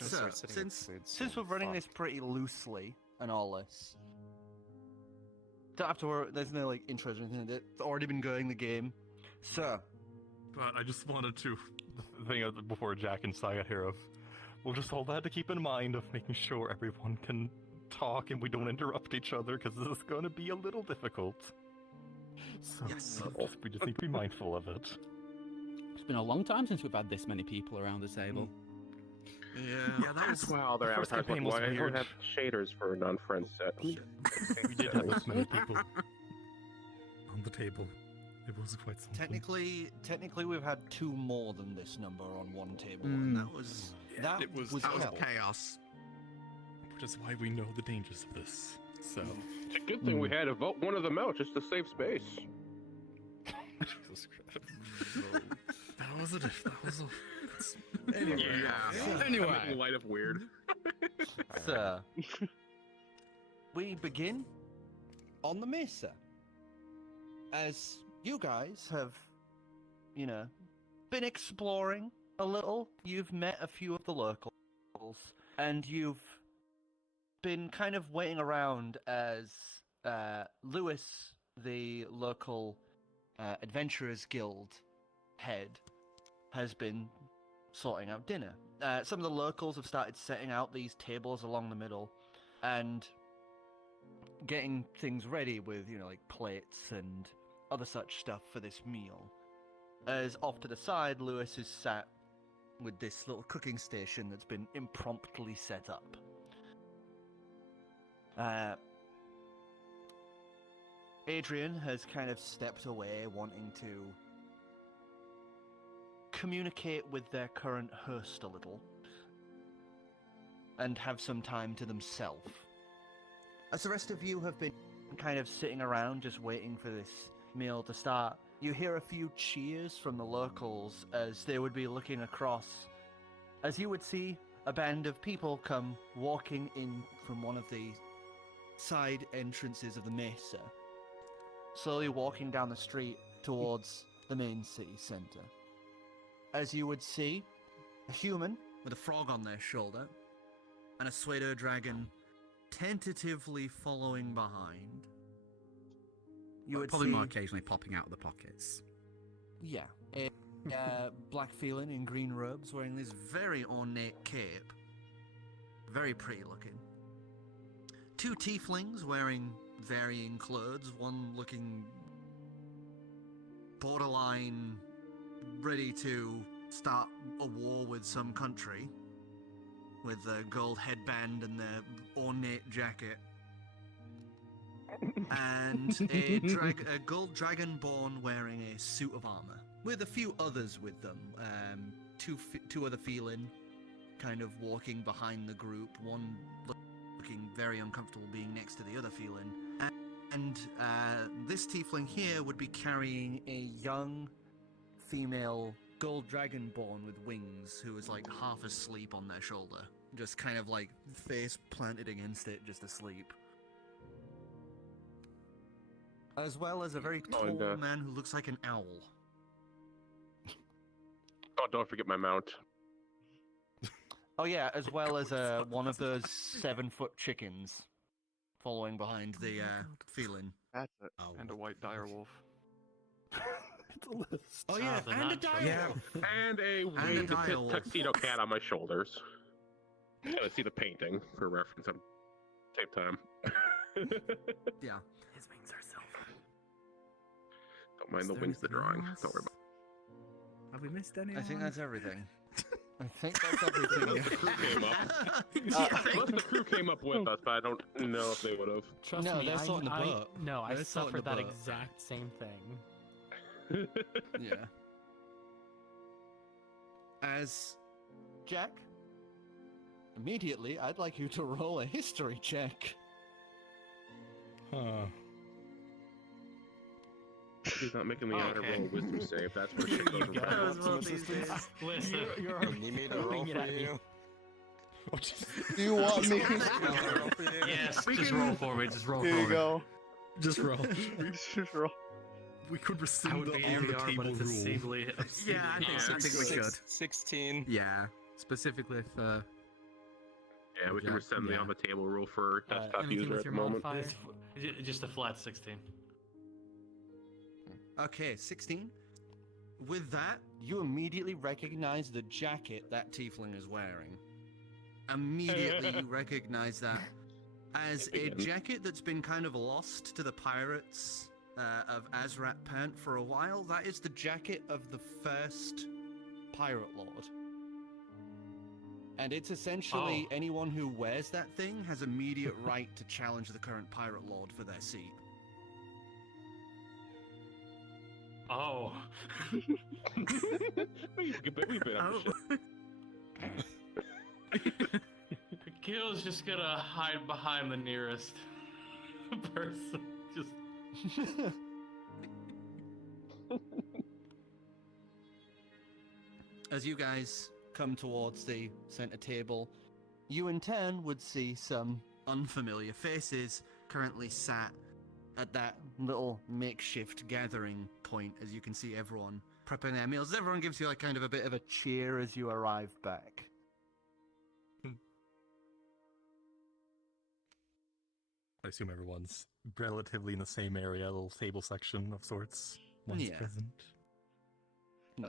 So, since we're running this pretty loosely and all this, don't have to worry. There's no like intros or anything. It's already been going the game. So, but I just wanted to. The thing before Jack and Saya here of, we'll just all have to keep in mind of making sure everyone can talk and we don't interrupt each other because this is going to be a little difficult. So Yes. we just need to be mindful of it. It's been a long time since we've had this many people around the table. yeah, that was Wow, their First avatars campaign went, was why weird. have shaders for non-friend set? We did have this many people. On the table. It was quite something. technically we've had 2 more than this number on one table, and that was it was hell. chaos. Which is why we know the dangers of this. So It's a good thing we had to vote one of them out just to save space. Jesus Christ. That was a Anyway, Anyway. In light of weird. So, we begin on the Mesa. As you guys have, been exploring a little, you've met a few of the locals, and you've been kind of waiting around as Lewis, the local Adventurers Guild head, has been sorting out dinner. Some of the locals have started setting out these tables along the middle and getting things ready with, like plates and other such stuff for this meal. As off to the side, Lewis is sat with this little cooking station that's been impromptu set up. Adrian has kind of stepped away, wanting to communicate with their current host a little and have some time to themselves. As the rest of you have been kind of sitting around just waiting for this meal to start, you hear a few cheers from the locals as they would be looking across, as you would see a band of people come walking in from one of the side entrances of the Mesa, slowly walking down the street towards the main city center. As you would see, a human with a frog on their shoulder and a pseudo dragon tentatively following behind. You would Probably see, more occasionally popping out of the pockets. yeah, a black feline in green robes wearing this very ornate cape. Very pretty looking. 2 tieflings wearing varying clothes, one looking borderline ready to start a war with some country, with a gold headband and their ornate jacket. And a gold dragonborn wearing a suit of armor, with a few others with them. Two other feline kind of walking behind the group, one looking very uncomfortable being next to the other feline. And this tiefling here would be carrying a young female gold dragonborn with wings who is like half asleep on their shoulder, just kind of like face planted against it, just asleep. As well as a very tall man who looks like an owl. Oh, don't forget my mount. Oh yeah, as well as one of those 7-foot chickens following behind the feline. That's it. Oh. And a white direwolf. It's a list. Oh yeah, the and a natural. dire. And a And a winged direwolf. tuxedo cat on my shoulders. Gotta see the painting for reference at the same time. Yeah. His wings are silver. Don't mind Is the there wings of the anything drawing. else? Don't worry about Have we missed any? I think that's everything. I think that's everything. it. The crew came up. Unless the crew came up with us, but I don't know if they would have. Trust No, me, they're sorting the I boat. no, I They're sorting suffered the that boat. exact same thing. Yeah. As Jack, immediately, I'd like you to roll a history check. Huh. He's not making me honor roll a wisdom save. That's where shit goes go. wrong. Listen, You're You need to roll throwing it for at me. you. Do you want me? Yes, just roll for me. Just roll Here for you me. go. Just roll. Just roll. We could I rescind would the be on the AVR, but table it's a rule. seemingly Yeah, I think we should. 16. Yeah, specifically for Yeah, we can rescind the on the table rule for desktop Anything user with at the your moment. modifier? Just a flat 16. Okay, 16. With that, you immediately recognize the jacket that tiefling is wearing. Immediately, you recognize that as a jacket that's been kind of lost to the pirates of Azrat Pant for a while. That is the jacket of the first pirate lord. And it's essentially anyone who wears that thing has immediate right to challenge the current pirate lord for their seat. Oh. We've been up to shit. Gill's just gonna hide behind the nearest person. Just. As you guys come towards the center table, you in turn would see some unfamiliar faces currently sat at that little makeshift gathering point. As you can see everyone prepping their meals. Everyone gives you like kind of a bit of a cheer as you arrive back. I assume everyone's relatively in the same area, a little table section of sorts. Once Yeah. present. Yeah.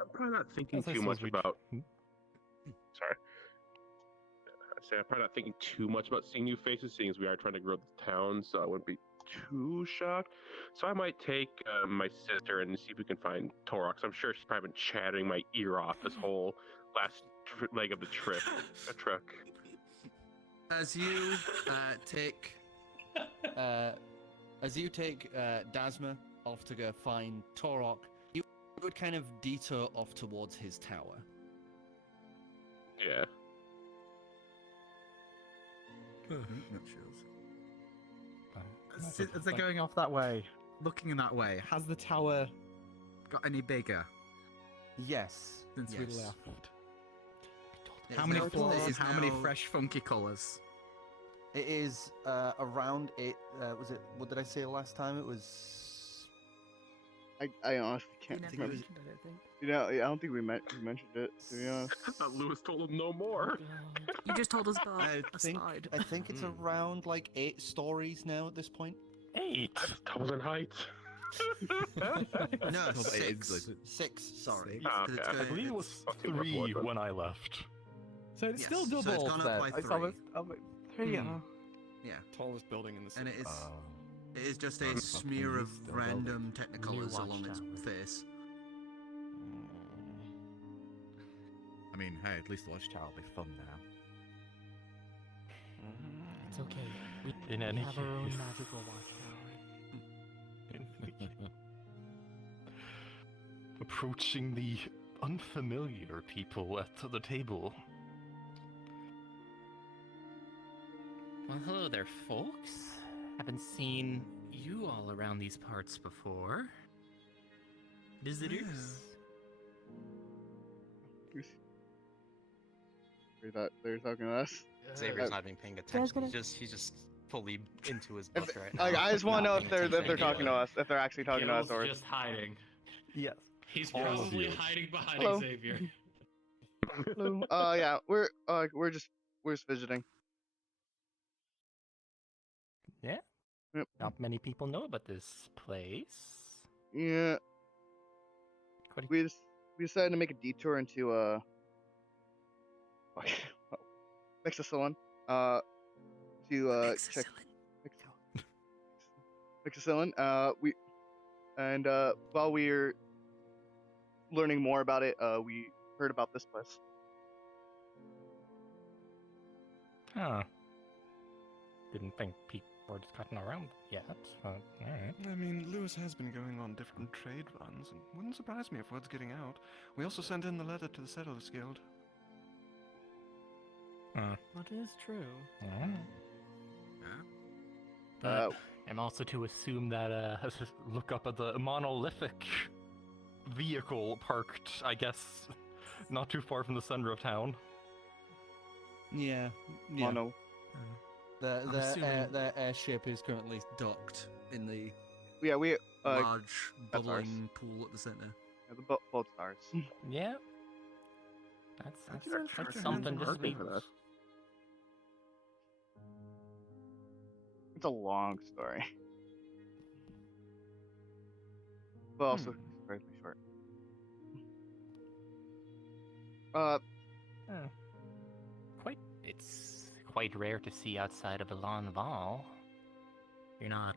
I'm probably not thinking As I too much suppose about. Sorry. I say I'm probably not thinking too much about seeing new faces, seeing as we are trying to grow the town, so I wouldn't be too shocked. So I might take my sister and see if we can find Torok. I'm sure she's probably been chattering my ear off this whole last leg of the trip. A truck. As you take Dasma off to go find Torok, you would kind of detour off towards his tower. Yeah. As they're going off that way, looking in that way, has the tower got any bigger Yes. since we Yes. left? It How is many now- floors? it is How many now- fresh, funky colours? It is around it. Was it? What did I say last time? It was. I honestly can't I think it remember. was. You know, I don't think we mentioned it, to be honest. I thought Lewis told him no more. You just told us about I a think. slide. I think it's around like 8 stories now at this point. 8! That's taller than height. No, Well, 6. is it? 6. Sorry. Six. 'cause Okay. it's I I going- believe it it's- was fucking 3 rough one. when I left. So it's Yes, still so it's double. gone up by It's 3. almost 3, Hmm. Yeah, Tallest building in the and city. it is just a fucking smear of still random technicolors New along its watchtower. face. I mean, hey, at least the watchtower will be fun now. It's okay. We, In we any have our own case. magical watchtower. Approaching the unfamiliar people at the table. Well, hello there, folks. Haven't seen you all around these parts before. Visitors? They're talking to us. Xavier's not even paying attention. He's just fully into his book right now. I just want to know Not if paying they're attention talking to anyway. us, if they're actually talking to us, Gill's or just hiding. Yes. He's All of probably you. hiding behind Hello. Xavier. Hello? Yeah, we're just visiting. Yeah? Yep. Not many people know about this place. Yeah, What do we decided to make a detour into Mexicillin, to check Mexicillin. While we were learning more about it, we heard about this place. Huh. Didn't think people were just cutting around yet. Alright. I mean, Lewis has been going on different trade runs, and wouldn't surprise me if word's getting out. We also sent in the letter to the Settlers Guild. That is true. But I'm also to assume that, look up at the monolithic vehicle parked, I guess, not too far from the center of town. Yeah. Mono. The airship is currently docked in the Yeah, we large that's ours. bubbling pool at the center. Yeah, the boat's ours. Yeah. That's something to speak. It's a long story. But also surprisingly short. It's quite rare to see outside of Elan Val. You're not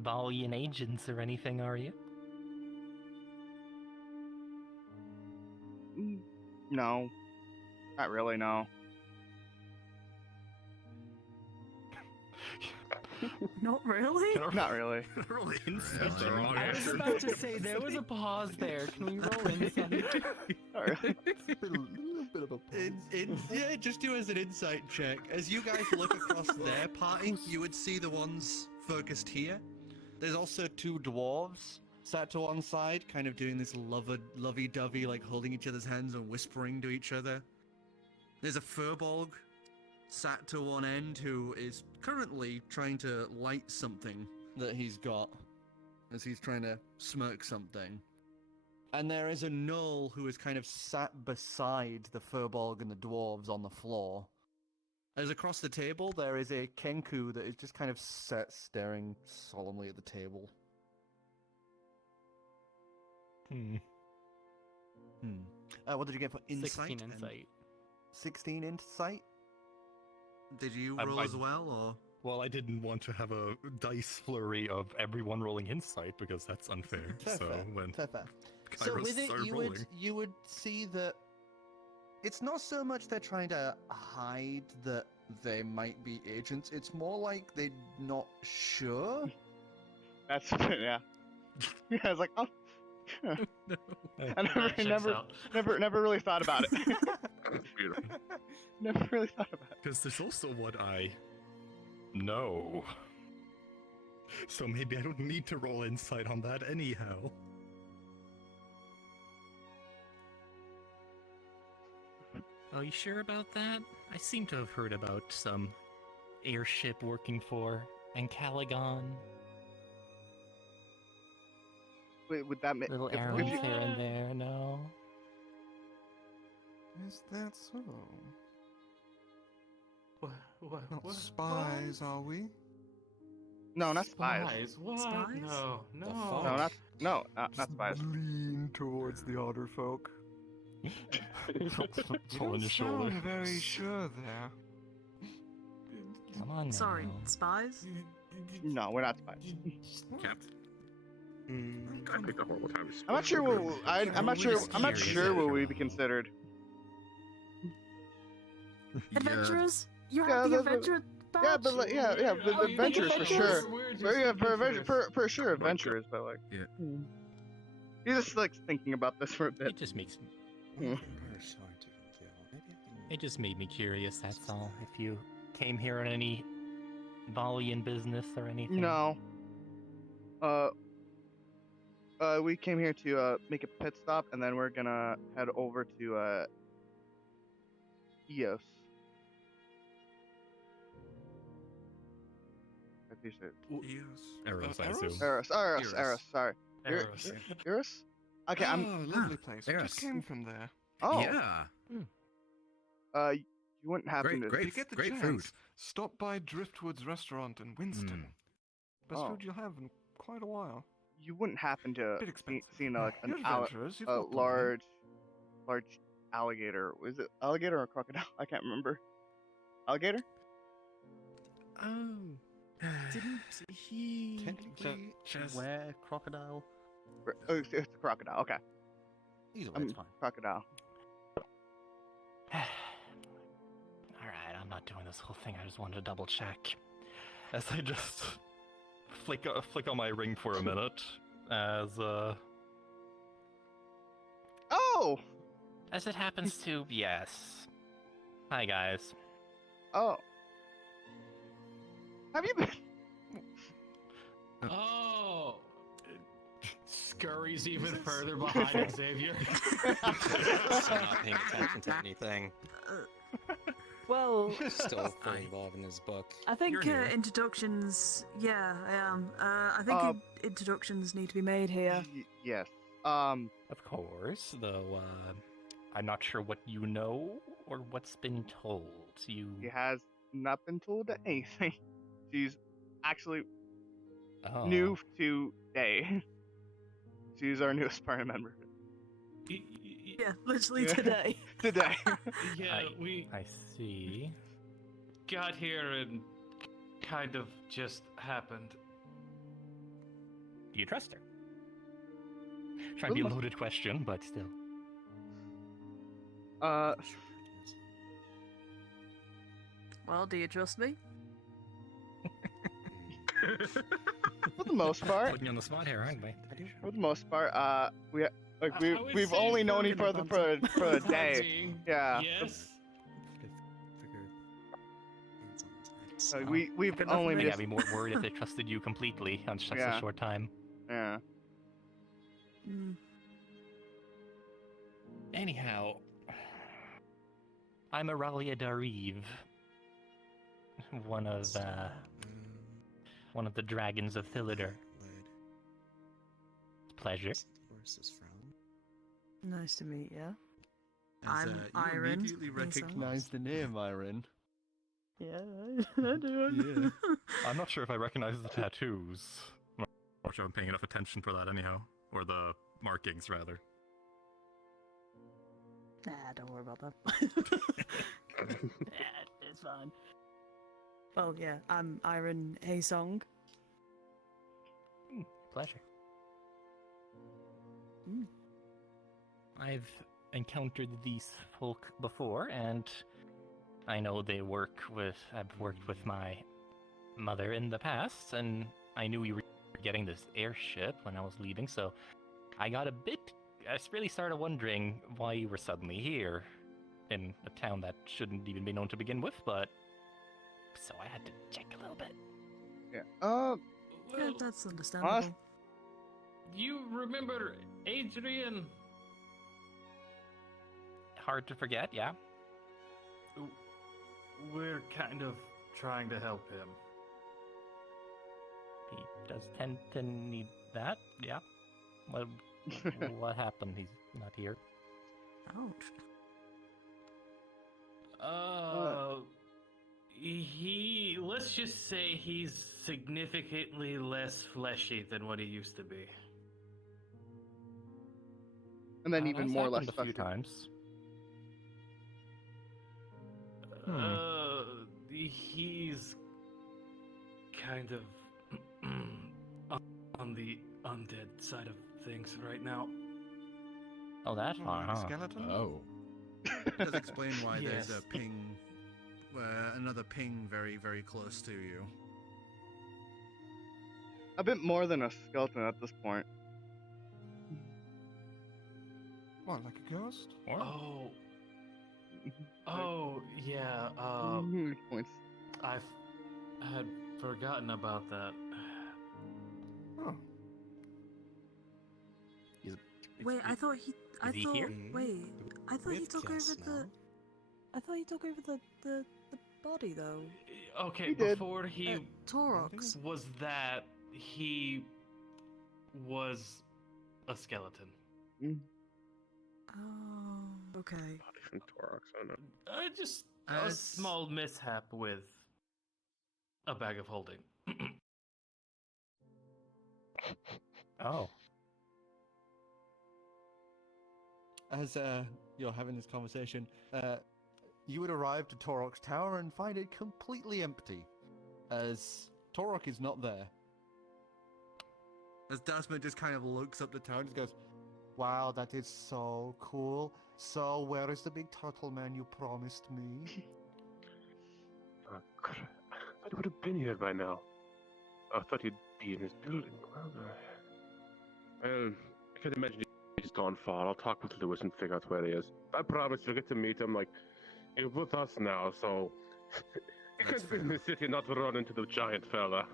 Valian agents or anything, are you? No. Not really, no. Not really? Not really. Roll I insight. was about to say, there was a pause there. Can we roll insight? Not really. Yeah, just do as an insight check. As you guys look across their party, you would see the ones focused here. There's also two dwarves sat to one side, kind of doing this lovey-dovey, like holding each other's hands and whispering to each other. There's a furbolg sat to one end who is currently trying to light something that he's got as he's trying to smoke something. And there is a gnoll who is kind of sat beside the furbolg and the dwarves on the floor. As across the table, there is a kenku that is just kind of sat staring solemnly at the table. What did you get for insight? 16 insight. 16 insight? Did you roll I- as well, or? Well, I didn't want to have a dice flurry of everyone rolling insight because that's unfair. Fair, so fair, when fair. So Kairos with it, started you rolling, would see that it's not so much they're trying to hide that they might be agents. It's more like they're not sure. That's yeah. Yeah, I was like, oh. I That checks out. never really thought about it. That's beautiful. Never really thought about it. because there's also what I know. So maybe I don't need to roll insight on that anyhow. Oh, you sure about that? I seem to have heard about some airship working for Encalagon. Wait, would that make Little if arrows you- here and there, no? Is that so? Not What? spies, are we? No, not spies. What? Spies? No. No, not spies. Lean towards the Otterfolk. Pulling your shoulder. Sound very sure there. Come on now. Sorry, spies? No, we're not spies. Captain. I picked a horrible time to I'm not sure what I'm not sure. I'm not Curious sure what if we'd you're be considered. Adventurers? You Yeah, have the the- adventure badge? Yeah, but like, yeah, but Oh, you adventurers for guys sure. were just For, yeah, adventurers. for sure, adventurers. But like, Yeah. He's just like thinking about this for a bit. It just makes Hmm. it just made me curious, that's all. If you came here on any Valian business or anything. No. We came here to make a pit stop, and then we're gonna head over to Eos. I think it's Arrows, I assume. Eros. Sorry. Arrows. Eros? Okay, I'm. Lovely place. We Eros. just came from there. Oh. Yeah. You wouldn't happen to. If you get the great chance, food. stop by Driftwood's restaurant in Winston. Best Oh. food you'll have in quite a while. You wouldn't happen to Bit expensive. seen like You're an adventurers, you've a got plenty. large alligator. Was it alligator or crocodile? I can't remember. Alligator? Oh. Didn't he Technically, just... where crocodile? Oh, it's a crocodile. Okay. Either way, it's fine. Crocodile. Alright, I'm not doing this whole thing, I just wanted to double check. As I just flick on my ring for a minute, as Oh. As it happens to, yes. Hi guys. Oh. Have you been? Oh! Scurries even further behind Xavier. Still not paying attention to anything. Well, Still fully involved in his book. I think You're new. introductions. Yeah, I am. I think introductions need to be made here. Yes. Of course, though, I'm not sure what you know or what's been told. She has not been told anything. She's actually new today. She's our newest party member. Yeah, literally today. Today. Yeah, we I see. got here and kind of just happened. Do you trust her? Trying to be a loaded question, but still. Well, do you trust me? For the most part. Putting you on the spot here, aren't we? For the most part, we've would say only known each other for a day. Hunting, Yeah. Yes. So we've I'd only be just more worried if they trusted you completely on such a short time. Yeah. Anyhow, I'm Aralia Dariv, one of the dragons of Thillider. Where Pleasure. is this from? Nice to meet you. As, I'm you Iron. immediately recognize the name, Iron. Yeah, I do. I'm not sure if I recognize the tattoos. I'm not sure I'm paying enough attention for that anyhow. Or the markings, rather. Nah, don't worry about that. It's fine. Well, yeah, I'm Iron Haesong. Pleasure. I've encountered these folk before, and I know I've worked with my mother in the past, and I knew you were getting this airship when I was leaving, so I really started wondering why you were suddenly here in a town that shouldn't even be known to begin with, but so I had to check a little bit. Yeah. Yeah, that's understandable. You remember Adrian? Hard to forget, yeah. We're kind of trying to help him. He does tend to need that, yeah. Well, what happened? He's not here. Ouch. Let's just say he's significantly less fleshy than what he used to be. And then even That's more or less happened a few times. He's kind of on the undead side of things right now. Oh, that's far, huh? Skeleton? Oh. Does explain why Yes. there's a ping, another ping very, very close to you. A bit more than a skeleton at this point. What, like a ghost? Oh, yeah. Points. I had forgotten about that. Oh. Wait, I thought he. I Is he thought. here? Wait, I thought he With took over guests the. now. I thought he took over the body though. Okay, He did. before he Torox. was that, he was a skeleton. Oh, okay. Body from Torox, oh no. Just a As- small mishap with a bag of holding. Oh. As you're having this conversation, you would arrive to Torok's tower and find it completely empty, as Torok is not there. As Dasma just kind of looks up the tower and just goes, "Wow, that is so cool. So where is the big turtle man you promised me?" Oh, crap. I thought he would have been here by now. I thought he'd be in his building. Well, I can't imagine he's gone far. I'll talk with Lewis and figure out where he is. I promise you'll get to meet him. Like, you're with us now, so you That's can't be in the city and not run into the giant fella.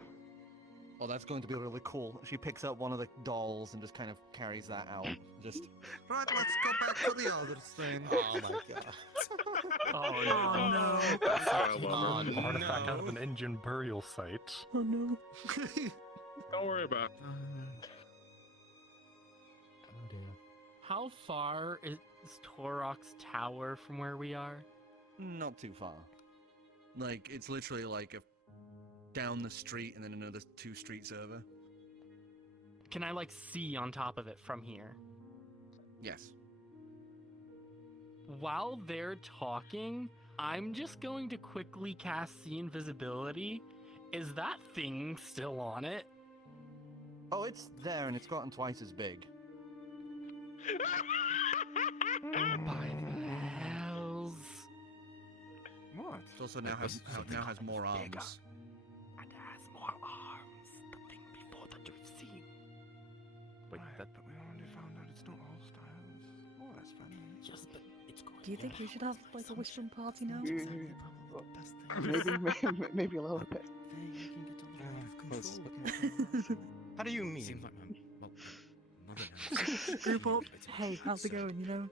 Oh, that's going to be really cool. She picks up one of the dolls and just kind of carries that out. Just, right, let's go back to the other thing. Oh my god. Oh no. An artifact out of an Indian burial site. Oh no. Don't worry about it. How far is Torok's tower from where we are? Not too far. Like, it's literally like down the street and then another 2 streets over. Can I, like, see on top of it from here? Yes. While they're talking, I'm just going to quickly cast See Invisibility. Is that thing still on it? Oh, it's there and it's gotten twice as big. By the hells. What? It also now has more arms. And it has more arms. The thing before that you've seen. Wait, Right, but we already found out it's not all styles. Oh, that's funny. Yes, but it's going Do you think we should have like a wishing party now? Maybe a little bit. How do you mean? Seems like Group up. Hey, how's it going? You know,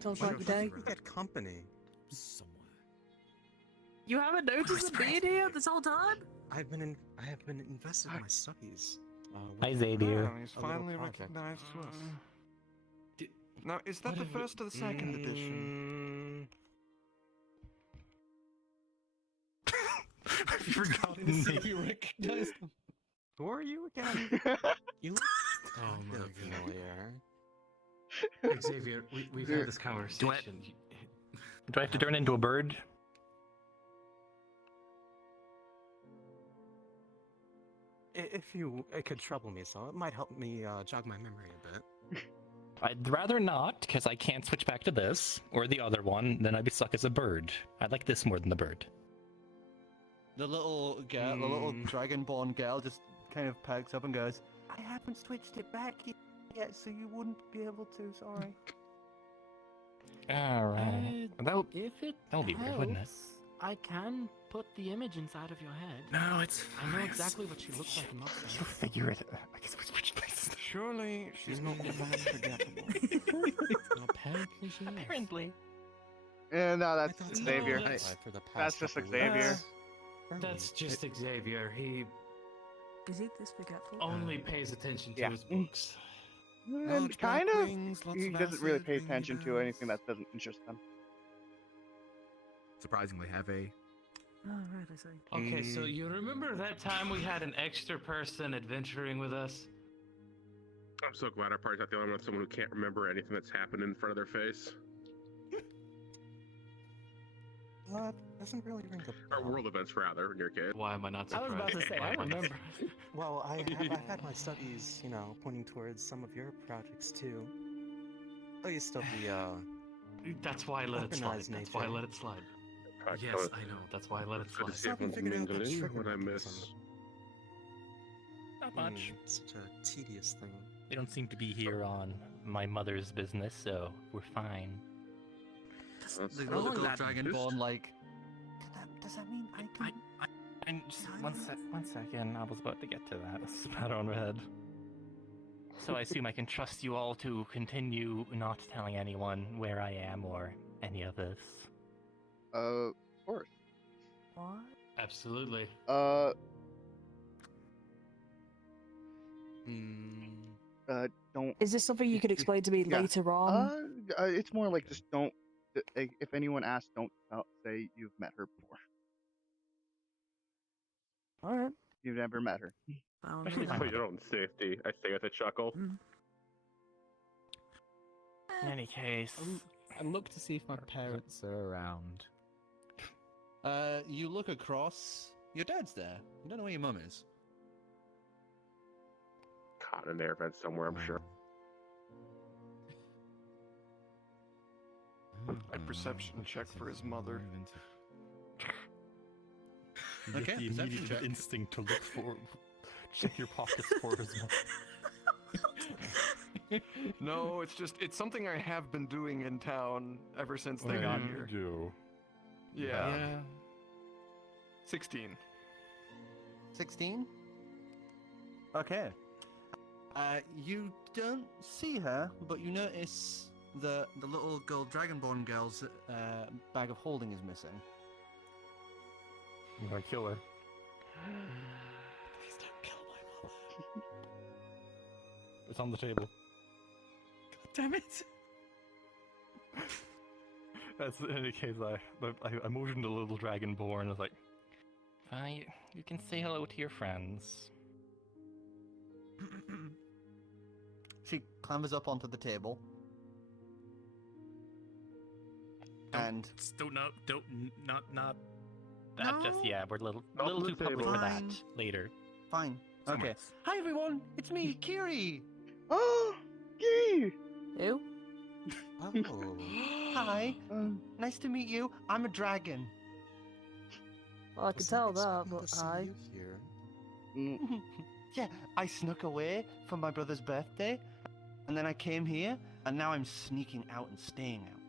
tell us about your day. We get company. somewhere. You haven't noticed me being here this whole time? I have been invested in my studies. Hi, Xavier. Wow, he's finally recognized to us. Now, is that the first or the second edition? I've forgotten to see if you recognize them. Who are you again? You look familiar. Xavier, we've had this conversation. Do I have to turn into a bird? If you could trouble me, so it might help me jog my memory a bit. I'd rather not, because I can't switch back to this or the other one. Then I'd be stuck as a bird. I like this more than the bird. The little girl, the little dragonborn girl, just kind of perks up and goes, "I haven't switched it back yet, so you wouldn't be able to. Sorry." All right. If it that'll be weird, wouldn't it? helps, I can put the image inside of your head. No, it's I know exactly what she looks like in You'll Moxie. figure it out. I guess we switched places. Surely she's not that forgettable. Apparently she is. Apparently. Yeah, no, that's I thought Xavier. that's for the That's past just couple Xavier. weeks. That's just Xavier. He Is he this forgetful? only pays attention to Yeah. his books. And kind of, he doesn't really pay attention to anything that doesn't interest him. Surprisingly heavy. Oh, right, I see. Okay, so you remember that time we had an extra person adventuring with us? I'm so glad our party's not the only one with someone who can't remember anything that's happened in front of their face. Doesn't really ring a Or world events, rather, in your case. Why am I not I was surprised? about to say, I remember. Well, I've had my studies, pointing towards some of your projects too. Oh, you still the That's why I let it slide. Organized That's why I nature. let it slide. yes, I know. That's why I let it Good to slide. see haven't everyone's figured out that mingling. trigger What I mechanism. miss. Not much. Such a tedious thing. They don't seem to be here on my mother's business, so we're fine. The Oh, little gold that dragon. dragonborn, like, does that mean I can? And just one second, I was about to get to that. Spat on red. So I assume I can trust you all to continue not telling anyone where I am or any of this. Of course. What? Absolutely. Don't. Is this something you could explain to me Yeah. later on? It's more like just don't. If anyone asks, don't say you've met her before. Alright. You've never met her. Especially my For your own safety, I say with a chuckle. In any case, I look to see if my parents are around. You look across. Your dad's there. You don't know where your mum is. Caught in an air vent somewhere, I'm sure. A perception check for his mother. you get Okay, the perception immediate check. instinct to look for, check your pockets for his mother. No, it's something I have been doing in town ever since they got here. do. Yeah. 16. 16? Okay. You don't see her, but you notice the little gold dragonborn girl's Bag of holding is missing. I'm gonna kill her. Please don't kill my mother. It's on the table. God damn it. That's in any case, I motioned the little dragonborn. I was like, you can say hello to your friends. She clambers up onto the table. And not. That just we're a little Not too the public table. for that Fine. later. fine. Somewhere Okay. else. Hi everyone, it's me, Kiri. Oh, Gee. Who? Oh. Hi. Nice to meet you. I'm a dragon. Well, I can Wasn't tell that, expecting but to see hi. you here. Yeah, I snuck away for my brother's birthday, and then I came here, and now I'm sneaking out and staying out.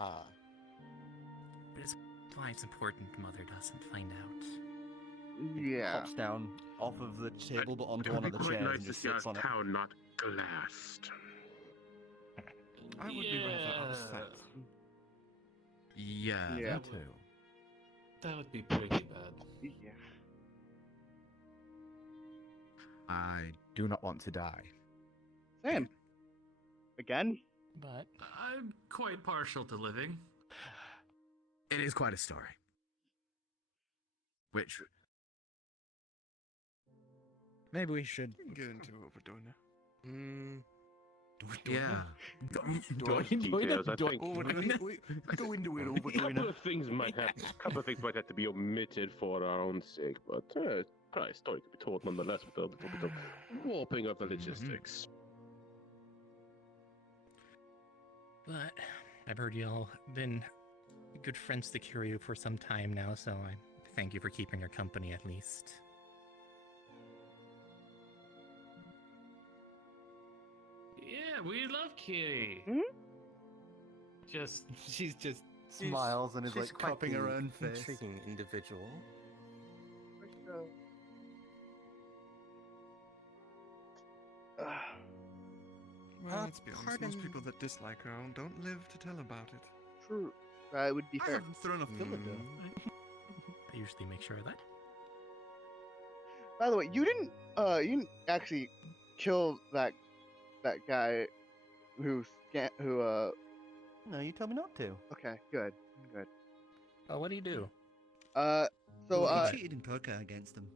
Ah. But it's why it's important Mother doesn't find out. Yeah. Hops down off of the table, but onto It would one be of the quite chairs nice and to just see our sits on it. town not glassed. I would be rather upset. Yeah, Yeah. me too. That would be pretty bad. Yeah. I do not want to die. Same. Again? But I'm quite partial to living. It is quite a story. Which maybe we should. Get into overdoing it. Yeah. Details, I think. Go into it, A overdoing couple it. of things might have to be omitted for our own sake, but probably a story could be told nonetheless with a little bit of warping of the logistics. But I've heard y'all been good friends to Kiryu for some time now, so I thank you for keeping her company at least. Yeah, we love Kitty. Just She's just smiles and is She's like quite cupping her the own face. Intriguing individual. Well, let's be honest, most pardon- people that dislike her don't live to tell about it. True. That would be I fair. haven't thrown a Philidor. I usually make sure of that. By the way, you didn't actually kill that guy who No, you told me not to. okay, good. Oh, what do you do? So Well, he cheated in poker against them.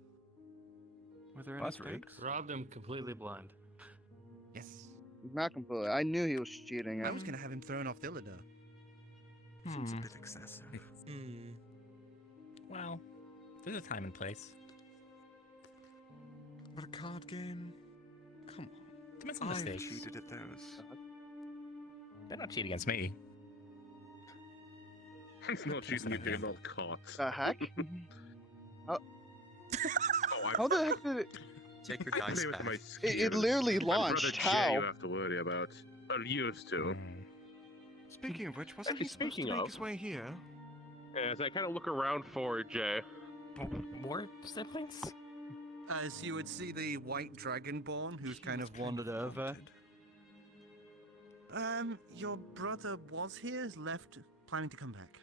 Were there Well, any that's rude. stakes? robbed him completely blind. Yes. not completely. I knew he was cheating. I was going to have him thrown off Illidor. Seems a bit excessive. Well, there's a time and place. But a card game? Come Depends on. on the I've stakes. cheated at those. They're not cheating against me. It's not cheating if you're not caught. The heck? Oh, How the heck did it? Take your I dice play with back. my It literally skills. My launched. brother Jay How? you have to worry about. Well, used to. Speaking of which, wasn't Actually, he supposed to speaking make of- his way here? As I kind of look around for Jay. More siblings? As you would see the white dragonborn who's kind of Wandered over. Your brother was here, has left, planning to come back.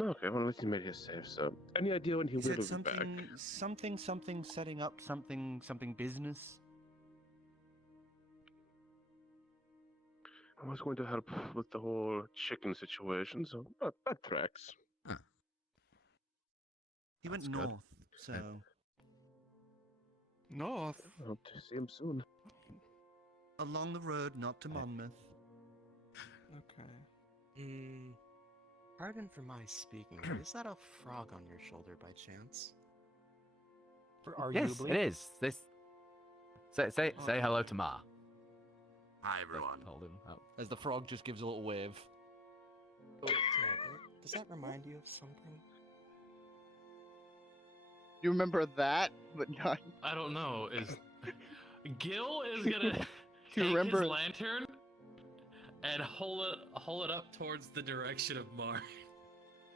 Okay, well, at least he made his save, so... Any idea when he He will said be back? something, setting up something business. I was going to help with the whole chicken situation, so that tracks. He went That's good. north, so. North? I hope to see him soon. Along the road, not to Monmouth. Okay. Pardon for my speaking, but is that a frog on your shoulder by chance? Yes, it is. This. Say hello to Ma. Hi, everyone. Told him. As the frog just gives a little wave. Yeah, does that remind you of something? You remember that, but not. I don't know. Is Gill is gonna You take remember- his lantern and hold it up towards the direction of Mar.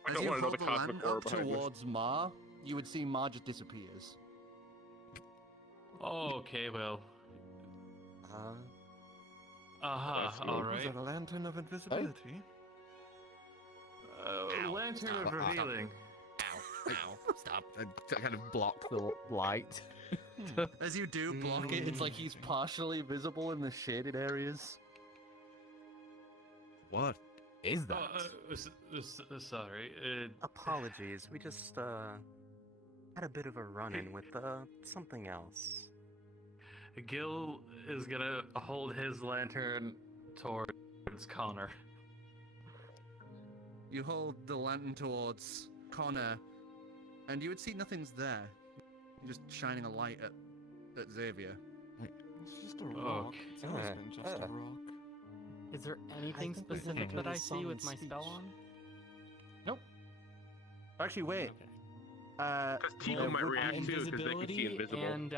I As don't you want hold another the cosmic lantern orb up behind me. towards Ma, you would see Ma just disappears. Oh, okay, well. I see. All Was right. that a lantern of invisibility? Lantern of Stop. revealing. Stop. I kind of block the light. As you do block it, It's like he's partially visible in the shaded areas. What is that? Sorry. Apologies, we just had a bit of a run-in with something else. Gill is gonna hold his lantern towards Connor. You hold the lantern towards Connor, and you would see nothing's there. You're just shining a light at Xavier. It's just a rock. It's always been just a rock. Is there anything specific that I see with my spell on? Nope. Actually, wait. Because Tifa might react too, because they can see Invisibility invisible. and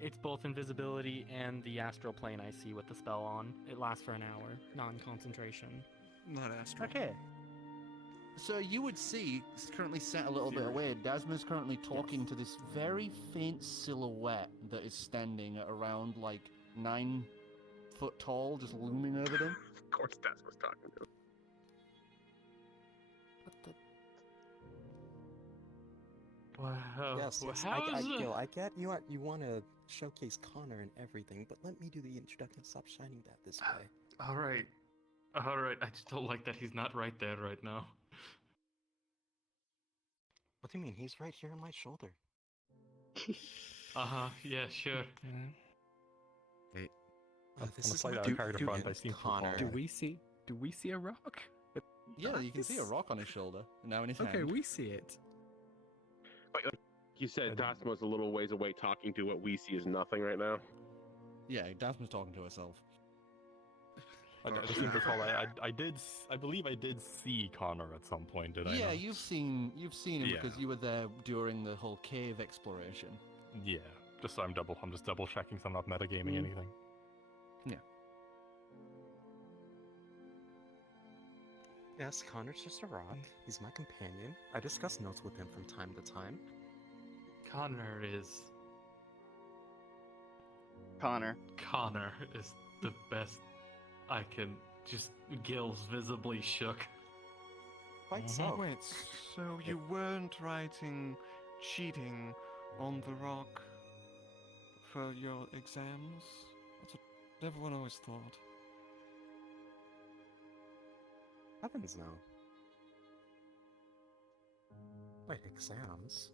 it's both invisibility and the astral plane I see with the spell on. It lasts for an hour, non-concentration. Not astral. Okay. So you would see, it's currently set a little bit away, Dasma's currently talking to this very faint silhouette that is standing at around like 9 foot tall, just looming over them. Of course that's what's talking to him. Wow. Yes, Gil, I get you want to showcase Connor and everything, but let me do the introduction. Stop shining that this way. All right. I just don't like that he's not right there right now. What do you mean? He's right here on my shoulder. Yeah, sure. Wait. This is slight card front. I seem to recall. Do we see a rock? Yeah, you can see a rock on his shoulder. Now in his hand. Okay, we see it. Like you said, Dasma's a little ways away talking to what we see is nothing right now. Yeah, Dasma's talking to herself. I seem to recall. I believe I did see Connor at some point. Did I? Yeah, not? you've seen him Yeah. because you were there during the whole cave exploration. Yeah. Just so I'm just double checking, so I'm not metagaming anything. Yeah. Yes, Connor's just a rock. He's my companion. I discuss notes with him from time to time. Connor is the best I can. Just Gill's visibly shook. Quite so. Wait, so you weren't writing cheating on the rock for your exams? That's what everyone always thought. Heavens no. Wait, exams?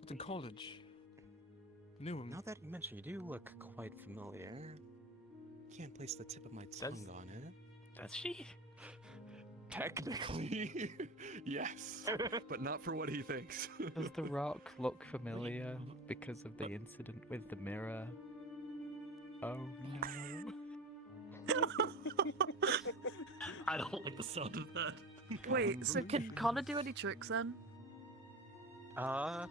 But in college. Knew him. Now that you mention, you do look quite familiar. Can't place the tip of my tongue on it. Does she? Technically, yes, but not for what he thinks. Does the rock look familiar because of the incident with the mirror? Oh no. I don't like the sound of that. Wait, so can Connor do any tricks then? I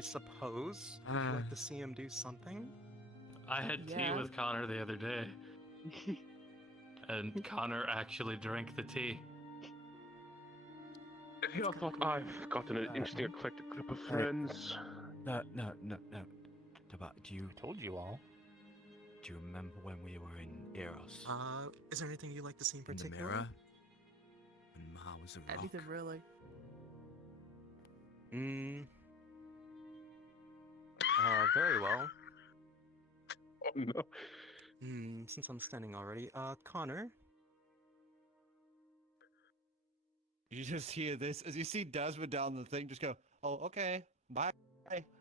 suppose. Would you like to see him do something? I had tea with Connor the other day. And Connor actually drank the tea. It feels like I've gotten an interesting eclectic group of friends. No. But told you all. Do you remember when we were in Eros? Is there anything you'd like to see in In the particular? mirror? When Ma was a rock. Anything really? Very well. Oh no. Since I'm standing already, Connor? You just hear this as you see Dasma down the thing. Just go, oh, okay, bye.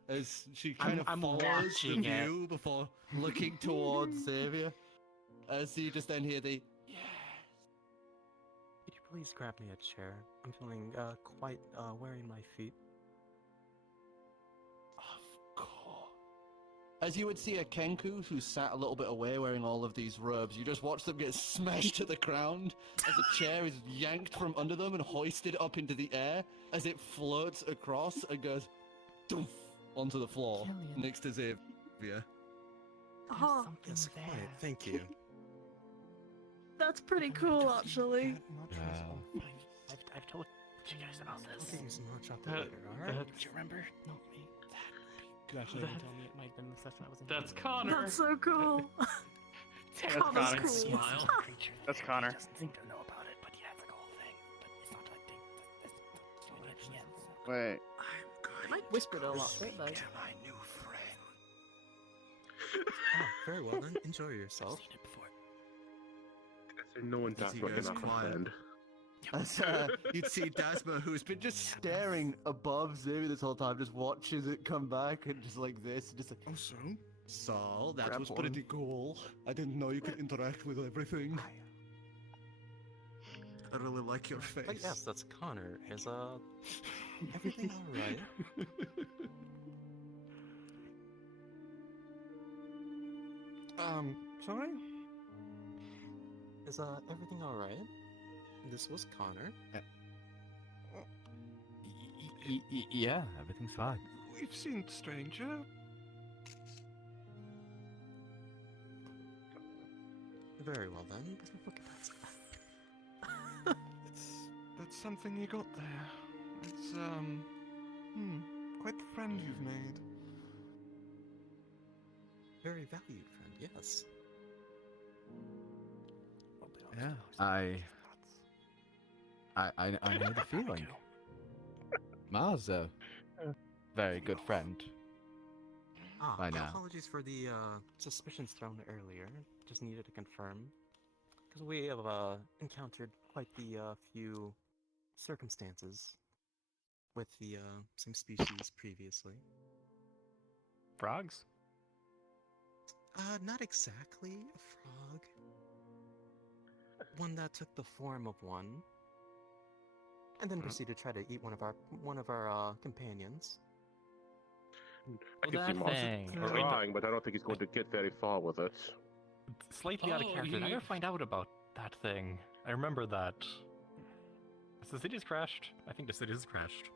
As she kind of follows the view before looking towards Xavier. As you just then hear the Could you please grab me a chair? I'm feeling quite weary in my feet. As you would see a Kenku who sat a little bit away wearing all of these robes, you just watch them get smashed to the ground as a chair is yanked from under them and hoisted up into the air as it floats across and goes doof onto the floor next to Xavier. Oh, Yes, quite. Thank you. that's pretty cool, actually. I've told you guys about I'll this. give you some hot chocolate later, alright? Do you remember? No, me. You actually didn't tell me it might have been the session I was in. That's Connor. That's so cool. Connor's Connor. cool. Smile. That's Connor. He doesn't seem to know about it, but yeah, it's like a whole thing. But it's not like Wait. Am I whispered a lot, don't they? my new friend. Oh, very well then. Enjoy yourself. No one does You guys quiet. As, you'd see Dasma, who's been just staring above Xavier this whole time, just watches it come back and just like this, just like. Oh, so? Saul, that Grab was one. pretty cool. I didn't know you could interact with everything. I really like your face. But yes, that's Connor. Is everything alright? Sorry? Is everything alright? This was Connor. Yeah, everything's fine. We've seen stranger. Very well then. Look at that. That's something you got there. It's quite the friend you've made. Very valued friend, yes. Yeah, I know the feeling. Mars, a very good friend. I know. Apologies for the suspicions thrown earlier. Just needed to confirm. Because we have encountered quite the few circumstances with the same species previously. Frogs? Not exactly a frog. One that took the form of one, and then proceeded to try to eat one of our companions. I can see Mars trying, but I don't think he's going to get very far with it. Slightly out of character. Did I ever find out about that thing? I remember that. Has the city's crashed? I think the city's crashed.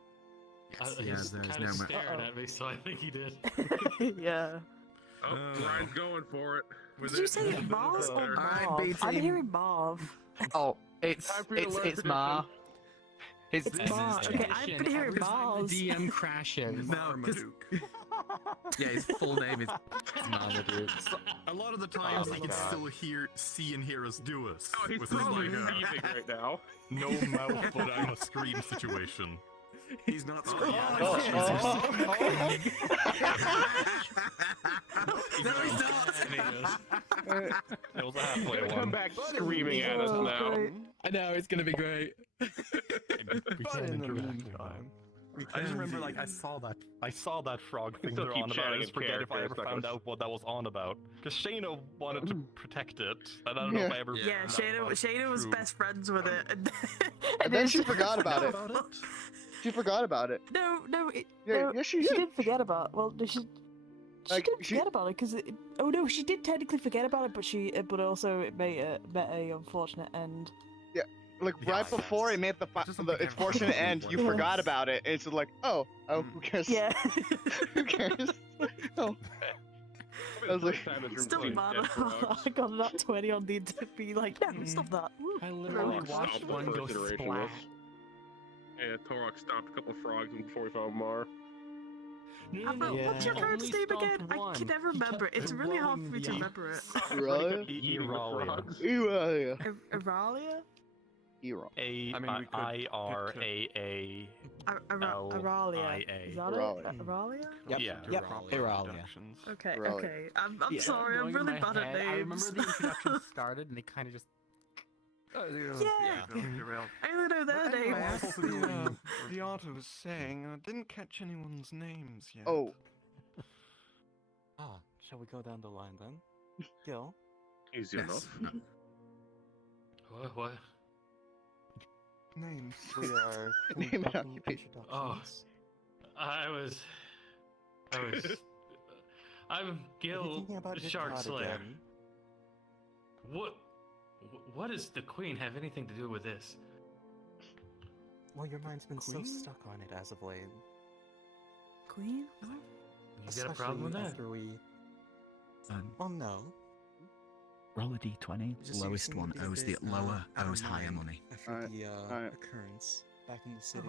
He's kind of staring at me, so I think he did. Yeah. Oh, Ryan's going for it. Did you say Mars or Marv? I'm hearing Marv. Oh, it's Mar. It's Marv. Okay, I've been hearing Mars. DM crashes. No, yeah, his full name is Marmaduke. A lot of the times he can still see and hear us do us. Oh, he's with probably his, seething right now. no mouth, but I'm a scream situation. He's not screaming. No, he's not. It was a halfway He'll one. come back screaming at us now. I know, it's gonna be great. We can't interact with them. I just remember, like, I saw that frog thing still they're keep on about. I chatting just in forget if I character, ever it's not found gonna- out what that was on about. Because Shaena wanted to protect it, and I don't know if I ever. Yeah, Shaena was best friends with it, And then she forgot about it. She forgot about it. No, Yeah, she did. didn't forget about it. Well, she didn't forget about it because oh no, she did technically forget about it, but also it met a unfortunate end. Yeah, like right before it made its fortunate end, you forgot about it. It's just like, oh, who cares? Yeah. Who cares? Oh. I was like, Still mad. I got that 20 on the to be like, no, stop that. I literally watched one go splat. Yeah, Torok stopped a couple of frogs before we found Mar. What's your card's name again? I can never remember. It's really hard for me to remember it. Iralia? Iralia? A-I-R-A-A. Iralia. Is that it? Iralia? Yep, Iralia. Okay, okay. I'm sorry, I'm Going in really my bad at head, names. I remember the introduction started and they kind of just. Yeah. I only know their names. The author was saying I didn't catch anyone's names yet. Oh. Shall we go down the line then? Gill? Easy enough. What? Names. We are Name and conducting occupation. introductions. I'm Gill, thinking about the your Shark god Slayer. again? What does the Queen have anything to do with this? Well, your mind's been so Queen? stuck on it as of late. Queen? You got a problem with that? After we... Well, no. Roll a d20. Just Lowest seems to one be a owes the bit, lower out of owes higher mind money. After the occurrence back in the city.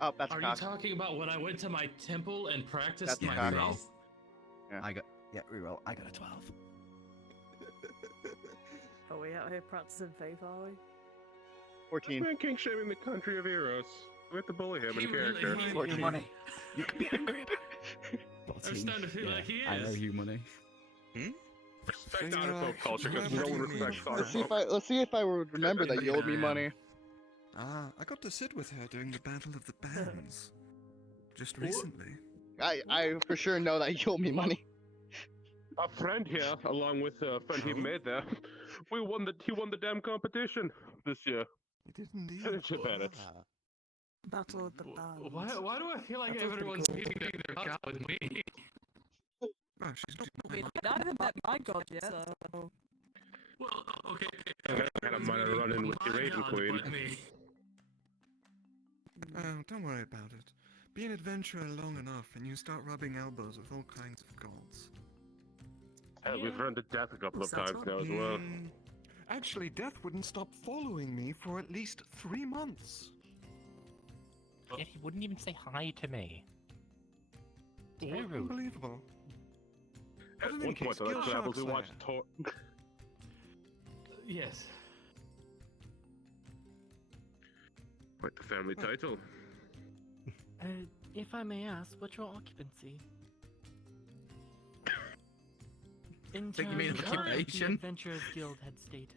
Oh, that's Are you talking about when I went to my temple and practiced That's my cocked. faith? Yeah. Reroll. I got a 12. Are we out here practicing faith, are we? 14. Man king shaming the country of Eros. We have to bully him in He really- character. he- What's your he- money? You can be angry. I'm starting to feel like he I owe is. you money. Respect Otterfolk culture, because no one respects Let's see if I would remember that you owed me money. Ah, I got to sit with her during the Battle of the Bands. Just recently. I for sure know that you owe me money. A friend here, along with a friend he made there, he won the damn competition this year. He did indeed. Finish it, Bennett. Battle of the Bands. Why do I feel like everyone's meeting their god with me? Oh, she's not I haven't met my god yet, so... Well, okay. I had a minor run-in with the Raven Queen. Oh, don't worry about it. Be an adventurer long enough and you start rubbing elbows with all kinds of gods. Hell, we've run to death a couple of times now as well. Actually, Death wouldn't stop following me for at least 3 months. Yet he wouldn't even say hi to me. It's very rude. Unbelievable. At But in one any point, case, I Gill travels, we Shark's watched Tor. Yes. Quite the family title. If I may ask, what's your occupancy? In Think you mean terms of what the occupation? Adventurers Guild had stated.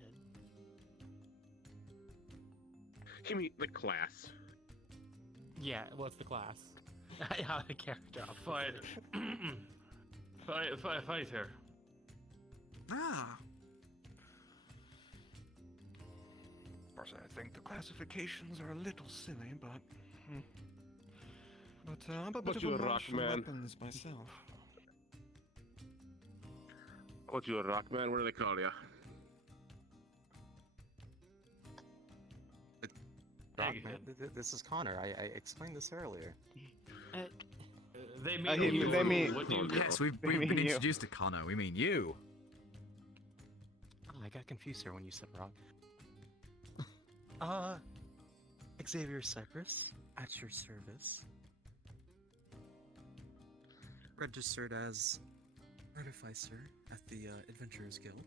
You mean the class? Yeah, what's the class? How the character. Fighter. Ah. Of course, I think the classifications are a little silly, but... I'm a bit But of you're a a rock martial man. weapons myself. What, you a rock man? What do they call you? This is Connor. I explained this earlier. They I mean mean- you. they mean- What do you Yes, do? we've mean been you. introduced to Connor. We mean you. Oh, I got confused here when you said rock. Xavier Cyprus, at your service. Registered as Artificer at the Adventurers Guild.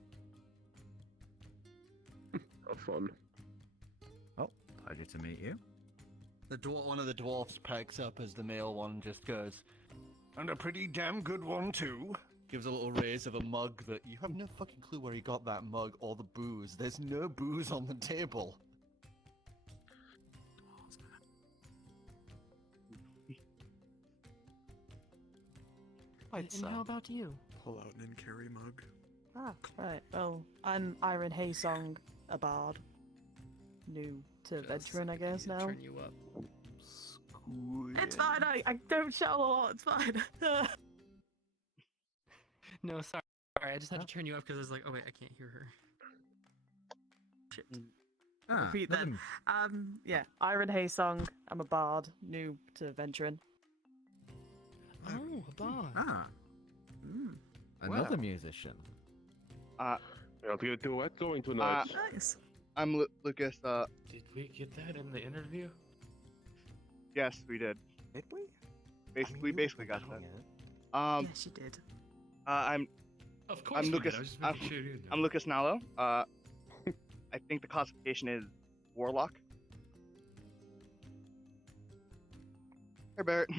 How fun. Oh, pleasure to meet you. One of the dwarfs pecks up as the male one just goes, and a pretty damn good one too. Gives a little raise of a mug that you have no fucking clue where he got that mug or the booze. There's no booze on the table. And how about you? Pull out an carry mug. Ah, right. Well, I'm Iron Haysong, a bard. New to veteran, I guess, now. Turn you up. It's fine, I don't shout a lot, it's fine. No, sorry. I just had to turn you up because I was like, oh wait, I can't hear her. Shit. Repeat that. Yeah, Iron Haysong, I'm a bard, new to veteran. Oh, a bard. Another Wow. musician. We're going to get a duet going tonight. Nice. I'm Lucas. Did we get that in the interview? Yes, we did. Did we? We basically got that. Yes, you did. I'm Of course. I'm we Lucas. did. I was just making sure you knew. I'm Lucas Nallo. I think the classification is Warlock. Hey, Barrett.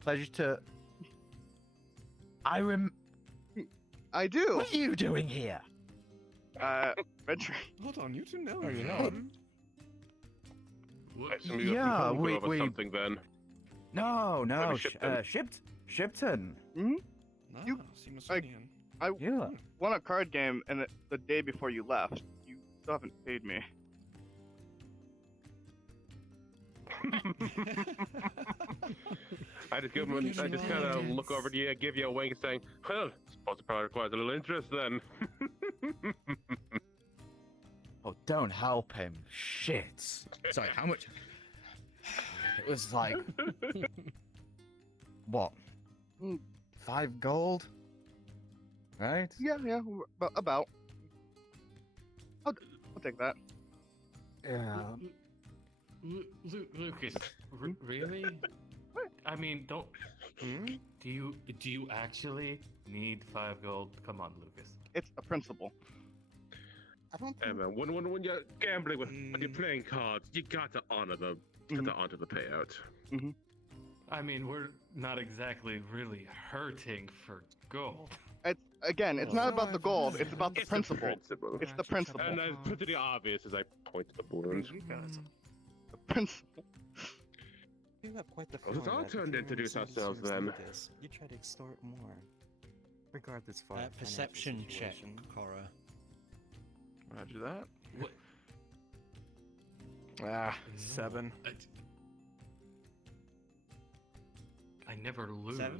Pleasure to. I do. What are you doing here? Venturing. Hold on, you two know. Oh, you know. What? I assume you Yeah, got some we- homegrown or something then. No, Maybe Shipton. Shipton. You- Simosinian. I Yeah. won a card game, and the day before you left, you still haven't paid me. I just give him. I just kind of look over to you, give you a wink, saying, "Well, suppose it probably requires a little interest then." Oh, don't help him. Shit. Sorry, how much? It was like. What? 5 gold? Right? Yeah, about. I'll take that. Yeah. Lucas, really? I mean, don't. Do you actually need 5 gold? Come on, Lucas. It's a principle. I don't Hey think... man, when you're gambling with when you're playing cards, you got to honor them. Put that onto the payout. Mm-hmm. I mean, we're not exactly really hurting for gold. It's not about the gold. It's about the principle. It's the principle. And I put to the obvious as I point to the balloons. You guys. The principle. You have quite the Well, it's feeling our that if turn to you introduce receive a ourselves series then. like this, you try to extort more. Regardless for our Perception check, Cora. Roger that. What? 7. I never lose. 7?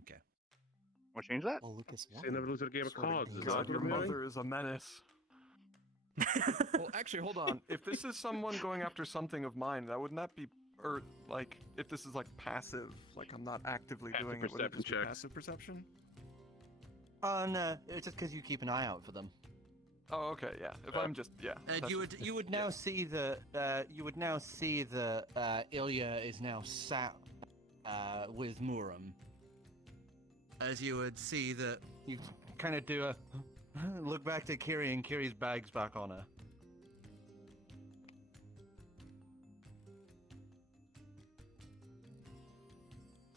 Okay. Want to change that? Well, Lucas So you never lose at a game of cards. Is that God, what your I'm hearing? mother is a menace. Well, actually, hold on. If this is someone going after something of mine, that wouldn't that be, or like, if this is like passive, like I'm not actively Passive doing it, would it just be perception check. passive perception? No, it's just because you keep an eye out for them. Oh, okay, yeah. If I'm just, yeah. that's You would now see that Ilya is now sat with Muram. As you would see that You kind of do a look back to Kiri, and Kiri's bag's back on her.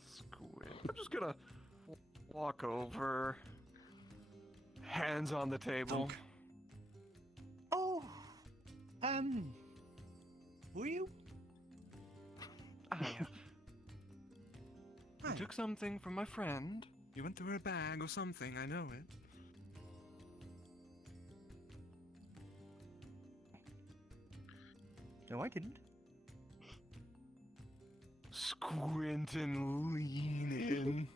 Squid. I'm just gonna walk over, hands on the table. Oh, were you? I took something from my friend. you went through a bag or something, I know it. No, I didn't. Squint and lean in.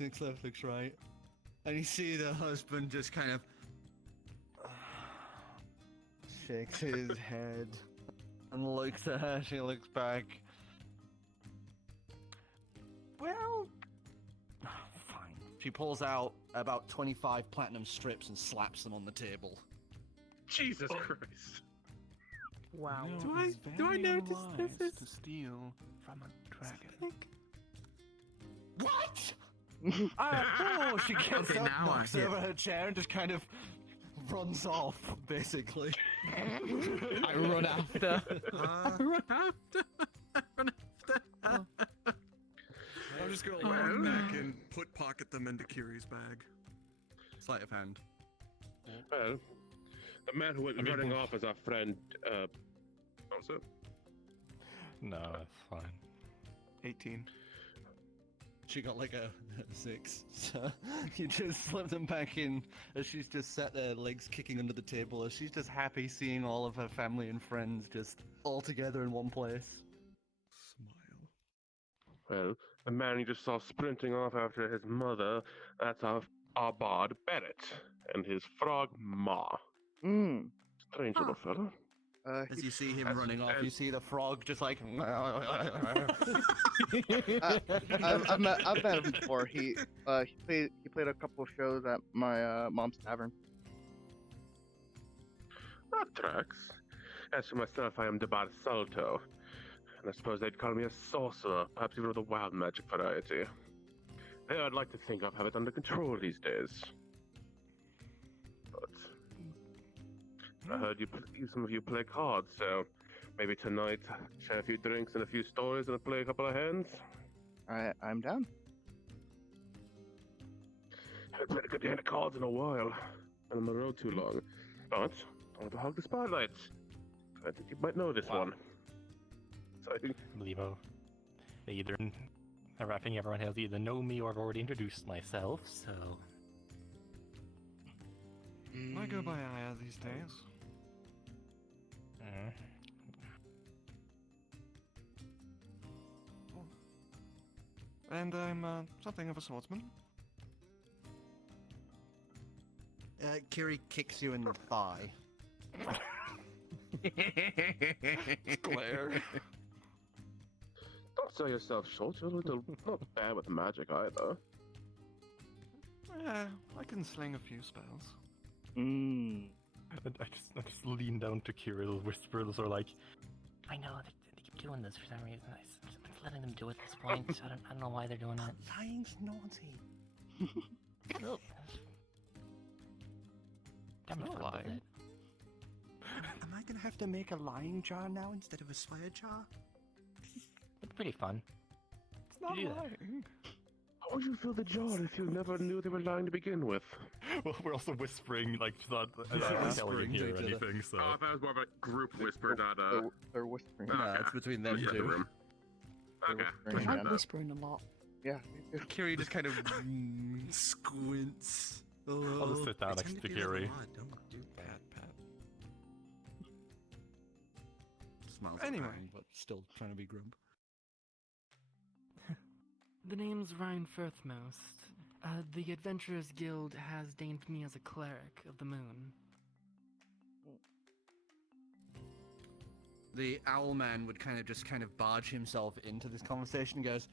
Looks left, looks right. And you see the husband just kind of Shakes his head and looks at her. She looks back. Well, fine. She pulls out about 25 platinum strips and slaps them on the table. Jesus Christ. Wow. Do I notice this is to steal from a dragon? What? She gets Okay, up, now I knocks hear. over her chair, and just kind of runs off, basically. I run after. I'm just gonna walk back and pocket them into Kiri's bag. Sleight of hand. Well, the man who went running off is our friend, also. No, that's fine. 18. She got like a 6, so you just slip them back in as she's just sat there, legs kicking under the table, as she's just happy seeing all of her family and friends just all together in one place. Smile. Well, the man you just saw sprinting off after his mother, that's our bard Barrett, and his frog Ma. Strange little fella. As you see him As- running off, You see the frog just like. I've met him before. He played a couple of shows at my mom's tavern. That tracks. As for myself, I am the Bard Salto, and I suppose they'd call me a sorcerer, perhaps even of the wild magic variety. I'd like to think I have it under control these days. But I heard some of you play cards, so maybe tonight share a few drinks and a few stories and play a couple of hands. I'm down. Haven't played a good hand of cards in a while. Been on the road too long. But I want to hog the spotlight. I think you might know this one. Exciting. Levo. They either, I think everyone has either know me or I've already introduced myself, so. I go by Aya these days. And I'm something of a swordsman. Kiri kicks you in the thigh. Glare. Don't sell yourself short. You're not bad with magic either. Yeah, I can sling a few spells. I just lean down to Kirill, whispers, or like, I know they keep doing this for some reason. I'm just letting them do it at this point. So I don't know why they're doing it. Lying's naughty. I'm not lying. Am I gonna have to make a lying jar now instead of a swear jar? It's pretty fun. It's not You do that. lying. How would you fill the jar if you never knew they were lying to begin with? Well, we're also whispering, like, not Yeah. telling Whispering to here or each other. anything, so. Oh, that was more of a group whisper, not a. They're whispering. No, it's between them Yeah, the two. room. Okay. whispering, I'm yeah. whispering a lot. Yeah. Kiri just kind of squints. Oh, I'll just sit down next to Kiri. Don't do that, Pat. Smiles Anyway. at him, but still trying to be grump. The name's Ryan Firthmost. The Adventurers Guild has named me as a cleric of the moon. The owl man would kind of barge himself into this conversation and goes,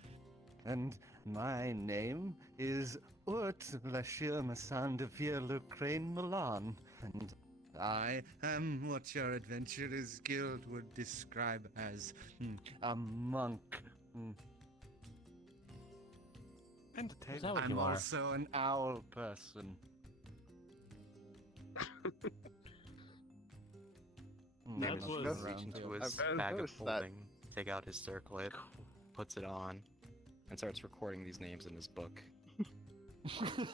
and my name is Urt Lashir Masan de Vier Crane Milan, and I am what your Adventurers Guild would describe as a monk. Is that what I'm you are? also an owl person. Maybe That he'll was- reach into his I've bag of noticed that. holding, take out his circlet, puts it on, and starts recording these names in his book.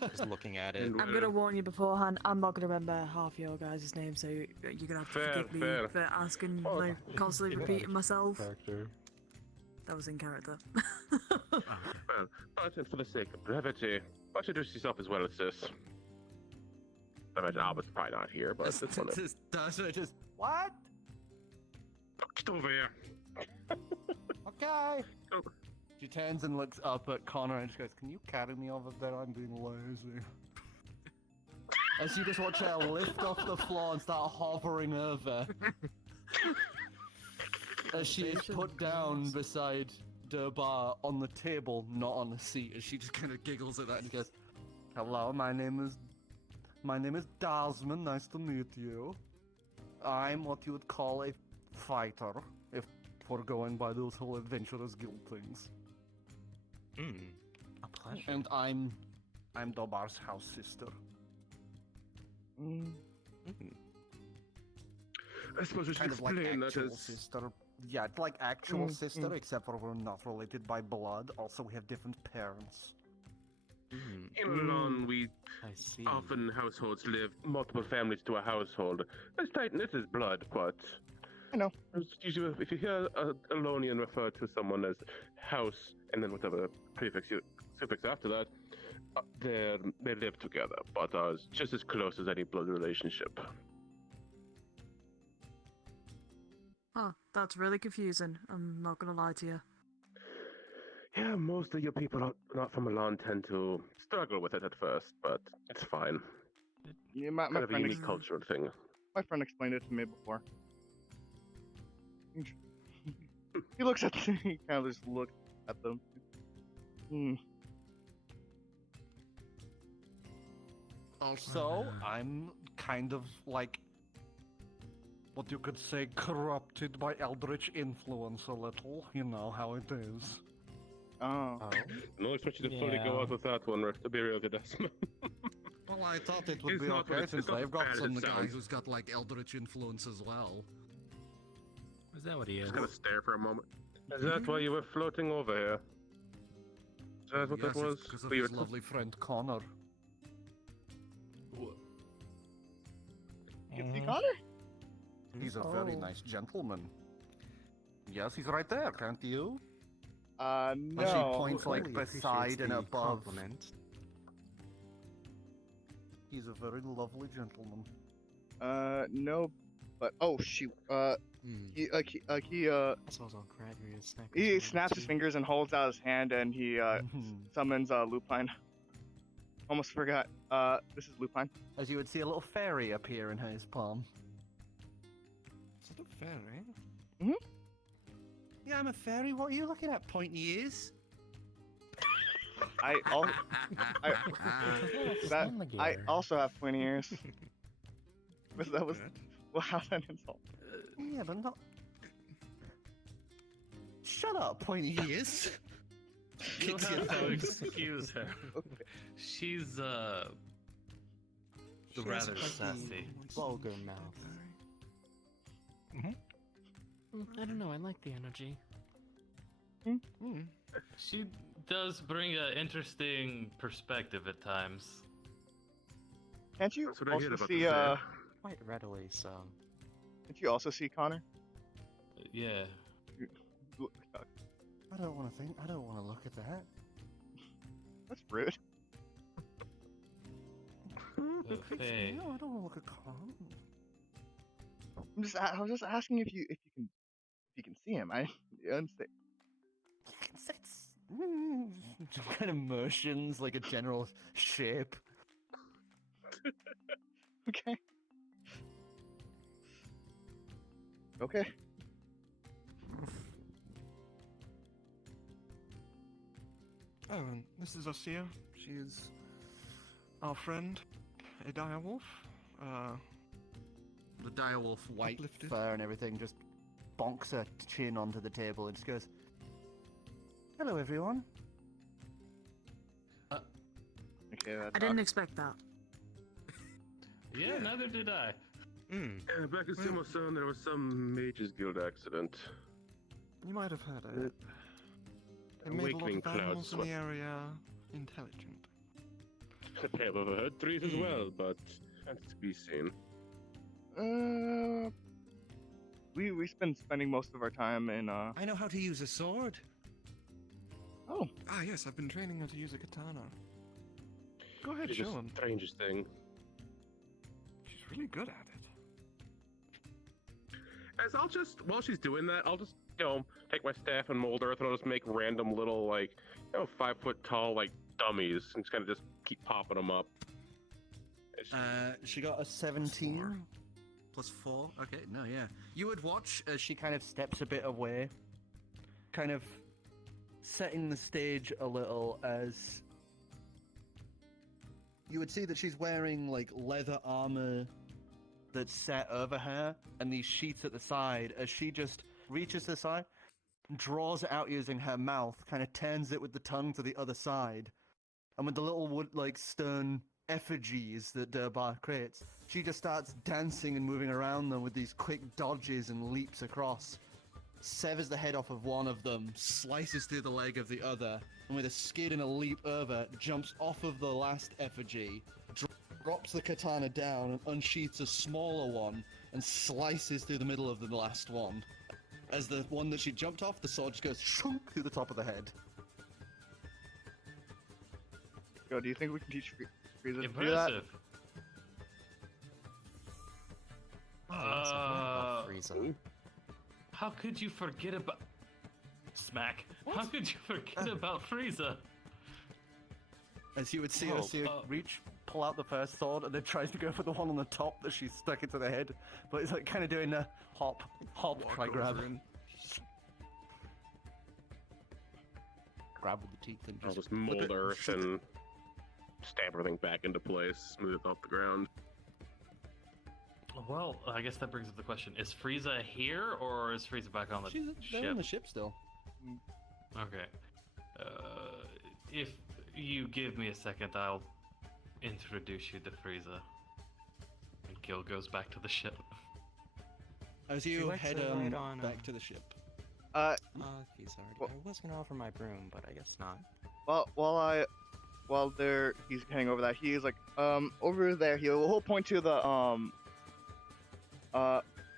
Just looking at it. I'm gonna warn you beforehand. I'm not gonna remember half your guys' names, so you're gonna have to Fair, forgive me fair. for asking, Oh, like, constantly repeating myself. Character. That was in character. Well, but for the sake of brevity, why don't you introduce yourself as well as this? I imagine Albert's probably not here, but this one. Just what? Get over here. Okay. Oh. She turns and looks up at Connor and just goes, "Can you carry me over there? I'm being lazy." As you just watch her lift off the floor and start hovering over. As she is put down beside Durbar on the table, not on the seat, as she just kind of giggles at that and goes, "Hello, my name is Dalsman. Nice to meet you. I'm what you would call a fighter, if we're going by those whole Adventurers Guild things. A pleasure. And I'm Durbar's house sister." I suppose we should Kind of like explain that actual as sister. Yeah, it's like actual sister, except for we're not related by blood. Also, we have different parents. in Milan we I see. often households live multiple families to a household. It's tight knit as blood, but I know. it's usually if you hear a Alonian refer to someone as house and then whatever suffix after that, they live together, but are just as close as any blood relationship. Oh, that's really confusing. I'm not gonna lie to you. Yeah, most of your people not from Milan tend to struggle with it at first, but it's fine. Yeah, my Kind of a friend unique cultural thing. my friend explained it to me before. He looks at them, he kind of just looks at them. Also, I'm kind of like what you could say corrupted by eldritch influence a little. You know how it is. Oh. No expect you to fully go out with that one, to be real, Desmond. Well, I thought it would It's be not okay what it- since it's not they've got bad as some it guy sounds. who's got like eldritch influence as well. Is that what he is? Just gonna stare for a moment. Is that why you were floating over here? Is that what Yes, that was? it's because of Were you his lovely friend Connor. You see Connor? He's a very Oh. nice gentleman. Yes, he's right there, can't you? No. And she points like Fully appreciates beside and the above. compliment. He's a very lovely gentleman. No, but shoot. He That's also Gregory's snack. he snaps his fingers and holds out his hand and he summons Lupine. Almost forgot. This is Lupine. As you would see a little fairy appear in his palm. Is it a fairy? Yeah, I'm a fairy. What are you looking at, pointy ears? I also have pointy ears. But that was how's that insult? Yeah, but not. Shut up, pointy ears. You'll Kicks your have to thumbs. excuse her. She's rather sassy. Vulgar mouth. I don't know. I like the energy. She does bring an interesting perspective at times. Can't you That's what I hear also about see the Quite readily, so. Can't you also see Connor? Yeah. I don't want to think. I don't want to look at that. That's rude. Hey. No, I don't want to look at Con. I was just asking if you can see him. I understand. Just kind of motions like a general shape. Okay. Okay. Oh, and this is Osea. She is our friend, a direwolf. The direwolf, white uplifted. Fur and everything, just bonks her chin onto the table and just goes, "Hello, everyone." Okay, I didn't expect that. Yeah, neither did I. Back in Sumo-san, there was some Mages Guild accident. You might have heard it. It made a lot Awakening of animals clouds. in the area intelligent. I've overheard trees as well, but that's to be seen. We've been spending most of our time in I know how to use a sword. Oh. Ah, yes, I've been training her to use a katana. Go ahead, It's show the him. strangest thing. She's really good at it. As I'll just, while she's doing that, I'll just, take my staff and mold earth and I'll just make random little, 5-foot tall, dummies and just kind of just keep popping them up. She got a 17. Plus 4. Okay, no, yeah. You would watch as she kind of steps a bit away, kind of setting the stage a little as you would see that she's wearing leather armor that's set over her and these sheets at the side as she just reaches to the side, draws it out using her mouth, kind of turns it with the tongue to the other side, and with the little wood stone effigies that Durbar creates, she just starts dancing and moving around them with these quick dodges and leaps across, severs the head off of one of them, slices through the leg of the other, and with a skid and a leap over, jumps off of the last effigy, drops the katana down and unsheaths a smaller one, and slices through the middle of the last one. As the one that she jumped off, the sword just goes shunk through the top of the head. Yo, do you think we can teach Frieza to do that? Impressive. How could you forget about... Smack. What? How could you forget about Frieza? As you would see Osea reach, pull out the first sword, and then tries to go for the one on the top that she's stuck into the head. But it's kind of doing a hop, try grab. Grab with the teeth and I'll just mold earth and stamp everything back into place, smooth it off the ground. Well, I guess that brings up the question: is Frieza here, or is Frieza back on the ship? They're on the ship still. Okay. If you give me a second, I'll introduce you to Frieza. And Gill goes back to the ship. As you head back to the ship. He's already. I was gonna offer my broom, but I guess not. Well, while he's heading over that, he's over there. He'll point to the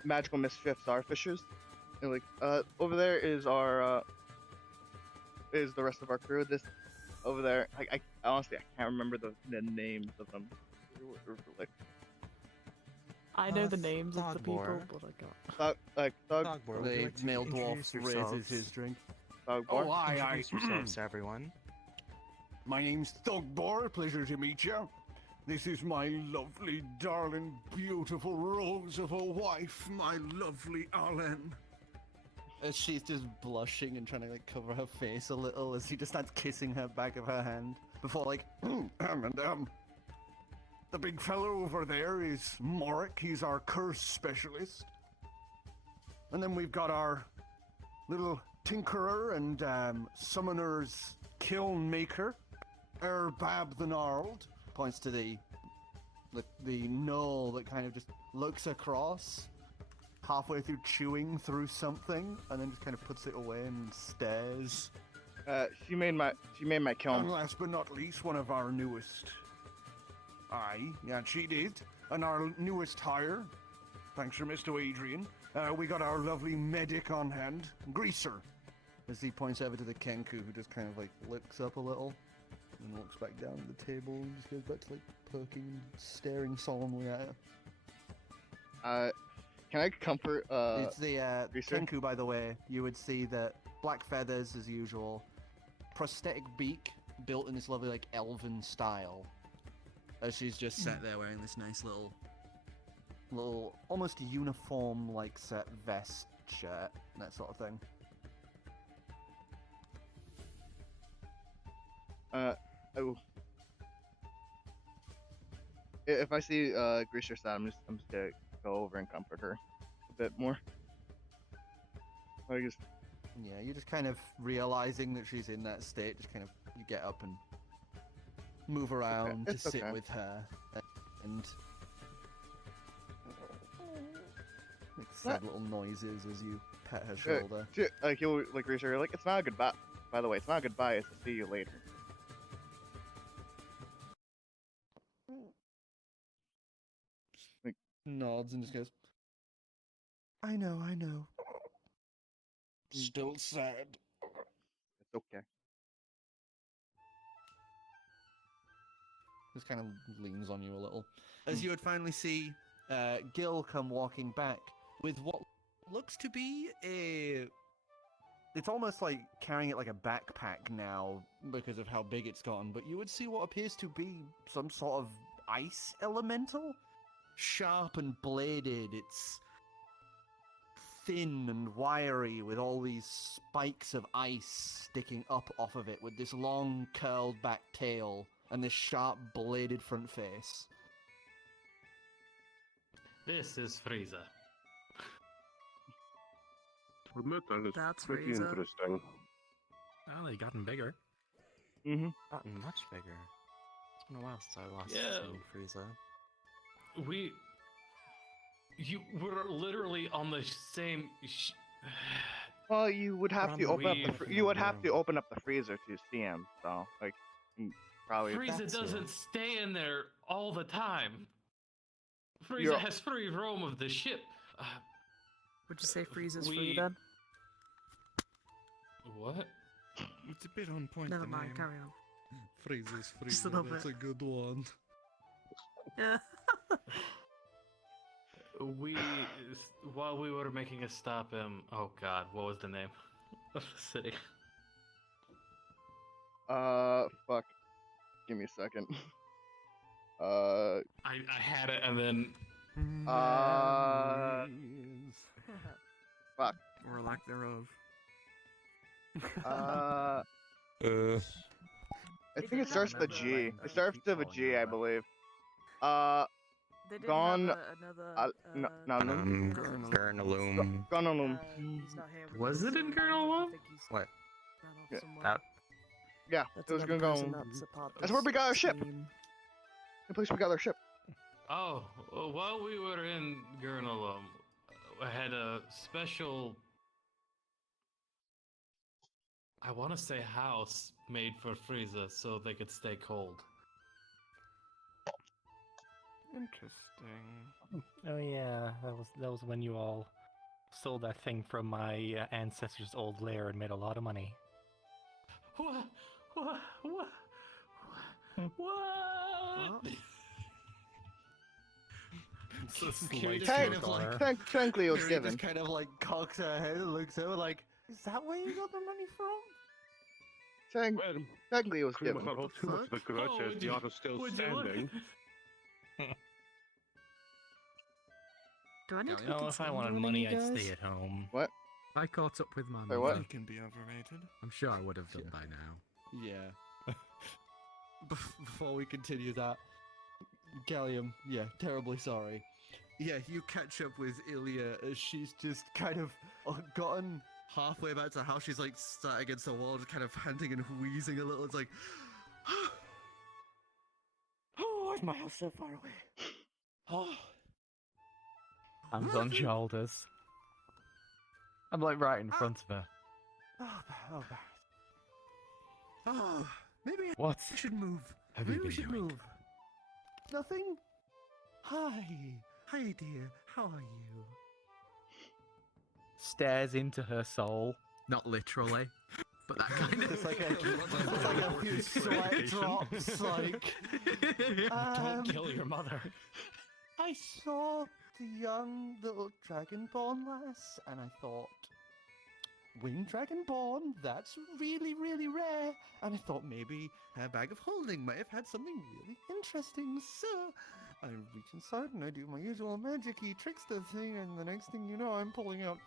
magical misfits Artificers, and over there is our is the rest of our crew. This over there, I honestly can't remember the names of them. I know the names of the people, but I can't. Dogbor. The male dwarf raises his drink. Dogbor. Oh, aye. Introduce yourselves, everyone. My name's Thugbor. Pleasure to meet you. This is my lovely, darling, beautiful rose of a wife, my lovely Allen. As she's just blushing and trying to cover her face a little as he just starts kissing her back of her hand before the big fellow over there is Morik. He's our curse specialist. And then we've got our little tinkerer and summoner's kiln maker, Erbab the Gnarled. Points to the knoll that kind of just looks across, halfway through chewing through something, and then just kind of puts it away and stares. She made my kiln. And last but not least, one of our newest. Aye, yeah, she did. And our newest hire. Thanks for Mr. Adrian. We got our lovely medic on hand, Greaser. As he points over to the Kenku, who just kind of like looks up a little, and looks back down at the table, and just goes back to like perking and staring solemnly at her. Can I comfort It's the Greaser? Kenku, by the way. You would see that black feathers as usual, prosthetic beak built in this lovely like elven style. As she's just sat there wearing this nice little almost uniform like set vest shirt, that sort of thing. If I see Greaser sad, I'm just gonna go over and comfort her a bit more. I just Yeah, you're just kind of realizing that she's in that state. Just kind of you get up and move around to sit with her, and make sad little noises as you pet her shoulder. Like he'll like Greaser, like it's not a goodbye. By the way, it's not a goodbye. It's a see you later. Like nods and just goes, I know. Still sad. It's okay. Just kind of leans on you a little. As you would finally see Gill come walking back with what looks to be a... It's almost like carrying it like a backpack now because of how big it's gotten, but you would see what appears to be some sort of ice elemental? Sharp and bladed, it's thin and wiry with all these spikes of ice sticking up off of it with this long curled back tail and this sharp bladed front face. This is Frieza. Admit that is That's pretty Frieza. interesting. Well, they gotten bigger. Mm-hmm. Gotten much bigger. It's been a while since I last Yeah. seen Frieza. You were literally on the same. Well, you would have to open up the We've- you would have to open up the freezer to see him. So like, probably. Frieza doesn't stay in there all the time. Frieza You're- has free roam of the ship. Would you say Frieza's we- free then? What? It's a bit on point. Never the mind, name. carry on. Freezes, Just a little That's bit. a good one. Yeah. While we were making a stop, oh god, what was the name of the city? Fuck. Give me a second. I had it and then. Fuck. Or lack thereof. I think it starts with a G. It starts with a G, I believe. They did Gone. have another. Gurnaloom. Gurnaloom. He's not here. Was it in Gurnaloom? What? Yeah. That. Yeah, That's it was another gonna person go. that's a part of That's where we this got our ship. team. The place we got our ship. Oh, while we were in Gurnaloom, I had a special. I want to say house made for Frieza so they could stay cold. Interesting. Oh yeah, that was when you all sold that thing from my ancestors' old lair and made a lot of money. What? Technically, it was Kiri given. just kind of like cocks her head and looks over like, is that where you got the money from? Technically, it was Pretty given. much not hold too much of a grudge as the art is still standing. Do I need to be Oh, if I concerned wanted with money, any I'd of you stay guys? at home. What? I caught up with my Wait, what? mother. It can be overrated. I'm sure I would have done by now. Yeah. Before we continue that, Gallium, yeah, terribly sorry. Yeah, you catch up with Ilya as she's just kind of gotten halfway back to the house. She's like sat against the wall, just kind of panting and wheezing a little. It's like, oh, why's my house so far away? Oh. Hands on shoulders. I'm like right in front of her. Oh, Oh, maybe What I should move. have you Maybe we been should doing? move. nothing? Hi. Hi, dear. How are you? Stares into her soul. Not literally, but that kind of. It's like a few sweat drops, like... Don't kill your mother. I saw the young little dragonborn lass, and I thought, winged dragonborn, that's really, really rare. And I thought maybe her bag of holding might have had something really interesting. So I reach inside and I do my usual magic-y trickster thing, and the next thing you know, I'm pulling out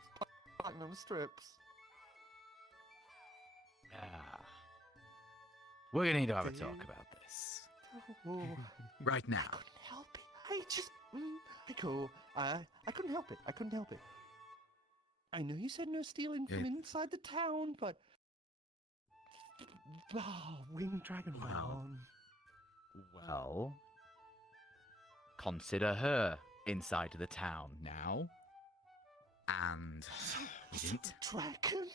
platinum strips. Yeah. We're gonna need to have a talk about this. Oh, Right now. I couldn't help it. I just, I couldn't help it. I couldn't help it. I know you said no stealing from inside the town, but winged dragonborn. Well, consider her inside of the town now. And we didn't. Dragon?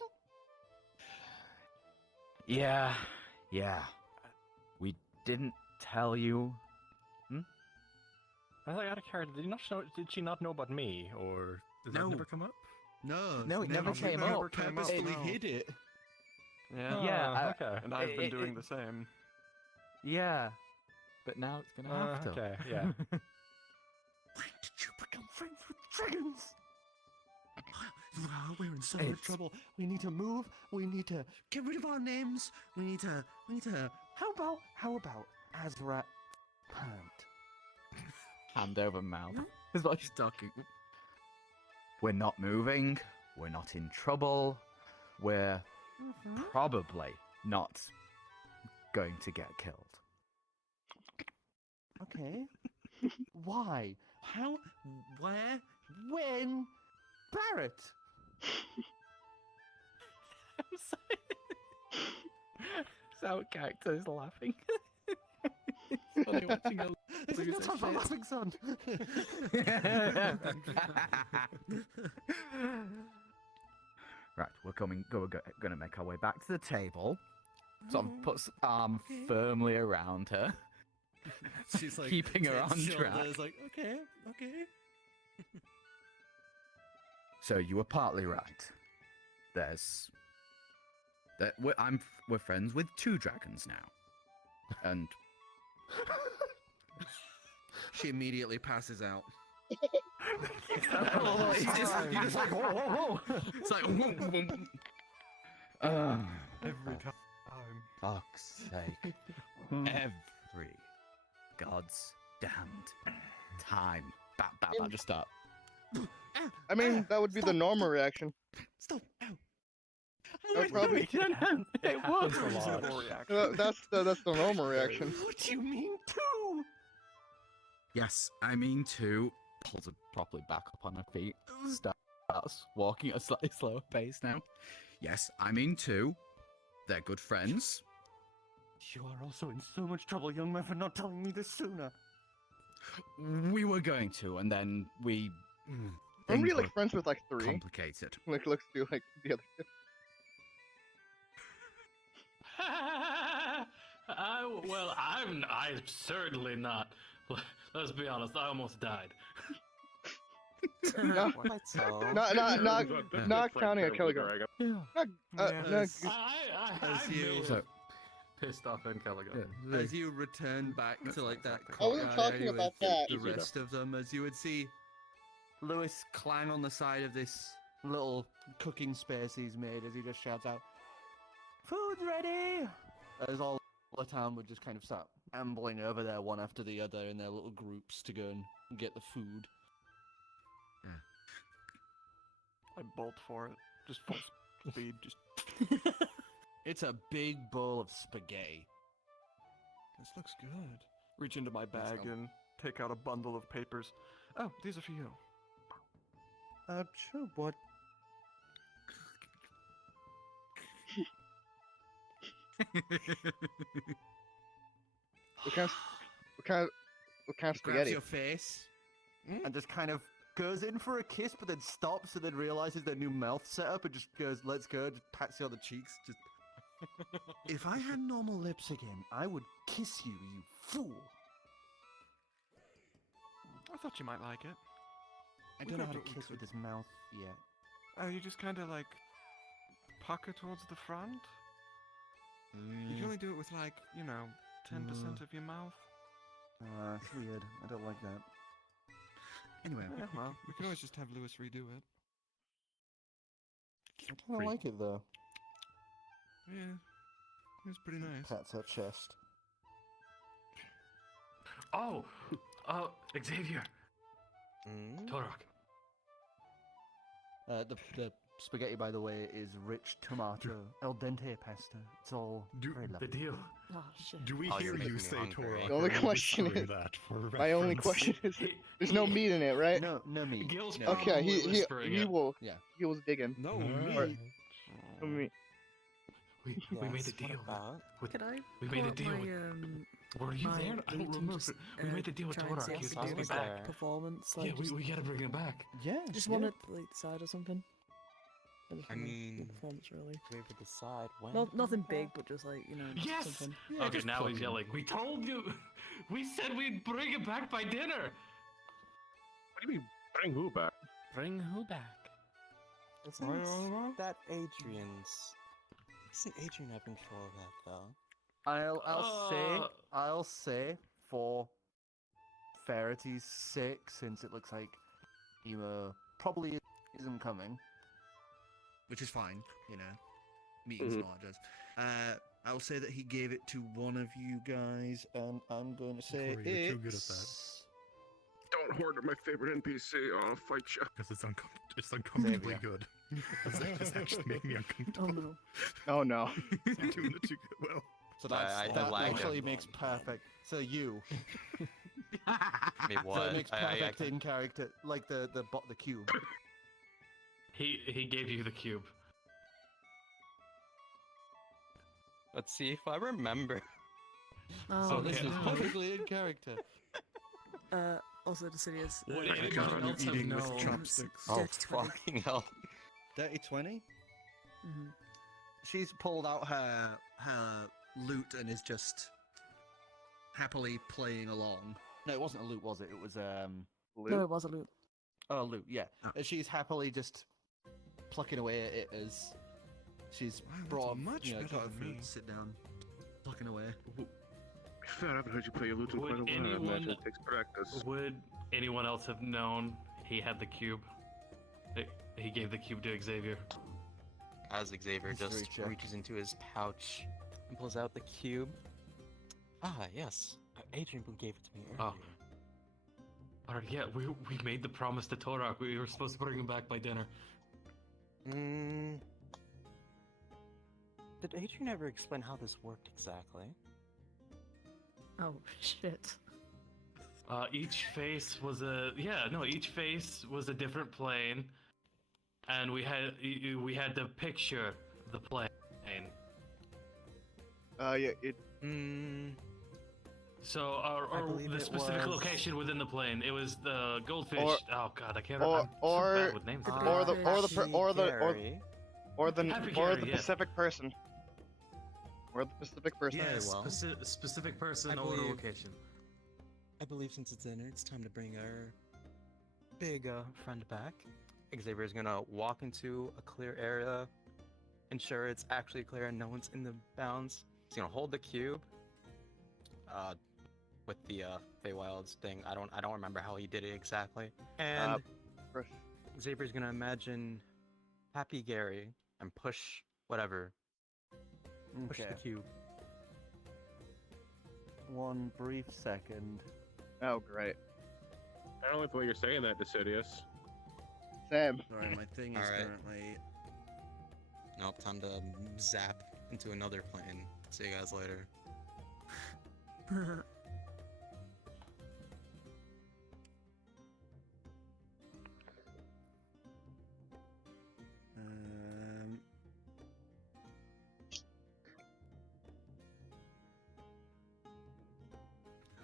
Yeah. We didn't tell you. I was like, out of character, did she not know about me, or did that No. never come up? No, it never came up. We purposefully hid it. Yeah. Okay. And I've been doing the same. Yeah. But now it's gonna have to. Okay, yeah. When did you become friends with dragons? We're in so much trouble. We need to move. We need to Get rid of our names. We need to. How about Azra Pant? Hand over mouth. Is what she's talking. We're not moving. We're not in trouble. We're probably not going to get killed. Okay. Why? How? Where? When? Barrett! I'm sorry. So character is laughing. It's funny watching her This is lose not her time for shit. laughing, son. Right, we're gonna make our way back to the table. Sort of puts arm firmly around her. She's like keeping her on track. Like, okay. So you were partly right. We're friends with 2 dragons now, and She immediately passes out. He's just like, whoa. It's like, Every time. fuck's sake. Every god's damned time. Bap, just start. I mean, that would be the normal reaction. Stop! Ow! That would probably. It was a lot. That's the normal reaction. What do you mean, too? Yes, I mean to. Pulls her properly back up on her feet. Starts walking at a slightly slower pace now. Yes, I mean to. They're good friends. You are also in so much trouble, young man, for not telling me this sooner. We were going to, and then we. I'm really like friends with like 3. Complicated. Like looks to like the other. Well, I'm certainly not. Let's be honest, I almost died. No, Quite so. not counting a Killigan. As you Pissed off in Caligan. as you return back to like that I wasn't courtyard talking area about with that. the rest of them, as you would see Lewis clang on the side of this Little cooking space he's made as he just shouts out, "Food's ready!" As all the town would just kind of start ambling over there one after the other in their little groups to go and get the food. I bolt for it. Just full speed. Just. It's a big bowl of spaghetti. This looks good. Reach into my bag and take out a bundle of papers. Oh, these are for you. Sure, what? What kind of grabs spaghetti? your face. And just kind of goes in for a kiss, but then stops and then realizes their new mouth setup and just goes, "Let's go," just pats you on the cheeks. Just, if I had normal lips again, I would kiss you, you fool. I thought you might like it. I don't know how to kiss with his mouth yet. Oh, you just kind of like pucker towards the front? You can only do it with like, 10% of your mouth. It's weird. I don't like that. Anyway, Yeah, well, we can always just have Lewis redo it. I kind of like it though. Yeah, it was pretty nice. Pats her chest. Oh, Xavier. Torok. The spaghetti, by the way, is rich tomato, al dente pasta. It's all very lovely. The deal. Oh shit. Do we hear you say Torok? The only question is, my only question is, there's no meat in it, right? No meat. Gill's Okay, he whispering will. Yeah. He was digging. No Or- no meat. We made a deal. Could I We made a pull up deal. my, Were you my there? I don't loot and remember. just, We made a deal with try and Torok. see He was how to supposed do to be his back. performance? Yeah, Like, just, we gotta bring him back. Yeah. just yeah. one at the side or something. I mean, performance really. we would decide when. Not to nothing bring big, but just like Yes! something. Yeah, Okay, just now pluck he's him. yelling. We told you. We said we'd bring him back by dinner. What do you mean, bring who back? Bring who back? Isn't that Adrian's? Isn't Adrian have control of that though? I'll say for Verity's sake, since it looks like Emo probably isn't coming. which is fine, meeting's not just. I'll say that he gave it to one of you guys, and I'm going to say Corey, you're too good at it's- that. Don't hoard my favorite NPC. I'll fight you. Because it's uncomfortably Xavier. good. It's actually making me uncomfortable. Oh no. You're doing it too good. Well, So that's, I that lied. actually makes perfect. So you. Wait, So what? it makes perfect in character, like the cube. He gave you the cube. Let's see if I remember. So Oh, this Okay. is perfectly in character. Also Dicidius. Would God, anyone I'm else have eating with known? chopsticks. Oh, Dirty 20. fucking hell. Dirty 20? Mm-hmm. She's pulled out her loot and is just happily playing along. No, it wasn't a loot, was it? It was No, it was a loot. Oh, loot. Yeah. Oh. And she's happily just plucking away at it as she's Wow, that's brought much better got than me. Sit down, plucking away. Fair, I haven't heard you play a lute in Would quite a while. I anyone- imagine it takes practice. Would anyone else have known he had the cube? He gave the cube to Xavier. As Xavier History just check. reaches into his pouch and pulls out the cube. Ah, yes. Adrian gave it to me earlier. Oh. Alright, yeah, we made the promise to Torok. We were supposed to bring him back by dinner. Did Adrian ever explain how this worked exactly? Oh shit. Each face was each face was a different plane, and we had the picture of the plane. Yeah, it. So, or believe the it specific was- location within the plane. It was the goldfish. Or- Oh god, I can't. or- I'm so or- bad with names. or the Happy Gary, yeah. Pacific person. Or the specific person. Very well. Specific person I or believe- location. I believe since it's dinner, it's time to bring our big friend back. Xavier's gonna walk into a clear area, ensure it's actually clear and no one's in the bounds. He's gonna hold the cube. With the Feywild's thing, I don't remember how he did it exactly. And Xavier's gonna imagine Happy Gary and push whatever. Push the Okay. cube. One brief second. Oh, great. I don't like the way you're saying that, Dicidius. Sam. Sorry, my thing is Alright. currently. Nope, time to zap into another plane. See you guys later.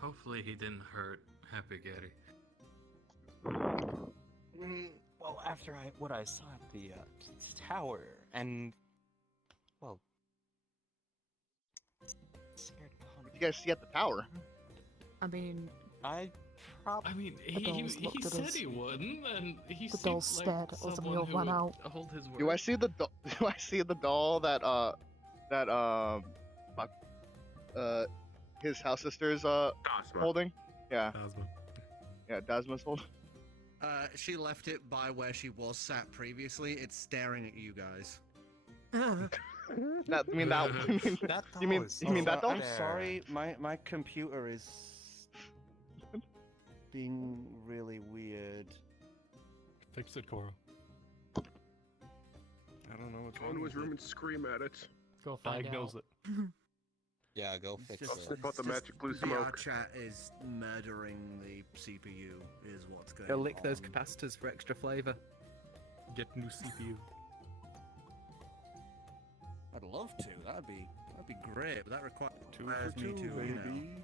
Hopefully he didn't hurt Happy Gary. after what I saw at the tower, and well, scared the What you guys see at the tower? I mean, I mean, The dolls he looked at said us. he wouldn't, and he The seemed dolls like stared at us and we someone all who ran would out. hold his word. Do I see the do I see the doll that fuck, his house sister's holding? Yeah. Yeah, Dasma's holding. She left it by where she was sat previously. It's staring at you guys. That you mean that? You mean that doll? I'm sorry, my computer is being really weird. Fix it, Coro. I don't know what's Go into his room and scream at it. Go find Diagnose out. it. Yeah, go It's fix just- it. Sniff out the it's just magic blue VR smoke. chat is murdering the CPU, is what's going Go on. lick those capacitors for extra flavor. Get new CPU. I'd love to. That'd be great. But that requires for me two, to, you know. baby.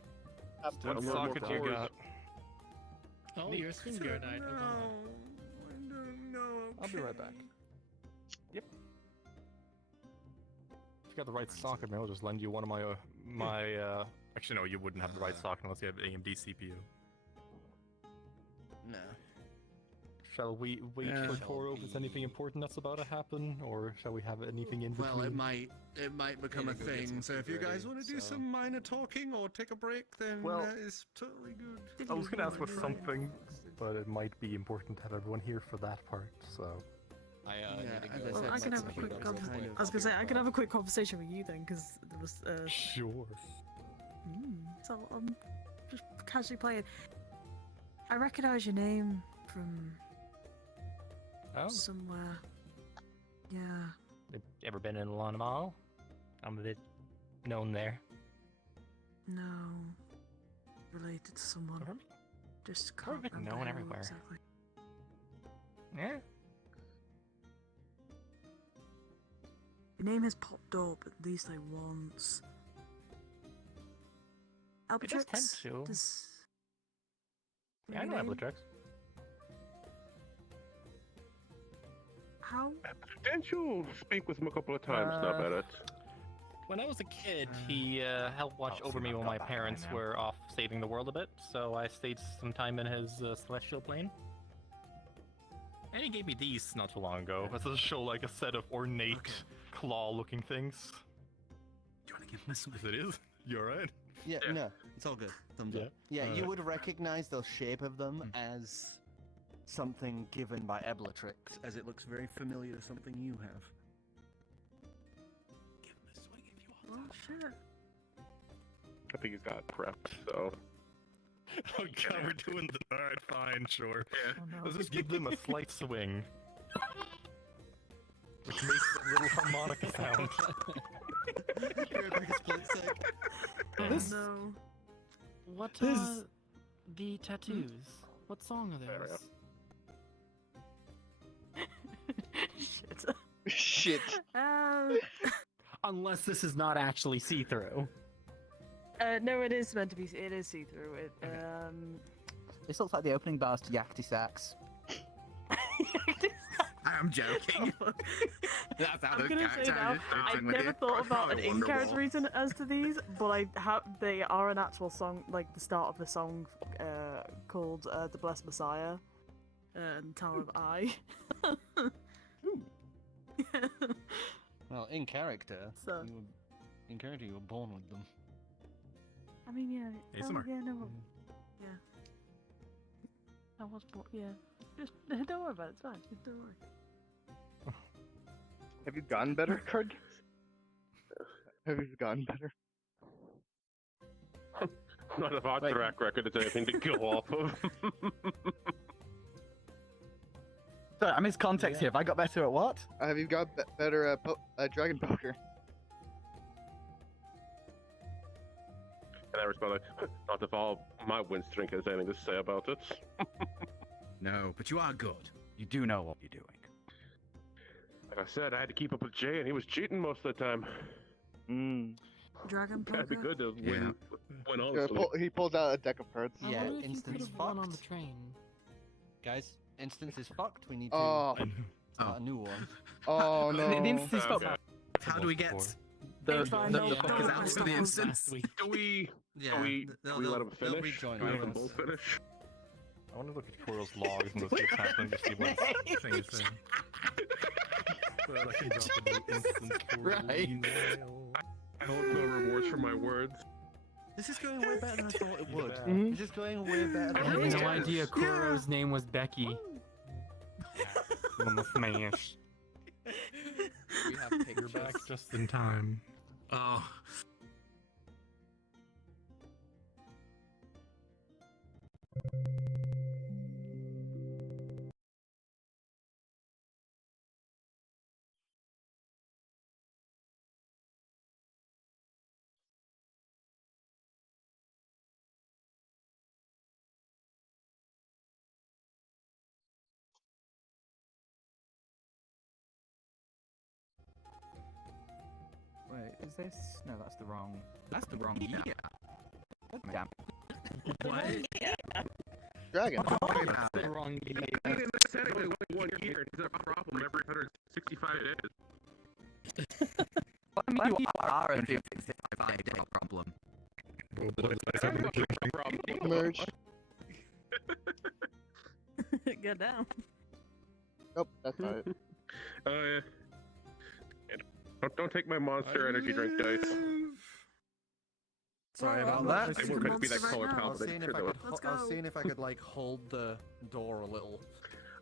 What socket you got? Oh, your screen guard died. Hold on. I'll be right back. Yep. If you got the right socket, maybe I'll just lend you one of my Actually, no, you wouldn't have the right socket unless you have AMD CPU. No. Shall we wait Yeah. for Toro if there's anything important that's about to happen, or shall we have anything in between? Well, it might become a thing. So if you guys want to do some minor talking or take a break, then Well, that is totally good. I was gonna ask for something, but it might be important to have everyone here for that part, so... I need to go. Well, I can have a quick conversation. I was gonna say I can have a quick conversation with you then, because there was. Sure. So I'm just casually playing. I recognise your name from somewhere. Yeah. Have you ever been in Lon Mall? I'm a bit known there. No. Related to someone. Just can't I've been remember known who everywhere. Exactly. Yeah. Your name has popped up at least like once. It does tend Albatrox? to. Does... Yeah, I know your name? Ablatrix. How? Didn't you speak with him a couple of times now about it? When I was a kid, he helped watch over me while my parents were off saving the world a bit, so I stayed some time in his celestial plane. And he gave me these not too long ago. This does show like a set of ornate claw-looking things. Do you want to give this Yes, it is. You alright? Yeah, no. It's all good. Thumbs up. Yeah, you would recognize the shape of them as something given by Eblatrix, as it looks very familiar to something you have. Oh shit. I think he's got prepped, so. Oh god, we're doing the... Alright, fine, sure. Oh, no. Let's just give them a slight swing. Which makes a little harmonica sound. This- No. What This- are the tattoos? What song are those? Shit. Shit. Unless this is not actually see-through. No, it is meant to be. It is see-through. It, This looks like the opening bars to Yakety Sax. I'm joking. That's how I'm the gonna say character now, is I've dancing with never you. thought about an Oh, in-character wonderful. reason as to these, but I have. They are an actual song, like the start of the song, called "The Blessed Messiah," and Tower of I. Well, in character, So- you were born with them. I mean, yeah. ASMR. Yeah, no. Yeah. I was born. Yeah. Just don't worry about it. It's fine. Just don't worry. Have you gotten better, Card? Have you gotten better? Not if our track record is anything to go off of. Sorry, I missed context here. Have I got better at what? Have you got better at Dragon Poker? And I respond like, not if all my win streak has anything to say about it. No, but you are good. You do know what you're doing. Like I said, I had to keep up with Jay, and he was cheating most of the time. Dragon That'd be Poker? good to win honestly. He pulls out a deck of cards. I wonder if you could have won on the train. Guys, instance is fucked. We need to Oh. start a new one. Oh no. The instance is fucked. How do we get It's fine, the no, fuck don't is let out us of the stop us. instance? Do we? Yeah, do we they'll- let they'll- them they'll finish? rejoin Do we let them us. both finish? I want to look at Koro's logs and see what's happening to see what's facing. So that I can drop a new instance Koro Right. email. I hope no rewards for my words. This is going way better than I thought it would. Yeah. This is going way better. I than had no thought. idea Kuro's name was Becky. Mama smash. We have You're pictures. back just in time. Oh. Wait, is this? No, that's the wrong. That's the wrong year. Damn. What? Dragon. That's the wrong year. Even the setting is only 1 year. It's a problem every 165 days. I mean, you are a 55-day problem. Merge. Get down. Nope, that's not it. Yeah. Don't take my monster energy drink dice. Sorry Well, about I'm that. It won't meant to be that Monster color right now. I was palette. seeing if I could. Let's I was go. seeing if I could like hold the door a little.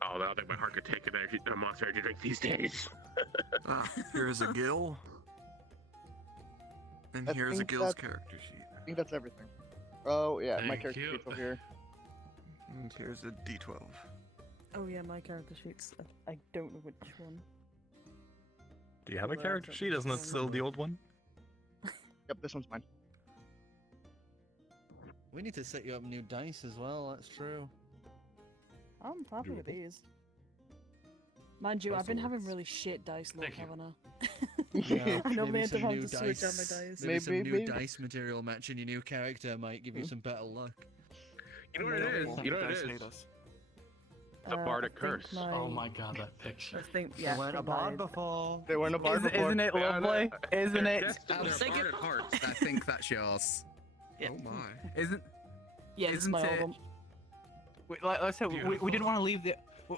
Oh, I don't think my heart could take a monster energy drink these days. Here's a Gill. And I here's a think Gill's that- character sheet. I think that's everything. Oh yeah, my Thank character you. sheet's over here. And here's a D12. Oh yeah, my character sheets. I don't know which one. Do you have a Well, character that's sheet? Isn't it still the old one? Yep, this one's mine. We need to set you up new dice as well. That's true. I'm happy with Doable. these. Mind you, I've been having Dice really shit dice luck, Thank you. haven't I? Yeah, I normally maybe end up some having new to switch out my dice. dice. Maybe some new maybe. dice material matching your new character might give you some better luck. You know what it is? You know what it is? Us. It's a bardic I think curse. Oh my god, that picture. I think Yeah, yeah. we weren't a bard before. They weren't a bard before. Isn't it lovely? Isn't it? That's Take their it. bardic hearts. I think that's yours. Yeah. Oh my. Isn't Yeah, it's Isn't my it- old one. like I said, we Beautiful. didn't want to leave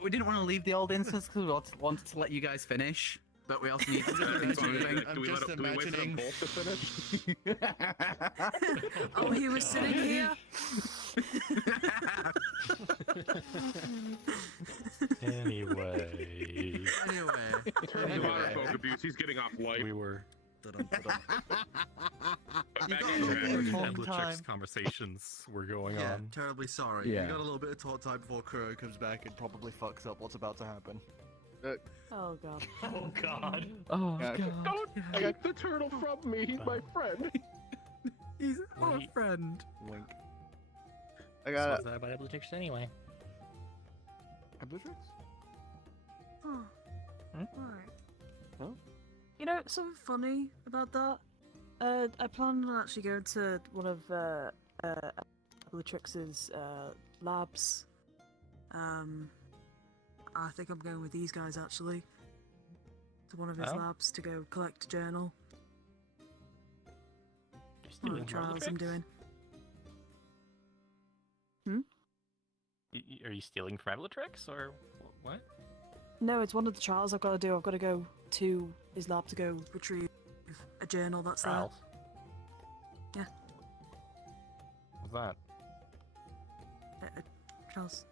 we didn't want to leave the old instance because we wanted to let you guys finish, but we also need to keep things moving. I'm Do we just let 'em- do we wait for them imagining- both to finish? Oh, he was sitting here. Anyway, Anyway. Turn to Otterfolk abuse. He's getting off life. we were But You back got on a little track. bit of Eblicek's conversations were going Yeah, on. terribly sorry. Yeah. You got a little bit of talk time before Kuro comes back and Probably fucks up what's about to happen. Oh god. Oh god. Oh Yeah, god. Don't take the turtle from me. He's my friend. He's our Wait. friend. Wink. I got Was that about Eblicek anyway? Eblicek? Oh. Hmm? Alright. Huh? You know, something funny about that? I plan on actually going to one of Eblicek's labs. I think I'm going with these guys actually. To one of his Oh? labs to go collect a journal. You're One of stealing the trials I'm Eblicek's? doing. Are you stealing from Eblicek's or what? No, it's one of the trials I've got to do. I've got to go to his lab to go retrieve a journal that's Trials? Yeah. What's that? there. Trials.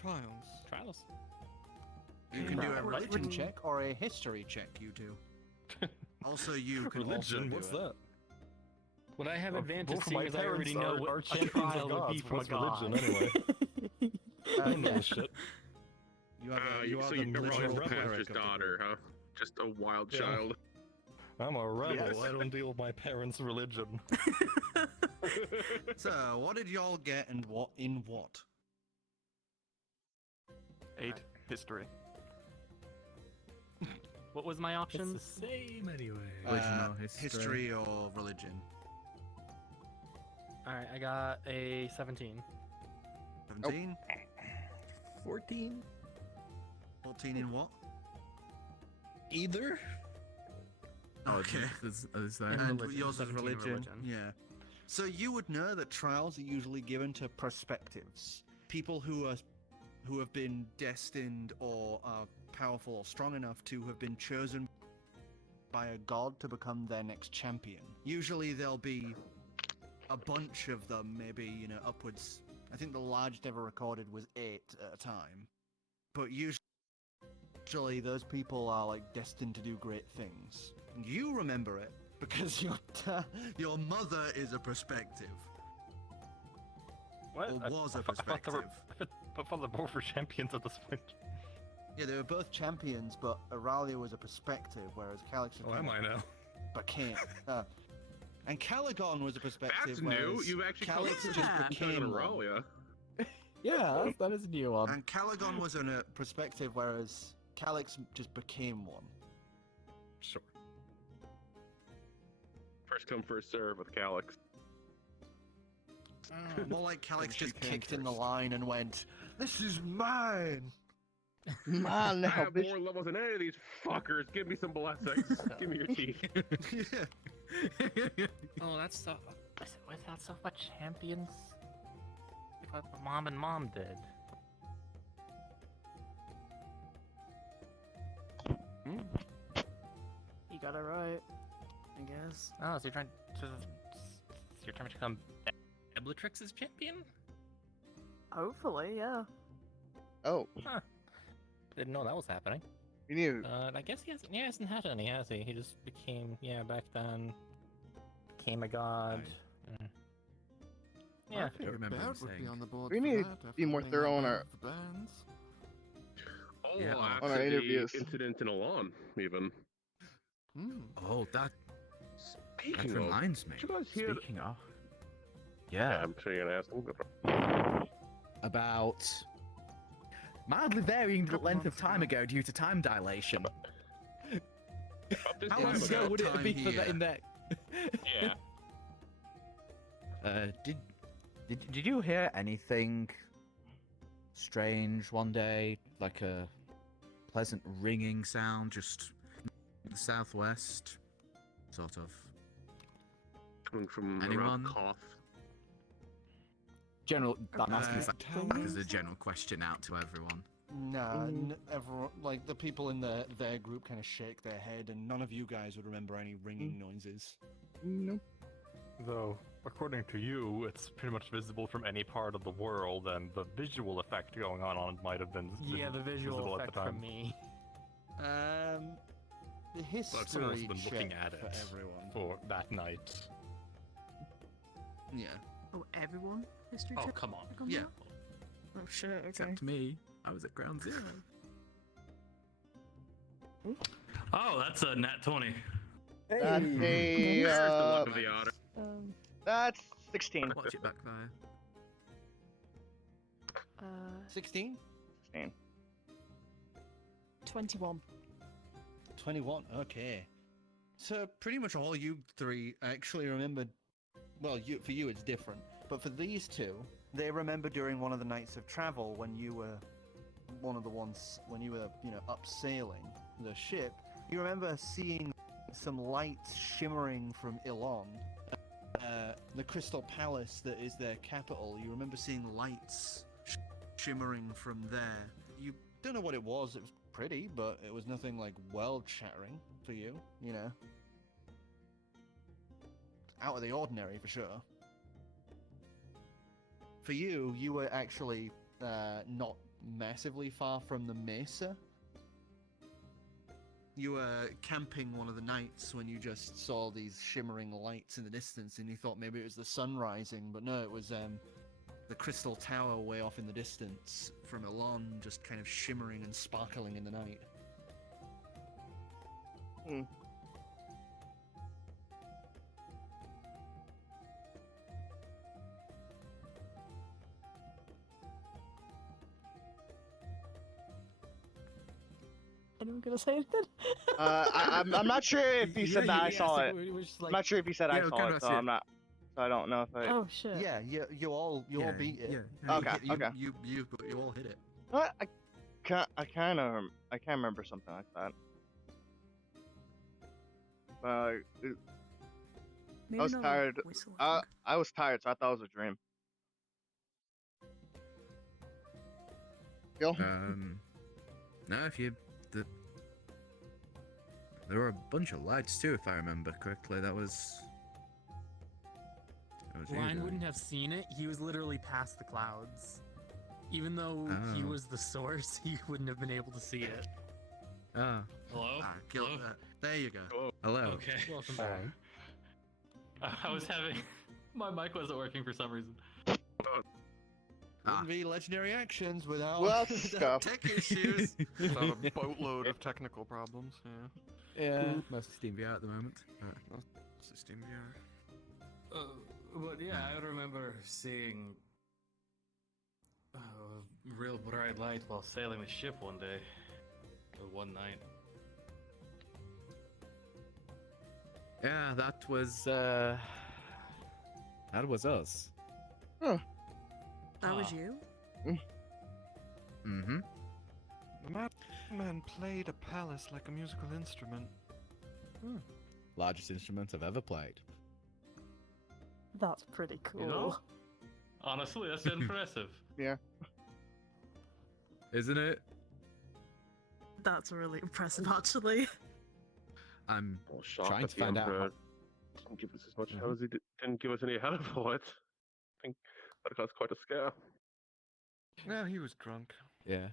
Trials. Trials? You can do a What- religion what- check or a history check, you two. Also, you can also Religion? do What's it. that? Would I have Both advantage of seeing my as I already parents know are what champions trial of would gods. be from a What's god? religion anyway? I don't know shit. You are you are So the you're literal Royal cleric Pastor's of the daughter, huh? Just a wild Yeah. child. I'm a rebel. Yes. I don't deal with my parents' religion. So, what did y'all get and what in what? 8 history. What was my options? It's the same anyway. Original history or religion? Alright, I got a 17. 17? 14. 14 in what? Either. Okay. Is that? And religion, yours is 17 religion. Yeah. So you would know that trials are usually given to prospectives, people who have been destined or are powerful or strong enough to have been chosen by a god to become their next champion. Usually there'll be a bunch of them, maybe, upwards. I think the largest ever recorded was 8 at a time. But usually those people are like destined to do great things. And you remember it because your mother is a prospective. What? Or was a I prospective. thought they both were champions at this point. Yeah, they were both champions, but Auralia was a prospective, whereas Calix became. And Caligon was a perspective. That's new. whereas You actually Calix called just it became one. Auralia. Yeah, that is a new one. And Caligon was in a perspective, whereas Calix just became one. Sure. First come, first serve with Calix. More like Calix And she just came kicked in the first. line and went, "This is mine." Ah, no, I have bitch. more levels than any of these fuckers. Give me some blessings. Give me your teeth. Oh, that's so. Was that so much champions? What mom and mom did. You got it right, I guess. Oh, so you're trying to become Eblatrix's champion? Hopefully, yeah. Oh. Huh. Didn't know that was happening. You need. I guess he hasn't had any, has he? He just became, back then, became a god. Yeah. I think a belt would be on the board. We for need that, to be more definitely thorough on not our. the bands. Oh, Yeah, after on our the interviews. incident in Alon, even. Oh, that Speaking reminds me. did you guys hear? Speaking of, yeah, I'm sure you're gonna ask them. about mildly varying length of time ago due to time dilation. This How time long ago ago. would it be for that in that? Yeah. Did you hear anything strange one day, like a pleasant ringing sound just in the southwest, sort of? Coming from Anyone? around Koth. General, I'm asking Towers? as a general question out to everyone. Nah, everyone, like the people in their group kind of shake their head, and none of you guys would remember any ringing noises. Nope. Though, according to you, it's pretty much visible from any part of the world, and the visual effect going on it might have been Yeah, the visual visible effect at the time. from me. The history But someone's been looking check at it for everyone. for that night. Yeah. Oh, everyone? History Oh, check? come on. check on Yeah. that? Oh shit, okay. Except me, I was at ground zero. Oh, that's a nat 20. That's a. There's the luck of the otter. That's 16. Watch it backfire. 16? 16. 21. 21, okay. So pretty much all you three actually remembered. Well, for you it's different, but for these two, they remember during one of the nights of travel when you were one of the ones when you were, up sailing the ship. You remember seeing some lights shimmering from Ilon, the Crystal Palace that is their capital. You remember seeing lights shimmering from there. You don't know what it was. It was pretty, but it was nothing like world-shattering for you, Out of the ordinary, for sure. For you, you were actually not massively far from the mesa. You were camping one of the nights when you just Saw these shimmering lights in the distance, and you thought maybe it was the sun rising, but no, it was the crystal tower way off in the distance from Elon just kind of shimmering and sparkling in the night. Anyone gonna say anything? I'm not sure if he said that I saw it. Just I'm not sure if he said I saw it, so I'm not. So I don't know if I. Oh shit. Yeah, you all beat it. Yeah, Okay, you okay. You all hit it. What? I can't remember something like that. I Maybe was not tired. a whistle, I I was tired, so I thought it was a dream. Gill? No, if you... There were a bunch of lights too, if I remember correctly. That was you Ryan doing. wouldn't have seen it. He was literally past the clouds. Even though he Oh. was the source, he wouldn't have been able to see it. Ah. Hello? Gill, Hello? there you go. Hello. Okay. Welcome back. I was having... My mic wasn't working for some reason. Wouldn't be legendary actions without, Well, without stuff. tech issues. Without a boatload of technical problems. Yeah. Yeah, mostly Steam VR at the moment. Mostly Steam VR. But yeah, I remember seeing a real bright light while sailing the ship one day. Or one night. Yeah, that was us. Huh. That was you? Mm-hmm. The madman played a palace like a musical instrument. Largest instrument I've ever played. That's pretty cool. You know? Honestly, that's impressive. Yeah. Isn't it? That's really impressive, actually. I'm Well, shocked trying that to the find out. Emperor didn't give us as much help as he didn't give us any help for it. I think that caused quite a scare. Yeah, he was drunk. Yeah.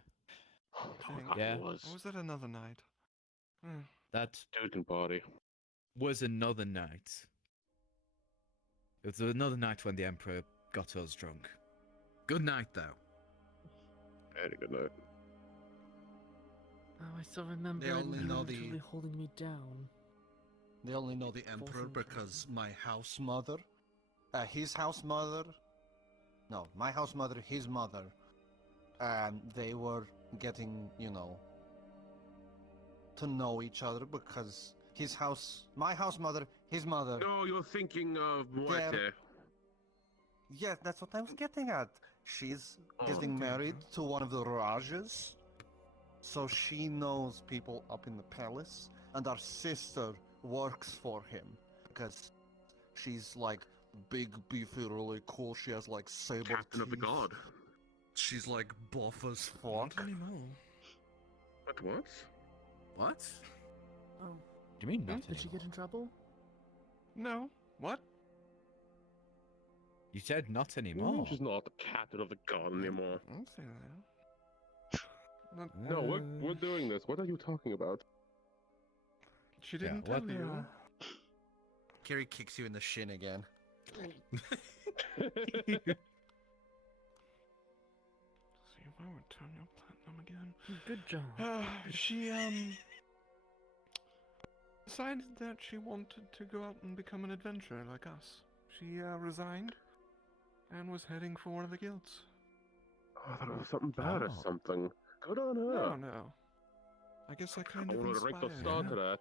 Oh, Yeah. It was. Or was that another night? That Dude can party. was another night. It was another night when the Emperor got us drunk. Good night, though. Very good night. Oh, I still remember They only him know literally the- holding me down. They only know the Emperor because my house mother, his house mother, no, my house mother, his mother, they were getting, to know each other because my house mother, his mother. No, you're thinking of Muerte. They're- Yeah, that's what I was getting at. She's Oh, getting married to one of the Rajas, so she knows people up in the palace, and our sister works for him because she's like big, beefy, really cool. She has like saber Captain of the teeth. God. She's like buff as fuck. But what? What? Oh. Do you mean not Did she get in trouble? No. What? You said not anymore. She's not the captain of the God anymore. I don't say that. No, we're doing this. What are you talking about? She didn't what- tell you. Cari kicks you in the shin again. See if I would turn your platinum again. Good job. She decided that she wanted to go out and become an adventurer like us. She resigned and was heading for one of the guilds. Oh, I thought it was something bad or Oh. something. Good on her. No. I guess I kind I of want to rank the inspired start her. to that.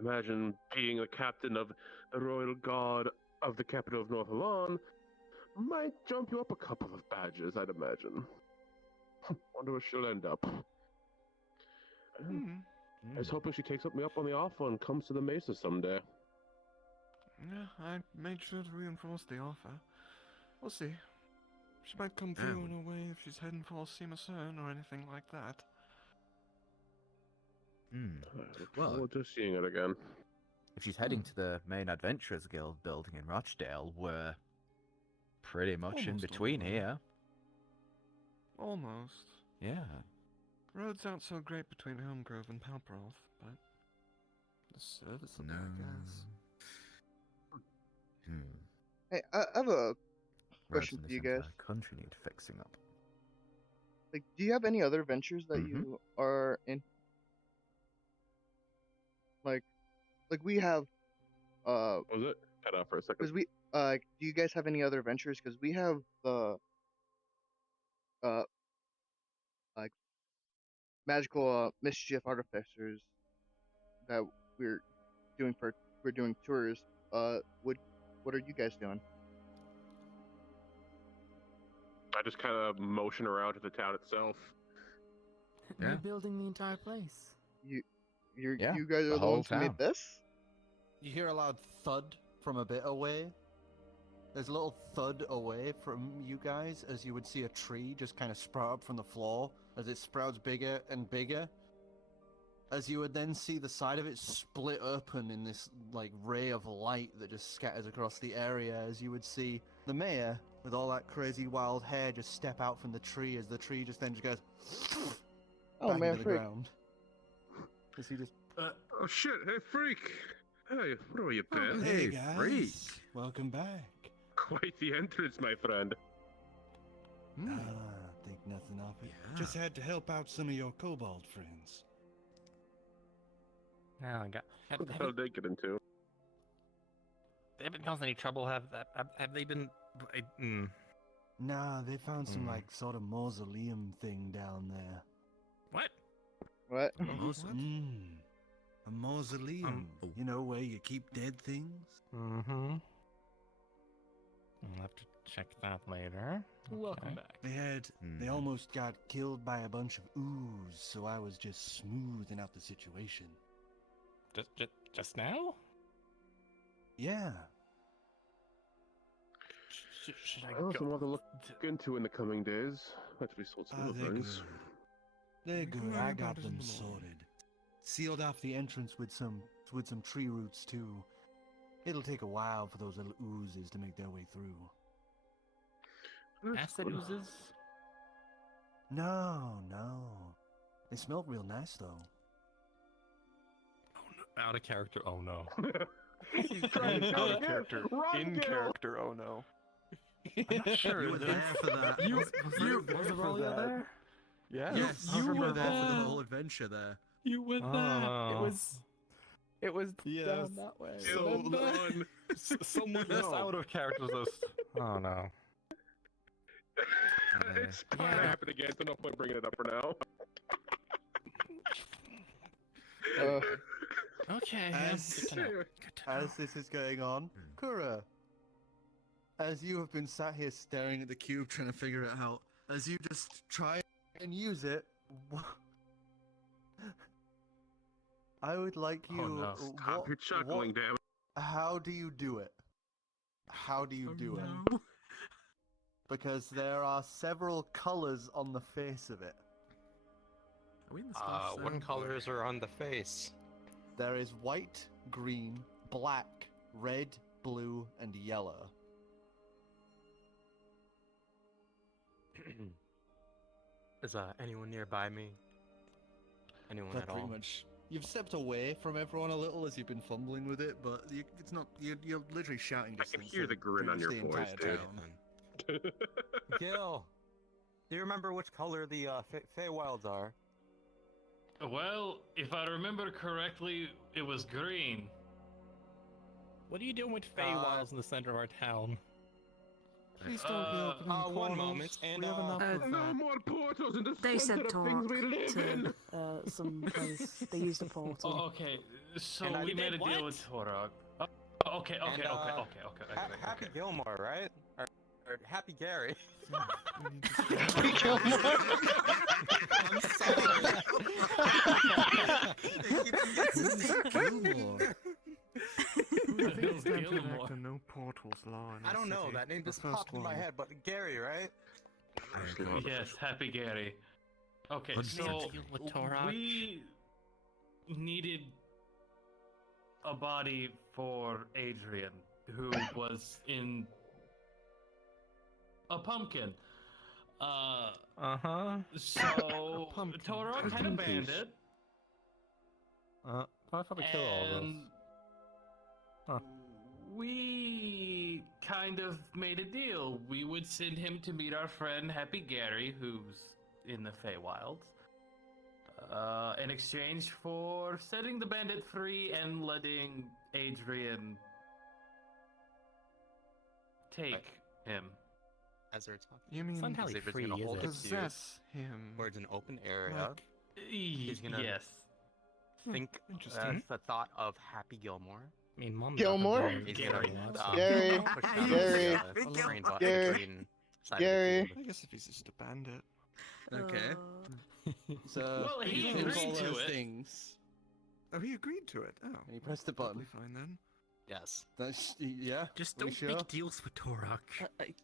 Imagine being the captain of the Royal Guard of the capital of North Alon might jump you up a couple of badges, I'd imagine. Wonder where she'll end up. I was hoping she takes me up on the offer and comes to the Mesa someday. Yeah, I made sure to reinforce the offer. We'll see. She might come through in a way if she's heading for Cern or anything like that. I look Well- forward to seeing it again. If she's heading to the main Adventurers Guild building in Rochdale, we're pretty much in Almost between all. here. Almost. Yeah. Roads aren't so great between Helmgrove and Palproth, but the serviceable, I guess. Hey, I have a Roads question in for this you guys. entire country need fixing up. Like, do you have any other ventures that you are in? Like we have, Was it? Cut off for a second. because we, do you guys have any other ventures? Because we have the, like, magical mischief artificers that we're doing tours. What are you guys doing? I just kind of motion around to the town itself. Yeah. rebuilding the entire place. You Yeah, guys are the the whole ones who made town. this? You hear a loud thud from a bit away. There's a little thud away from you guys as you would see a tree just kind of sprout up from the floor as it sprouts bigger and bigger. As you would then see the side of it split open in this like ray of light that just scatters across the area, as you would see the mayor with all that crazy wild hair just step out from the tree as the tree just then just goes Oh, back man, into the freak. ground. As he just Oh shit! Hey, freak! Hey, where are you been? Hey guys, welcome back. Quite the entrance, my friend. Ah, think nothing of it. Just had to help out some of your kobold friends. Now I got. Have, What the have, hell you- did they get into? they haven't caused any trouble. Have they been? Nah, they found some Hmm. like sort of mausoleum thing down there. What? What? A mausoleum. You know where you keep dead things? Mm-hmm. I'll have to check that later. Welcome Okay. back. They almost got killed by a bunch of ooze, so I was just smoothing out the situation. Just now? Yeah. Should I Well, go? something to look into in the coming days. Actually, sold some of They're good. things. They're We can good. worry I about got it in them the morning. sorted. Sealed off the entrance with some tree roots too. It'll take a while for those little oozes to make their way through. Acid oozes? No. They smelled real nice though. Out of character. Oh no. He's trying to Out of again. character. Run, In Gill! character. Oh no. I'm not sure. You were there for that. You, Was Aurelia there? Yeah. Yes. Yes, You you were were there for the there. whole adventure there. You were there. Oh. It was Yes. down that way. Gill, Remember? run. Someone that's out of character says. Oh no. It's probably gonna happen again, so no point bringing it up for now. Okay. As, good to know. as this is going on, Kura, as you have been sat here staring at the cube trying to figure it out, as you just try and use it, I would like you. Oh, no. Stop your chuckling, damn it. How do you do it? How do you do it? No. Because there are several colors on the face of it. Are we in the What colors are on the face? There is white, green, black, red, blue, and yellow. Is anyone nearby me? Anyone That at pretty all? much. You've stepped away from everyone a little as you've been fumbling with it, but it's not. You're literally shouting. I can hear the grin on your voice, dude. Gill, do you remember which color the Feywilds are? Well, if I remember correctly, it was green. What are you doing with Feywilds in the center of our town? Please don't be opening one portals. moment, and We have enough of No that. more portals in the They said center of talk things we live in. to some place. They used a portal. Oh, okay, so And I we made a did deal what? with Torok. Oh, okay. Happy Gilmore, right? Or Happy Gary. Happy Gilmore. I'm sorry. Gilmore. Gilmore? No portals law. I don't know. That name just popped in my head, but Gary, right? Yes, Happy Gary. Okay, What's the so deal with Torok? we needed a body for Adrian, who was in a pumpkin. Uh-huh. So Pumpkin. Torok had a Pumpkin bandit, I'll probably kill all of those. and Huh. we kind of made a deal. We would send him to meet our friend Happy Gary, who's in the Feywilds, in exchange for setting the bandit free and letting Adrian take him. As they're talking. You mean It's not entirely Xavier's free, gonna is hold it? the cube possess him? towards an open area. Like, He's gonna Yes. think Interesting. the thought of Happy Gilmore. I mean, Mom. Gilmore? He's Gary. gonna Gary. push down Gary. the green button, Gary. green side of the Gary. cube. I guess if he's just a bandit. Okay. So Well, he You agreed think all to those it. things. Oh, he agreed to it. Oh, he pressed the button. Fine then. Yes. That's yeah. Just we don't sure? make deals with Torok.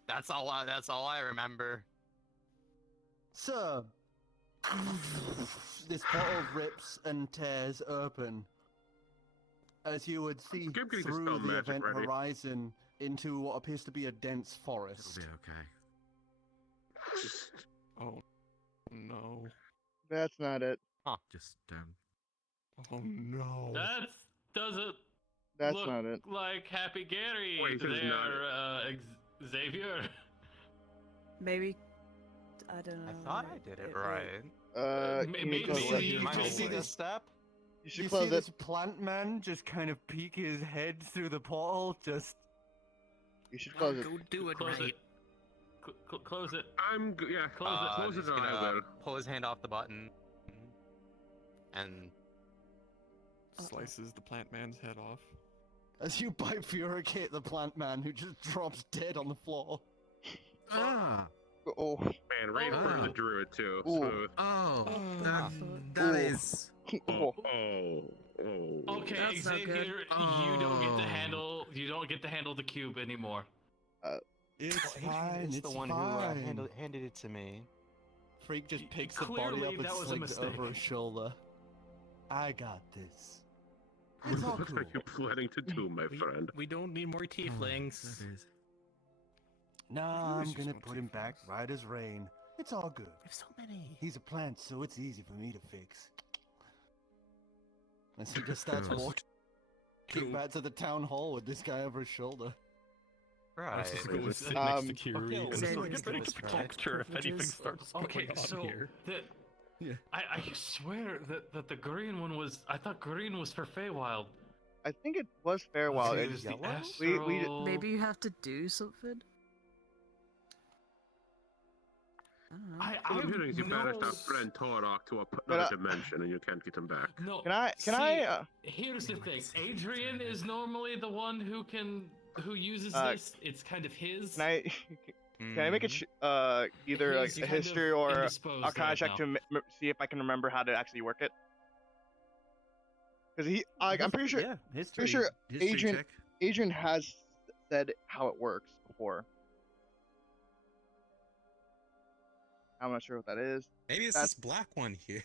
That's all I remember. So, this portal rips and tears open, as you would see Skip getting through dispel the magic event ready. horizon into what appears to be a dense forest. It'll be okay. Oh no. That's not it. Just Oh no. That doesn't That's look not it. like Happy Gary Wait, this is there, Xavier. Maybe. I don't know. I thought I did it right. Can you maybe close it? you Am I can missing see a this. step? You should You close see it. this plant man just kind of peek his head through the portal, just... You should close it. Go do it Close right. it. Close it. Yeah. Close it. He's And I gonna will. pull his hand off the button, and Slices the plant man's head off. As you bifurcate the plant man, who just drops dead on the floor. Ah! Oh. Man, Rain for the druid too. Ooh. Smooth. Oh! Ooh. That is... Oh. Okay, That's not Xavier, good. you don't get to Oh. handle. You don't get to handle the cube anymore. It's fine, it's it's the one who fine. handed it to me. Freak just picks the Clearly, body up and that was a slings it over mistake. his shoulder. I got this. It's all What cool. are you planning to do, my friend? We don't need more tieflings. That is... Nah, I'm Delicious gonna motif. put him back right as rain. It's all good. We have so many. He's a plant, so it's easy for me to fix. As he just starts Cool. walking back to the town hall with this guy over his shoulder. Right. I'm just going to sit next to Kiri and Xavier, sort of let's get ready go to with puncture if anything privileges. starts Okay, going on so here. Yeah. I swear that the green one was. I thought green was for Feywild. I think it was Fairwild. It It is the we- astral. Maybe you have to do something. I don't know. I I'm hearing you no- banished our friend Torok to But, another dimension and you can't get him back. No. Can I? see, Here's the thing. Adrian is normally the one who uses this. It's kind of his. Can I make it either like He's a kind of history or indisposed I'll kind right of check now. to see if I can remember how to actually work it? Because I'm pretty sure. Yeah, history. Pretty sure History Adrian check. Adrian has said how it works before. I'm not sure what that is. Maybe it's That's- this black one here.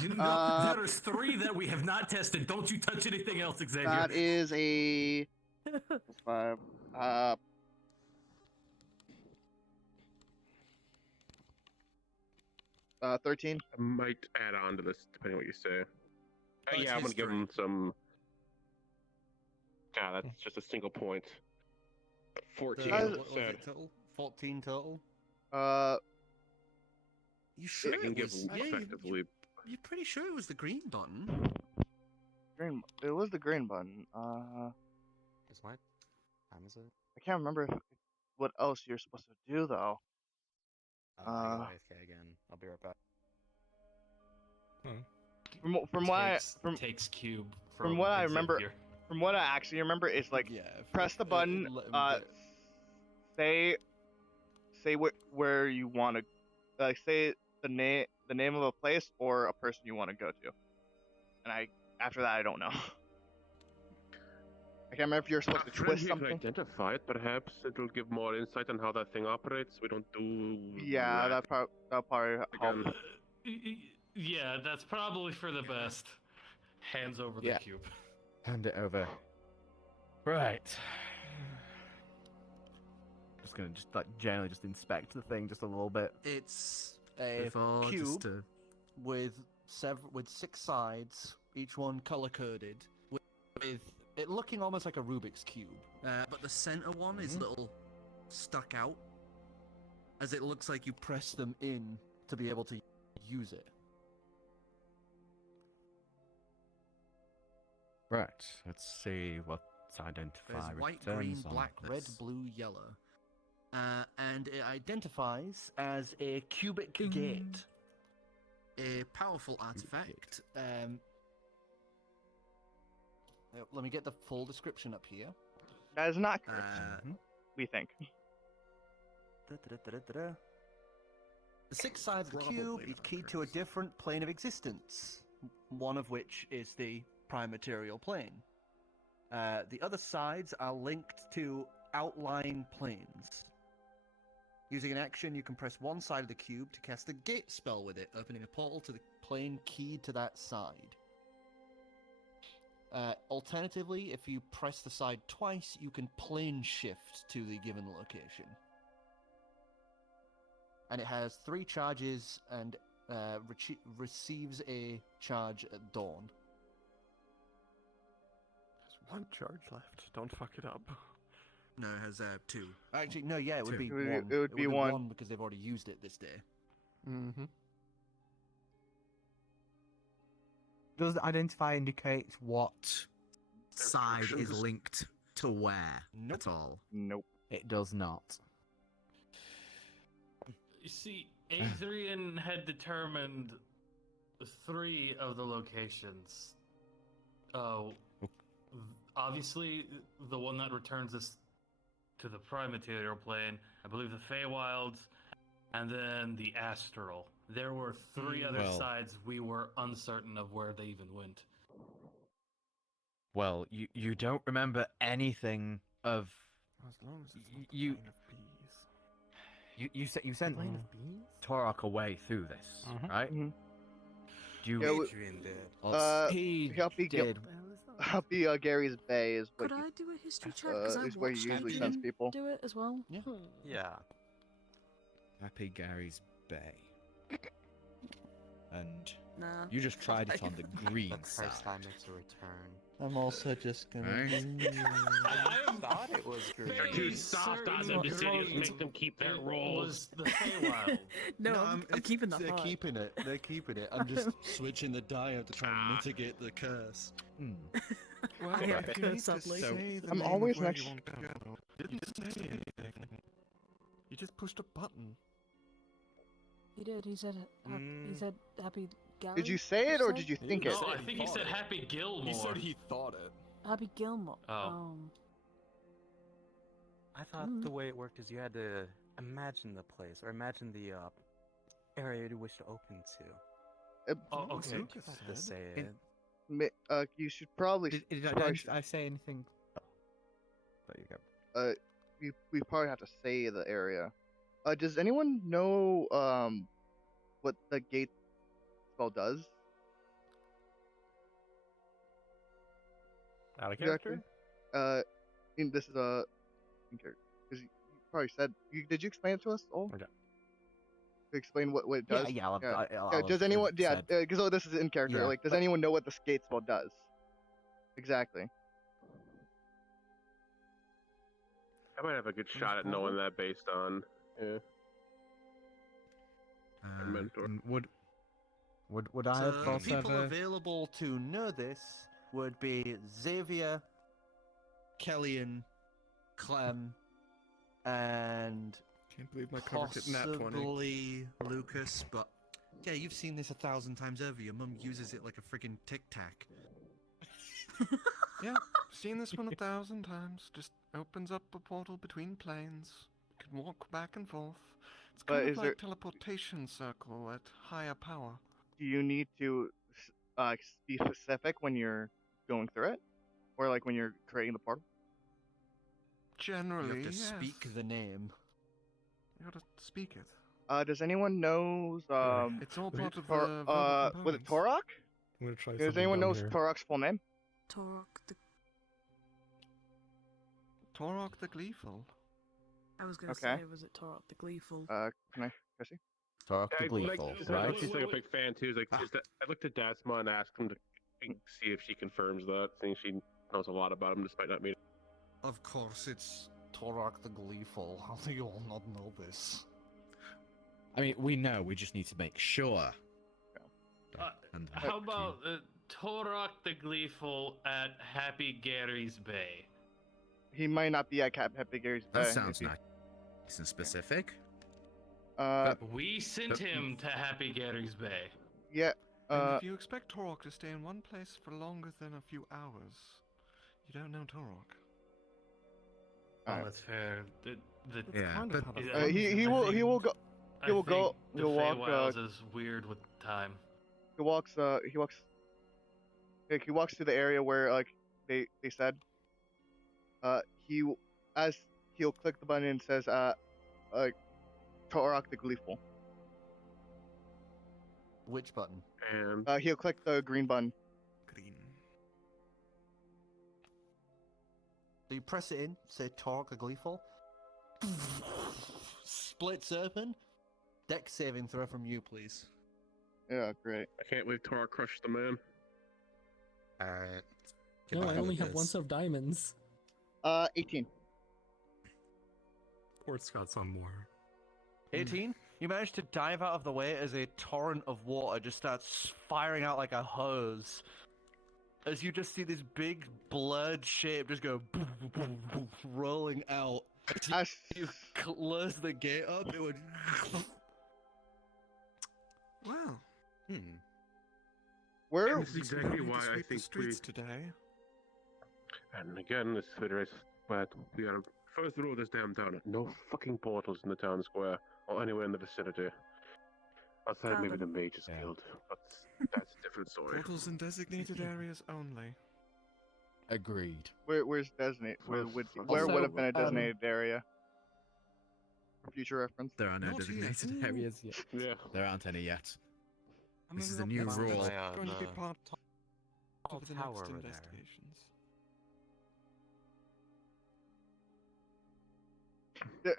You know, there's 3 that we have not tested. Don't you touch anything else, Xavier. That is a 5. 13. I might add on to this depending on what you say. it's Yeah, I'm gonna give history. him some. God, that's just a single point. 14. What was sad. it total? 14 total? You sure I can it give was... Yeah, effectively. you're pretty sure it was the green button? Green. It was the green button. Is what? Time is it? I can't remember what else you're supposed to do though. I go AFK again. I'll be right back. From what I takes cube. from what I remember, from what I actually remember, is like press the button. Say where you want to, like say the name of a place or a person you want to go to. And after that I don't know. I can't remember if you're supposed to Friend twist here can something. identify it. Perhaps it'll give more insight on how that thing operates. We don't do. Yeah, that'll probably help. Again. Yeah, that's probably for the best. Hands over the Yeah. cube. Hand it over. Right. Just gonna generally inspect the thing just a little bit. It's A before cube just to... with 6 sides, each one color coded, with it looking almost like a Rubik's cube. but the center one is little stuck out, as it looks like you Press them in to be able to use it. Right. Let's see what's identify There's white, green, returns on black, Red, this. blue, yellow. And it identifies as a cubic gate. A powerful artifact. Let me get the full description up here. That is not correct. We think. The 6 sides of the cube is keyed to a different plane of existence, one of which is the prime material plane. The other sides are linked to outline planes. Using an action, you can press one side of the cube to cast a gate spell with it, opening a portal to the plane keyed to that side. Alternatively, if you press the side twice, you can plane shift to the given location. And it has 3 charges and receives a charge at dawn. There's 1 charge left. Don't fuck it up. No, it has 2. Actually, no, yeah, it would 2. be 1. It would be 1 because they've already used it this day. Mm-hmm. Does the identifier indicate what side is linked to where at all? Nope. It does not. You see, Adrian had determined 3 of the locations. Obviously, the one that returns us to the prime material plane, I believe the Feywilds, and then the Astral. There were 3 other sides we were uncertain of where they even went. Well, you don't remember anything of... As long as it's not you the plane of bees. you sent Torok away through this, right? Mhm. Do you... Yeah, Adrian did. he did. Happy Gary's Bay is what Could I do a history check? Because I is where he watched usually Adrian sends people. do it as well. Yeah. Yeah. Happy Gary's Bay. And Nah. you just tried it on the green The side. first time makes a return. I'm also just gonna... I thought it was green. They're too soft on them, Dicidius. Make them keep their rolls. The Feywild. No, I'm keeping that They're part. keeping it. They're keeping it. I'm just switching the dial to try and mitigate the curse. Well, I have if you curse, need to sadly. say the I'm name always of where next- you want to go, you didn't say anything. You just pushed a button. He did. He said. He said happy Gary. Did you say it or did you think it? No, I think he said Happy Gilmore. He said he thought it. Happy Gilmore. Oh. I thought the way it worked is you had to imagine the place or imagine the area you wish to open to. Okay. You just have to say it. You should probably. Did probably I say anything? There you go. we probably have to say the area. Does anyone know what the gate spell does? Out of character? This is a in character because you probably said. Did you explain it to us all? Okay. Explain what it does. Yeah, I'll does anyone? Yeah, said. because this is in character. Yeah, like, does anyone know what the skate spell does? Exactly. I might have a good shot at knowing that based on. Yeah. mentor. And would I have So, thought people of available to know this would be Xavier, Kellyan, Clem, and can't believe my cover hit nat 20. Possibly Lucas, but yeah, you've seen this 1,000 times over. Your mum uses it like a friggin' Tic Tac. Yeah, seen this one 1,000 times. Just opens up a portal between planes. Can walk back and forth. It's But kind is of there- like teleportation circle at higher power. Do you need to be specific when you're going through it, or like when you're creating the portal? Generally, you have to yes. speak the name. You gotta speak it. Does anyone knows It's all part of Tor- the verbal was it components. Torok? I'm gonna try Does something anyone dumb know here. Torok's full name? Torok the Gleeful. I was gonna Okay. say, was it Torok the Gleeful? Can I, Chrissy? Torok the I Gleeful, like, right? She's like a big fan too. Like, I looked at Dasma and asked him to see if she confirms that. I think she knows a lot about him despite not meeting. Of course, it's Torok the Gleeful. How do you all not know this? I mean, we know. We just need to make sure. And How about Torok the Gleeful at Happy Gary's Bay? He might not be at Happy Gary's Bay. that sounds nice and specific. We sent him to Happy Gary's Bay. Yeah. And if you expect Torok to stay in one place for longer than a few hours, you don't know Torok. Oh, that's fair. Yeah, he will go. He will go. The He'll walk. Feywilds is weird with time. He walks. He walks. Like he walks to the area where like they said. He as he'll click the button and says like Torok the Gleeful. Which button? And he'll click the green button. Green. So you press it in, say Torok the Gleeful. Splits open. Dex saving throw from you, please. Yeah, great. I can't believe Torok crushed the man. Alright. No, I only have one set of diamonds. 18. Port's got some more. 18? You manage to dive out of the way as a torrent of water just starts firing out like a hose. As you just see this big blurred shape just go rolling out. As you close the gate up, it would. Wow. Where? This is exactly why I think streets today. And again, this federation, but we gotta first rule this damn town. No fucking portals in the town square or anywhere in the vicinity. Outside maybe the Mages Guild, but that's a different story. Portals in designated areas only. Agreed. Where's designate? Where would have been a designated area? For future reference. There are no designated areas yet. Yeah. There aren't any yet. This is a up new next rule. by, Going to be the part tall of the tower next over there. investigations.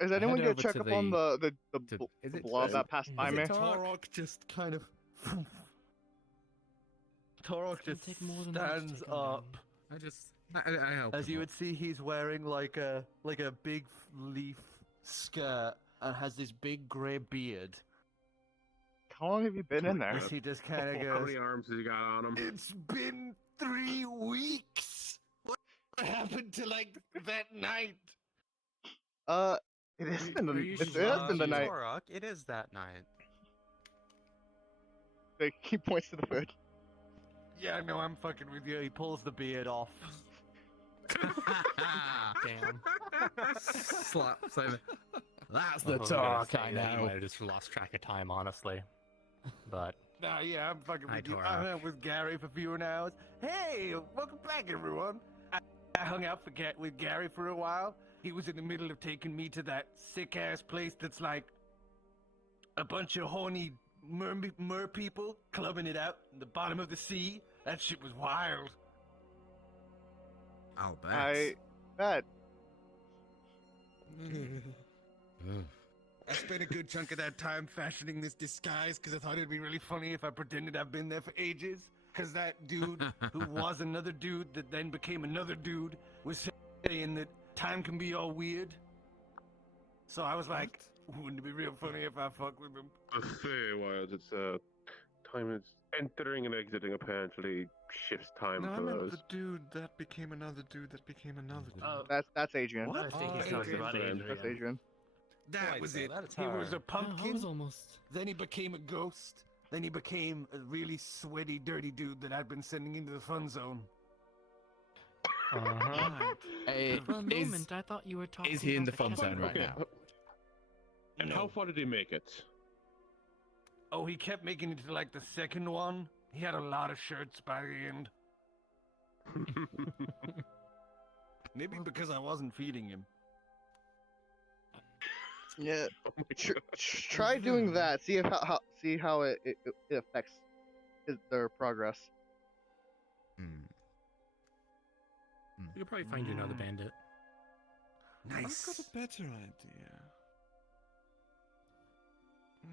Is anyone Head gonna over check to up on the- the blob that passed by me? Torok just kind of. Torok just stands up. I help As him you up. would see, he's wearing like a big leaf skirt and has this big grey beard. How long have you been in there? As he just kind of goes. How many arms has he got on him? It's been 3 weeks. What happened to like that night? It has been the night. Torok, it is that night. Like, he points to the food. Yeah, no, I'm fucking with you. He pulls the beard off. Damn. Slaps over. That's I the was gonna talk say I that You know. might have just lost track of time, honestly. But Nah, yeah, I'm fucking Hi, with you. Torok. I hung out with Gary for a few hours. Hey, welcome back, everyone. I hung out with Gary for a while. He was in the middle of taking me to that sick-ass place that's like a bunch of horny mer people clubbing it out in the bottom of the sea. That shit was wild. I'll bet. I bet. I spent a good chunk of that time fashioning this disguise because I thought it'd be really funny if I pretended I've been there for ages. Because that dude, Who was another dude that then became another dude, was saying that time can be all weird. So I was like, wouldn't it be real funny if I fuck with him? The Feywilds, it's time is entering and exiting apparently shifts time No, I for meant those. the dude that became another dude that became another dude. That's Adrian. What? I think he's Oh, talking about Adrian. Adrian. That's Adrian. That was it. He was a pumpkin. I was almost. Then he became a ghost. Then he became a really sweaty, dirty dude that I'd been sending into the fun zone. Hey, For a is, moment, I thought you were talking. is he in the about fun zone right Okay, now? and how far did he make it? Oh, he kept making it to like the second one. He had a lot of shirts by the end. Maybe because I wasn't feeding him. Yeah. Oh my Tr- God. try doing that. See how it affects their progress. Hmm. You could probably find you another bandit. I've got a better idea.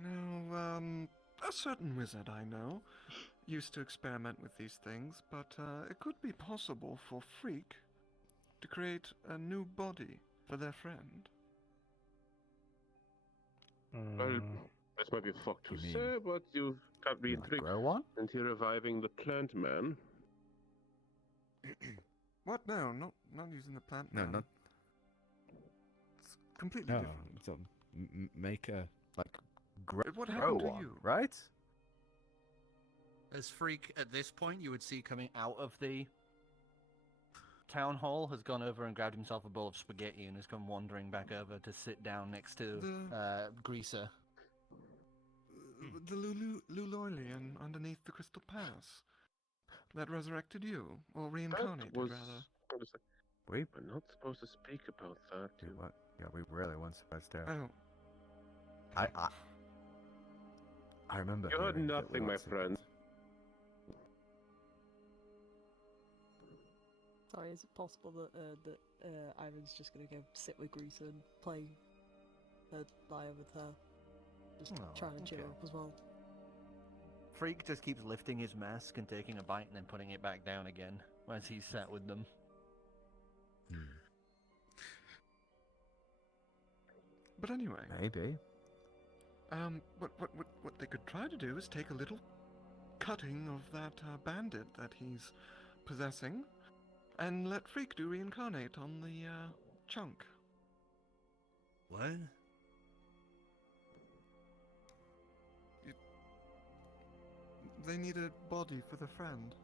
No, a certain wizard I know used to experiment with these things, but it could be possible for Freak to create a new body for their friend. Well, this might be fuck to You mean- say, but you've got me intrigued Grow one? into reviving the plant man. What? No, not using the plant. No, man. not. It's completely No, different. so make a like grow, What grow happened to one, you? right? As Freak, at this point, you would see coming out of the town hall, has gone over and grabbed himself a bowl of spaghetti and has come wandering back over to sit down next to Greaser. the Lululian underneath the Crystal Pass that resurrected you, or reincarnated, rather. We're not supposed to speak about that. What? Yeah, we really weren't supposed to. Oh. I remember. You heard hearing that we nothing, my weren't supposed friend. Sorry, is it possible that Ivan's just gonna go sit with Greta and play her lyre with her? Just trying to cheer her up as well. Freak just keeps lifting his mask and taking a bite and then putting it back down again as he's sat with them. But anyway. Maybe. What they could try to do is take a little cutting of that bandit that he's possessing, and let Freak do reincarnate on the chunk. What? They need a body for the friend.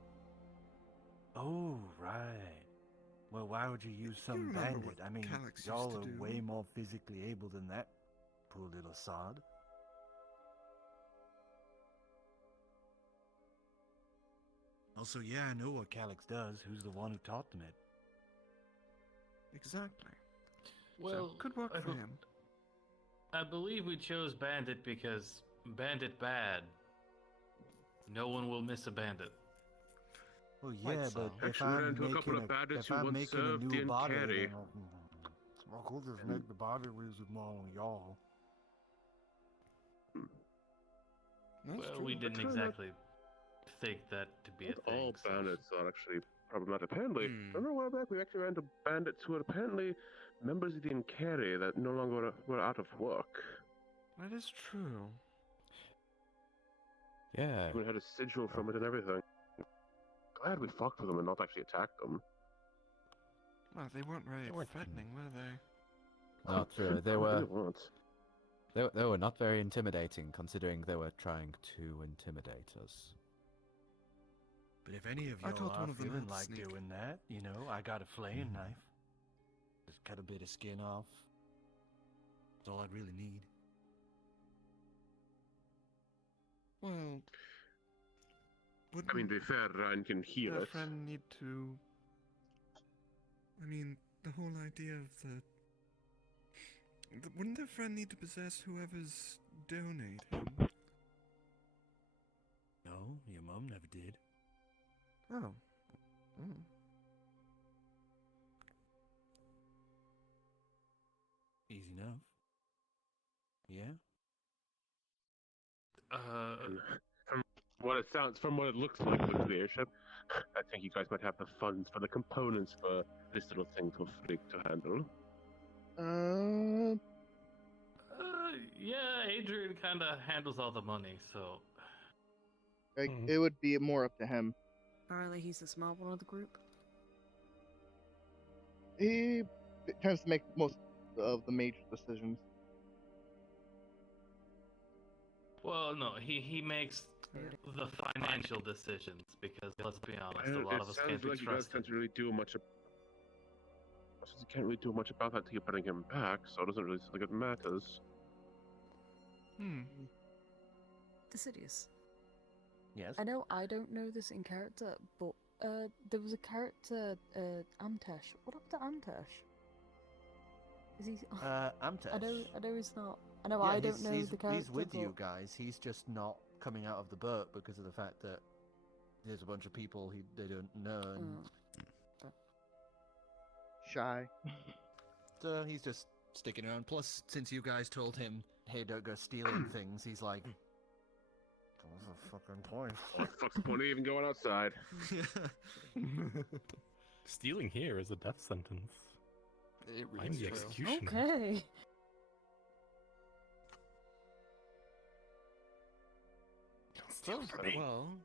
Oh, right. Well, why would you use some remember bandit? what I mean, Calyx used y'all to are do. way more physically able than that poor little sod. Also, yeah, I know what Calyx does. Who's the one who taught them it? Exactly. Well, so, good work for him. I believe we chose Bandit because Bandit bad. No one will miss a bandit. Well, yeah, but if Actually, ran I'm into a couple making of bandits if who I'm once making a served new in body, Cari. then I'll just make the body reasonable on y'all. Well, we didn't exactly think that to be a Not thing. all bandits are actually problematic. Apparently, remember a while back we actually ran into bandits who were apparently members of the Cari that no longer were out of work. That is true. Yeah. We had a sigil from it and everything. Glad we fucked with them and not actually attacked them. Well, they weren't very threatening, were they? Not true. They were. They were not very intimidating, considering they were trying to intimidate us. But if any of I y'all told are one of them feeling to like sneak. doing that, you know, I got a flaying knife. Just cut a bit of skin off. That's all I'd really need. Well, I mean, to be fair, Ryan can heal their it. friend need to... I mean, the whole idea of wouldn't their friend need to possess whoever's donate him? No, your mom never did. Oh. Easy enough. Yeah. From what it looks like with the airship, I think you guys might have the funds for the components for this little thing for Freak to handle. Yeah, Adrian kind of handles all the money, so. Like, it would be more up to him. Apparently, he's the smart one of the group. He tends to make most of the major decisions. Well, no, he makes the financial decisions because let's be honest, a lot of us can't It sounds be like you guys trusted. can't really do much. You can't really do much about that until you're putting him back, so it doesn't really seem like it matters. Dicidius. Yes. I know I don't know this in character, but there was a character, Amtesh. What happened to Amtesh? Is he? Amtesh. I know he's not. I know Yeah, I don't know he's, the character. He's with but... you guys. He's just not coming out of the boat because of the fact that there's a bunch of people they don't know. And... Shy. So he's just sticking around. Plus, since you guys told him, hey, don't go stealing things, he's like, what's the fucking point? What the fuck's the point of even going outside? Stealing here is a death sentence. It really I'm is the true. executioner. Okay. Well,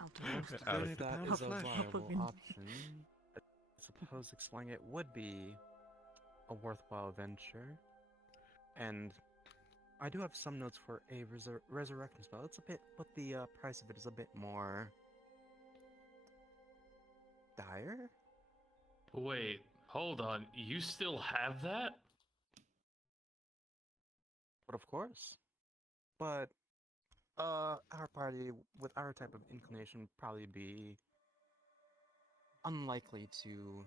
Out of if that pound is of a flesh. viable option, I suppose exploring it would be a worthwhile venture. And I do have some notes for a resurrection spell. It's a bit, but the price of it is a bit more dire. Wait, hold on. You still have that? But of course. But our party, with our type of inclination, would probably be unlikely to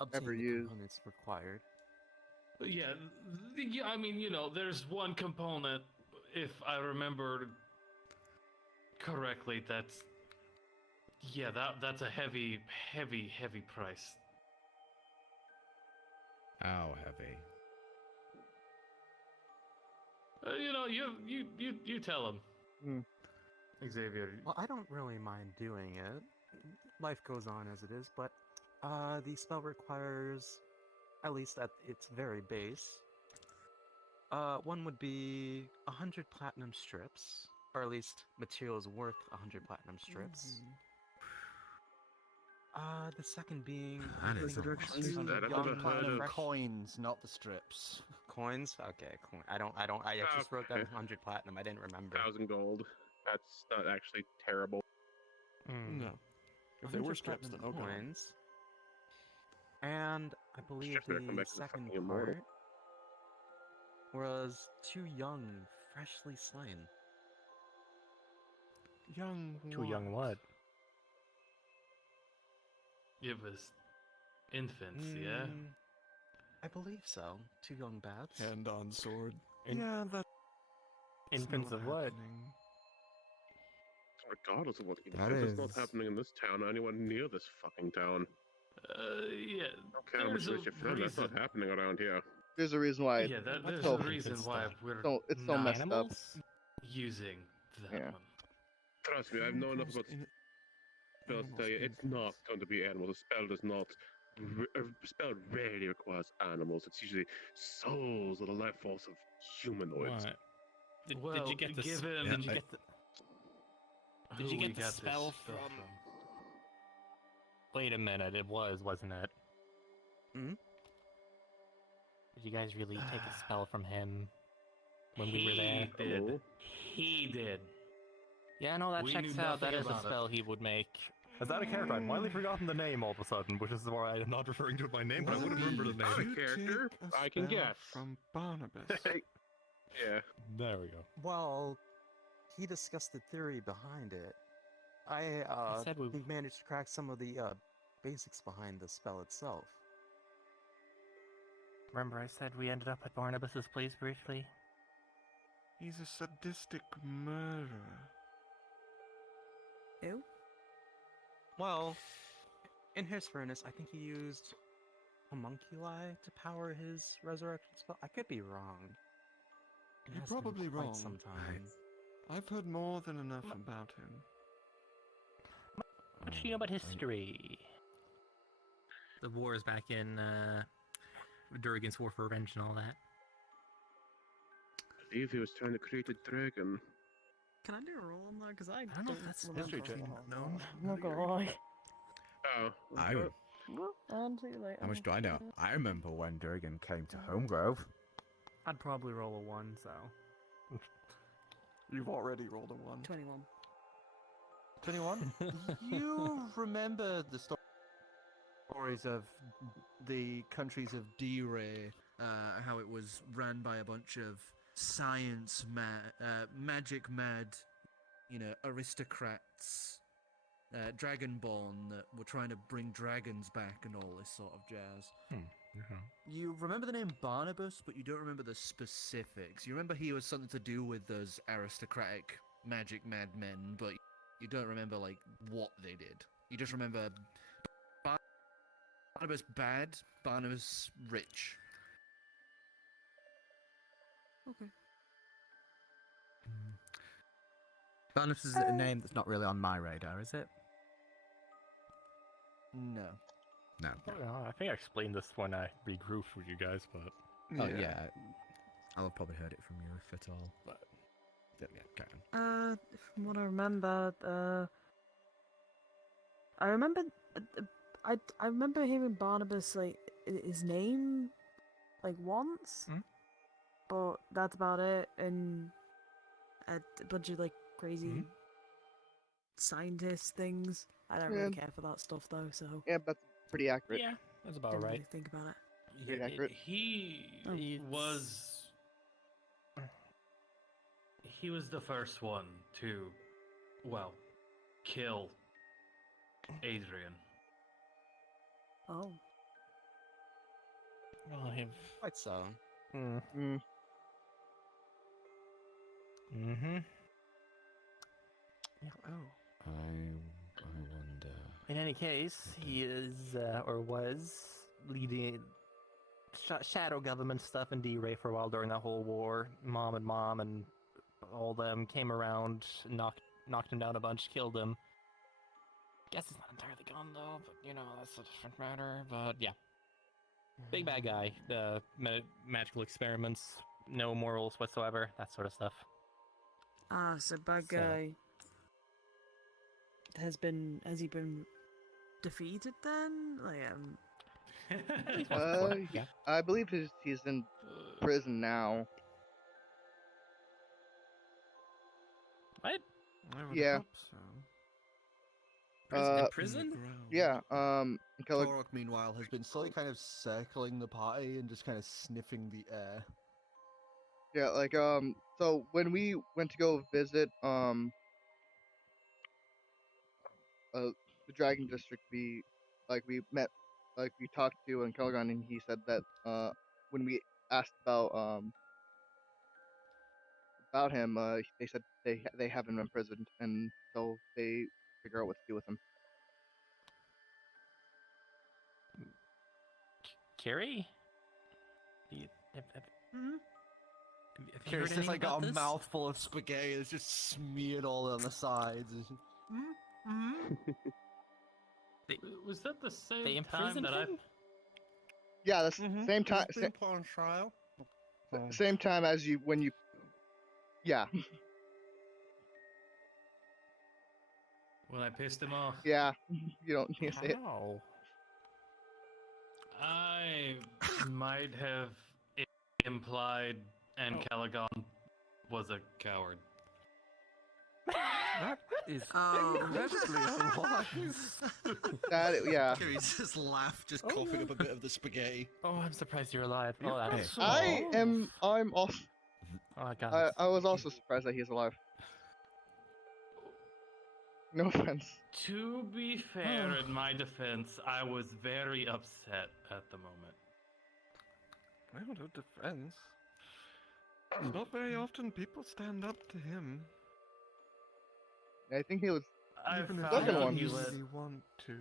obtain Ever the used. components required. Yeah, I mean, there's one component, if I remember correctly, that's a heavy price. How heavy? You tell him. Xavier. Well, I don't really mind doing it. Life goes on as it is, but the spell requires, at least at its very base, one would be 100 platinum strips, or at least materials worth 100 platinum strips. The second being, I That is think, a 100 Young young platinum fresh coins, not the strips. coins. Okay, coin. I just wrote down 100 platinum. I didn't remember. 1,000 gold. That's not actually terrible. No. If they were 100 strips, then platinum okay. coins. And I believe Strips better come the back to the second fucking immortal. part was 2 young, freshly slain. Young. Too young what? It was infants, yeah? I believe so. 2 young bats. Hand on sword. In- Yeah, that. Infants of what? Regardless of what you That do, it's not is- happening in this town or anywhere near this fucking town. Yeah. Okay, how much There's waste a your friend? That's not reason. happening around here. There's a reason why. Yeah, there's so, a reason why we're it's so not messed up. using that Yeah. one. Trust me, I know enough about spells to tell you it's not going to be animals. A spell does not. A spell rarely requires animals. It's usually souls or the life force of humanoids. What? Did Well, you get the given- Did you get the? Did Who you we get the got this spell stuff from? Wait a minute, it wasn't it? Hmm? Did you guys really take a spell from him when we were there? He did. He did. Yeah, no, that We checks knew out. That nothing is a about it. spell he would make. Is that a character? I've finally forgotten the name all of a sudden, which is why I'm not referring to it by name, but I would have remembered the Not a name. character. I can guess. From Barnabas. Yeah. There we go. Well, he discussed the theory behind it. I said we- he managed to crack some of the basics behind the spell itself. Remember, I said we ended up at Barnabas's place briefly. He's a sadistic murderer. Ew. Well, in his furnace, I think he used homunculi to power his resurrection spell. I could be wrong. It You're has been probably quite wrong. some time. I've heard more than enough about him. What do you know about history? The wars back in Durgan's War for Revenge and all that. I believe he was trying to create a dragon. Can I do a roll on that? Because I don't know if that's remember history check. seeing that. No. I'm not gonna lie. Oh. On to you later. How much do I know? I remember when Durgan came to Homegrove. I'd probably roll a 1, so. You've already rolled a 1. 21. 21? You remember the stories of the countries of D-Ray, how it was run by a bunch of magic mad, aristocrats, dragonborn that were trying to bring dragons back and all this sort of jazz. You remember the name Barnabas, but you don't remember the specifics. You remember he was something to do with those aristocratic magic madmen, but you don't remember, what they did. You just remember Barnabas bad, Barnabas rich. Okay. Barnabas is a name that's not really on my radar, is it? No. No. I think I explained this when I regrouped with you guys, but... Oh, yeah. I'll have probably heard it from you if at all. But yeah, carry on. From what I remember, I remember hearing Barnabas his name once, but that's about it. And a bunch of crazy scientist things. I don't really care for that stuff though. So yeah, that's pretty accurate. Yeah, that's about didn't right. really think about it. Pretty accurate. He was he was the first one to, well, kill Adrian. Oh. Well, I have. Quite so. Mm-hmm. I wonder. In any case, he is or was leading shadow government stuff in D-Ray for a while during that whole war. Mom and all them came around, knocked him down a bunch, killed him. Guess he's not entirely gone though, but you know that's a different matter. But yeah, big bad guy. Magical experiments, no morals whatsoever, that sort of stuff. Ah, so bad So- guy. Has he been defeated then? I believe he's in prison now. What? I would Yeah. hope so. Uh, in prison? Yeah. Torok, meanwhile, has been slowly kind of circling the party and just kind of sniffing the air. Yeah, like so when we went to go visit the Dragon District, we talked to Kelgon, and he said that when we asked about him, they said they have him imprisoned until they figure out what to do with him. Carrie? Carrie's just like got a mouthful of spaghetti. It's just smeared all on the sides. Was that the They same time imprisoned that I? him? Yeah, that's same time. He's been put on trial. Same time as you when you. Yeah. When I pissed him off. Yeah. You don't need to say it. How? I might have implied and Caligon was a coward. That is Oh. incredibly unwise. Yeah. Carrie's just laughed, just coughing up a bit of the spaghetti. Oh, I'm surprised you're alive. Oh, that's I'm off. Oh my god. I was also surprised that he's alive. No offense. To be fair, in my defense, I was very upset at the moment. Well, no defense. It's not very often people stand up to him. I think he was. Even if found second they out one. he really let- want to.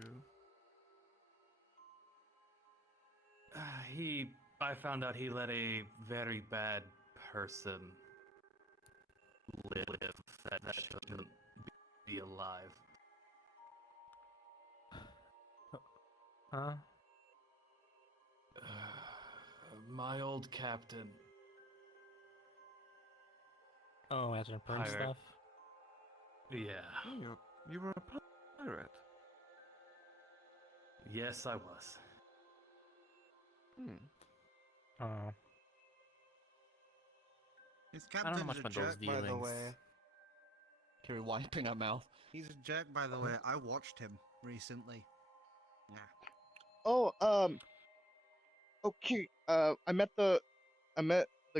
I found out he let a very bad person live that shouldn't be alive. Huh? My old captain. Oh, Adrian Punch Pirate. stuff? Yeah. You were a pirate. Yes, I was. Oh. His I don't know captain's much a about those jerk, by the dealings. way. Carrie wiping her mouth. He's a jerk, by the way. I watched him recently. Yeah. Oh, okay. I met the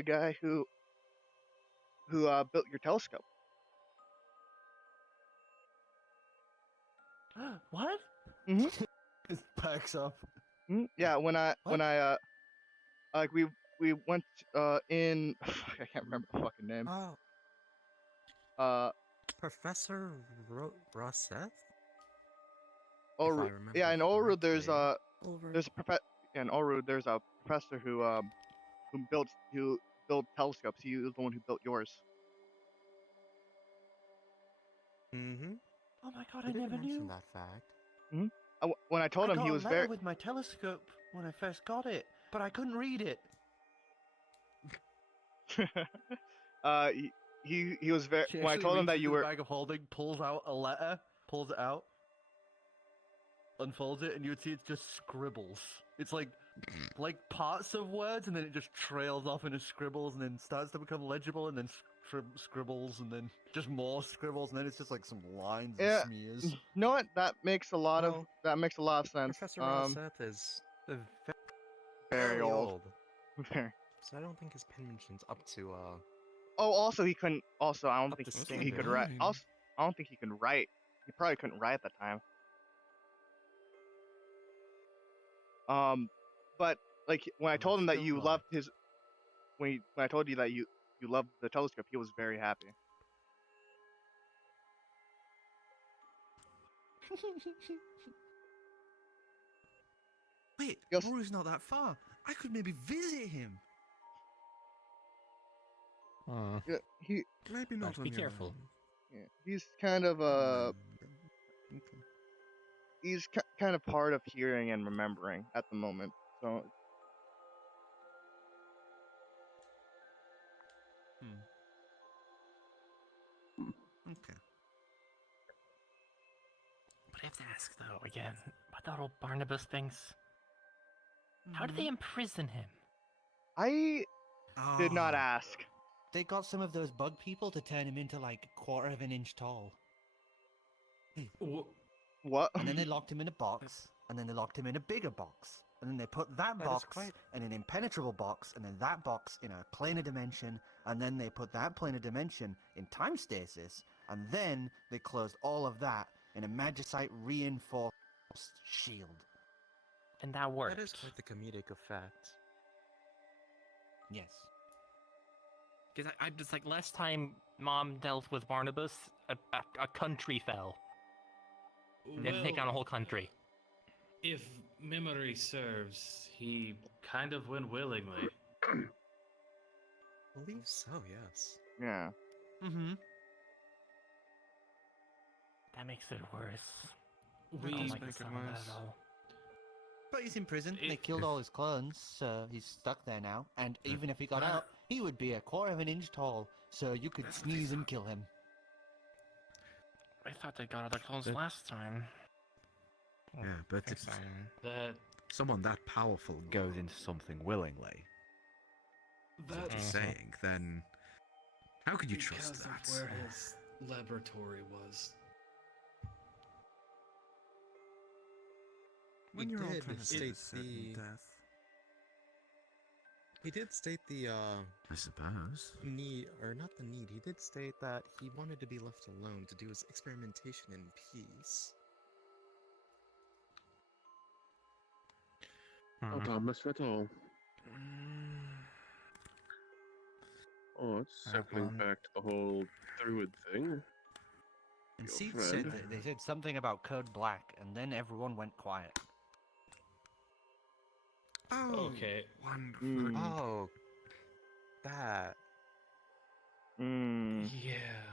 guy who built your telescope. What? Mm-hmm. His perks up. Yeah, when I like we went in I can't remember the fucking name. Professor Rosseth? Oru. remember Yeah, in Oru there's Over. in Oru there's a professor who built telescopes. He was the one who built yours. Mm-hmm. Oh my god, I I didn't never mention knew. that fact. When I told him got he a was letter very with my telescope when I first got it, but I couldn't read it. he was very She when I actually told him reaches that you into the were bag of holding, pulls out a letter, pulls it out, unfolds it, and you would see it's just scribbles. It's like parts of words, and then it just trails off into scribbles, and then starts to become legible, and then scribbles, and then just more scribbles, and then it's just like some lines Yeah. and smears. You know what? That makes a lot of sense. Professor Rosseth is very old. So I don't think his penmanship's up to Oh, also he couldn't. Also, I don't Up think to he could standard. write. Also, I don't think he could write. He probably couldn't write at the time. But like when I told him that you loved his, when I told you that you loved the telescope, he was very happy. Wait, Rory's not that far. I could maybe visit him. Yeah, he Maybe not on Be your careful. own. yeah, he's kind of he's kind of part of hearing and remembering at the moment. So Okay. But I have to ask though again, what that old Barnabas thinks? How did they imprison him? I did not ask. They got some of those bug people to turn him into like quarter of an inch tall. What? And then they locked him in a box, and then they locked him in a bigger box, and then they put that box in an impenetrable box, and then that box in a planar dimension, and then they put that planar dimension in time stasis, and then they closed all of that in a magicite reinforced shield. And that worked. That is quite the comedic effect. Yes. Because I just like last time Mom dealt with Barnabas, a country fell. They had to take on a whole country. If memory serves, he kind of went willingly. I believe so, yes. Yeah. Mm-hmm. That makes it worse. We I don't Does like the make it sound of that worse. at all. But he's in prison. They killed all his clones, so he's stuck there now. And even if he got out, he would be a quarter of an inch tall, so you could sneeze and kill him. I thought they got other clones last time. Yeah, but if That someone that powerful goes into something willingly, as That- you're saying, then how could you trust because that? of where his laboratory was. When you're all trying to state certain the death. He did state the I suppose. need, or not the need. He did state that he wanted to be left alone to do his experimentation in peace. Not Thomas at all. Oh, it's circling back to the whole Druid thing. And Your Seed friend. said that they said something about Code Black, and then everyone went quiet. Oh, Okay. wonderful. Oh, that. Yeah.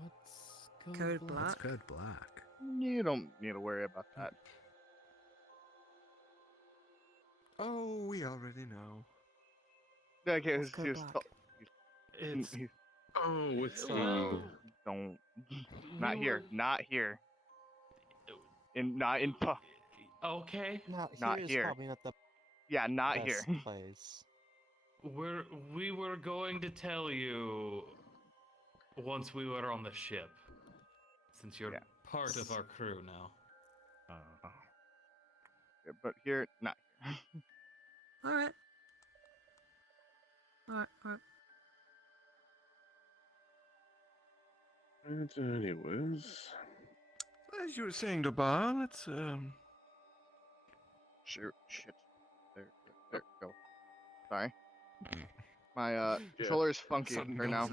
What's Code What's Black? Code Black? You don't need to worry about that. Oh, we already know. Okay, What's Code Black? It's Oh, it's don't. Not here. Not here. Not in. Okay. Not is here. Probably not the Yeah, not best here. place. We were going to tell you once we were on the ship, since you're part of our crew now. Yeah, but here, not here. Alright. Alright. And anyways, As you were saying, Dabar, let's Shit. There. Go. Sorry. My controller is funky Sudden right now.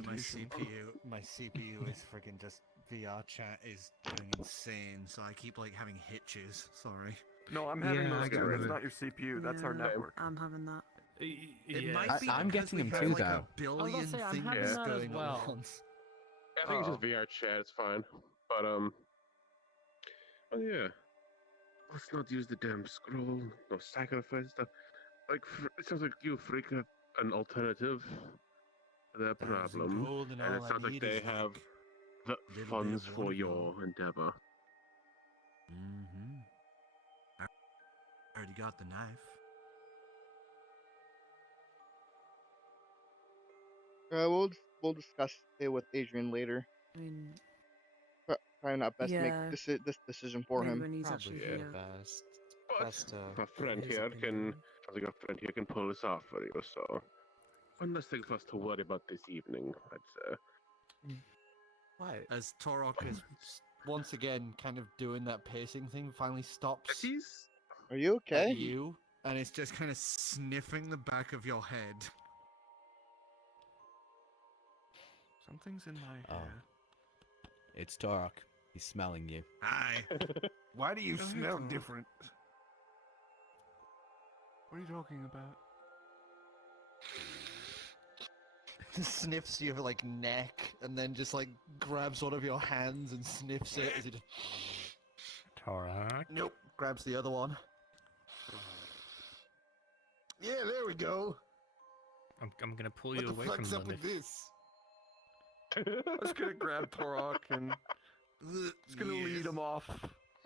My CPU is freaking just VR chat is going insane, so I keep like having hitches. Sorry. No, I'm having Yeah, those I too. got It's it. not your CPU. That's our Yeah, network. I'm having that. It might be I'm because getting we them have, too, like, though. a billion say, I'm things having that as going well. on once. I think it's just VR chat. It's fine. But oh yeah. Let's not use the damn scroll. No sacrifice stuff. Like it sounds like you freak have an alternative to that problem, gold and and it all I sounds like need they is, have like, the little bit funds of for one of your endeavor. Mm-hmm. I already got the knife. We'll discuss it with Adrian later. I mean, Probably not best to Yeah. make this decision for maybe him. when he's Probably actually for here. the best. But Best to a friend his here opinion. can, sounds like a friend here can pull this off for you. So One less thing for us to worry about this evening, I'd say. What? As Torok is once again kind of doing that pacing thing, finally stops Are you okay? at you. and it's just kind of sniffing the back of your head. Something's in my Oh. hair. It's Torok. He's smelling you. Hi. Why do you Oh, hey, smell Tom. different? What are you talking about? Sniffs your like neck and then just like grabs one of your hands and sniffs it as he just Torok. nope grabs the other one. Yeah, there we go. I'm gonna pull What you the away from fuck's them. up with this? I was gonna grab Torok and just gonna lead him off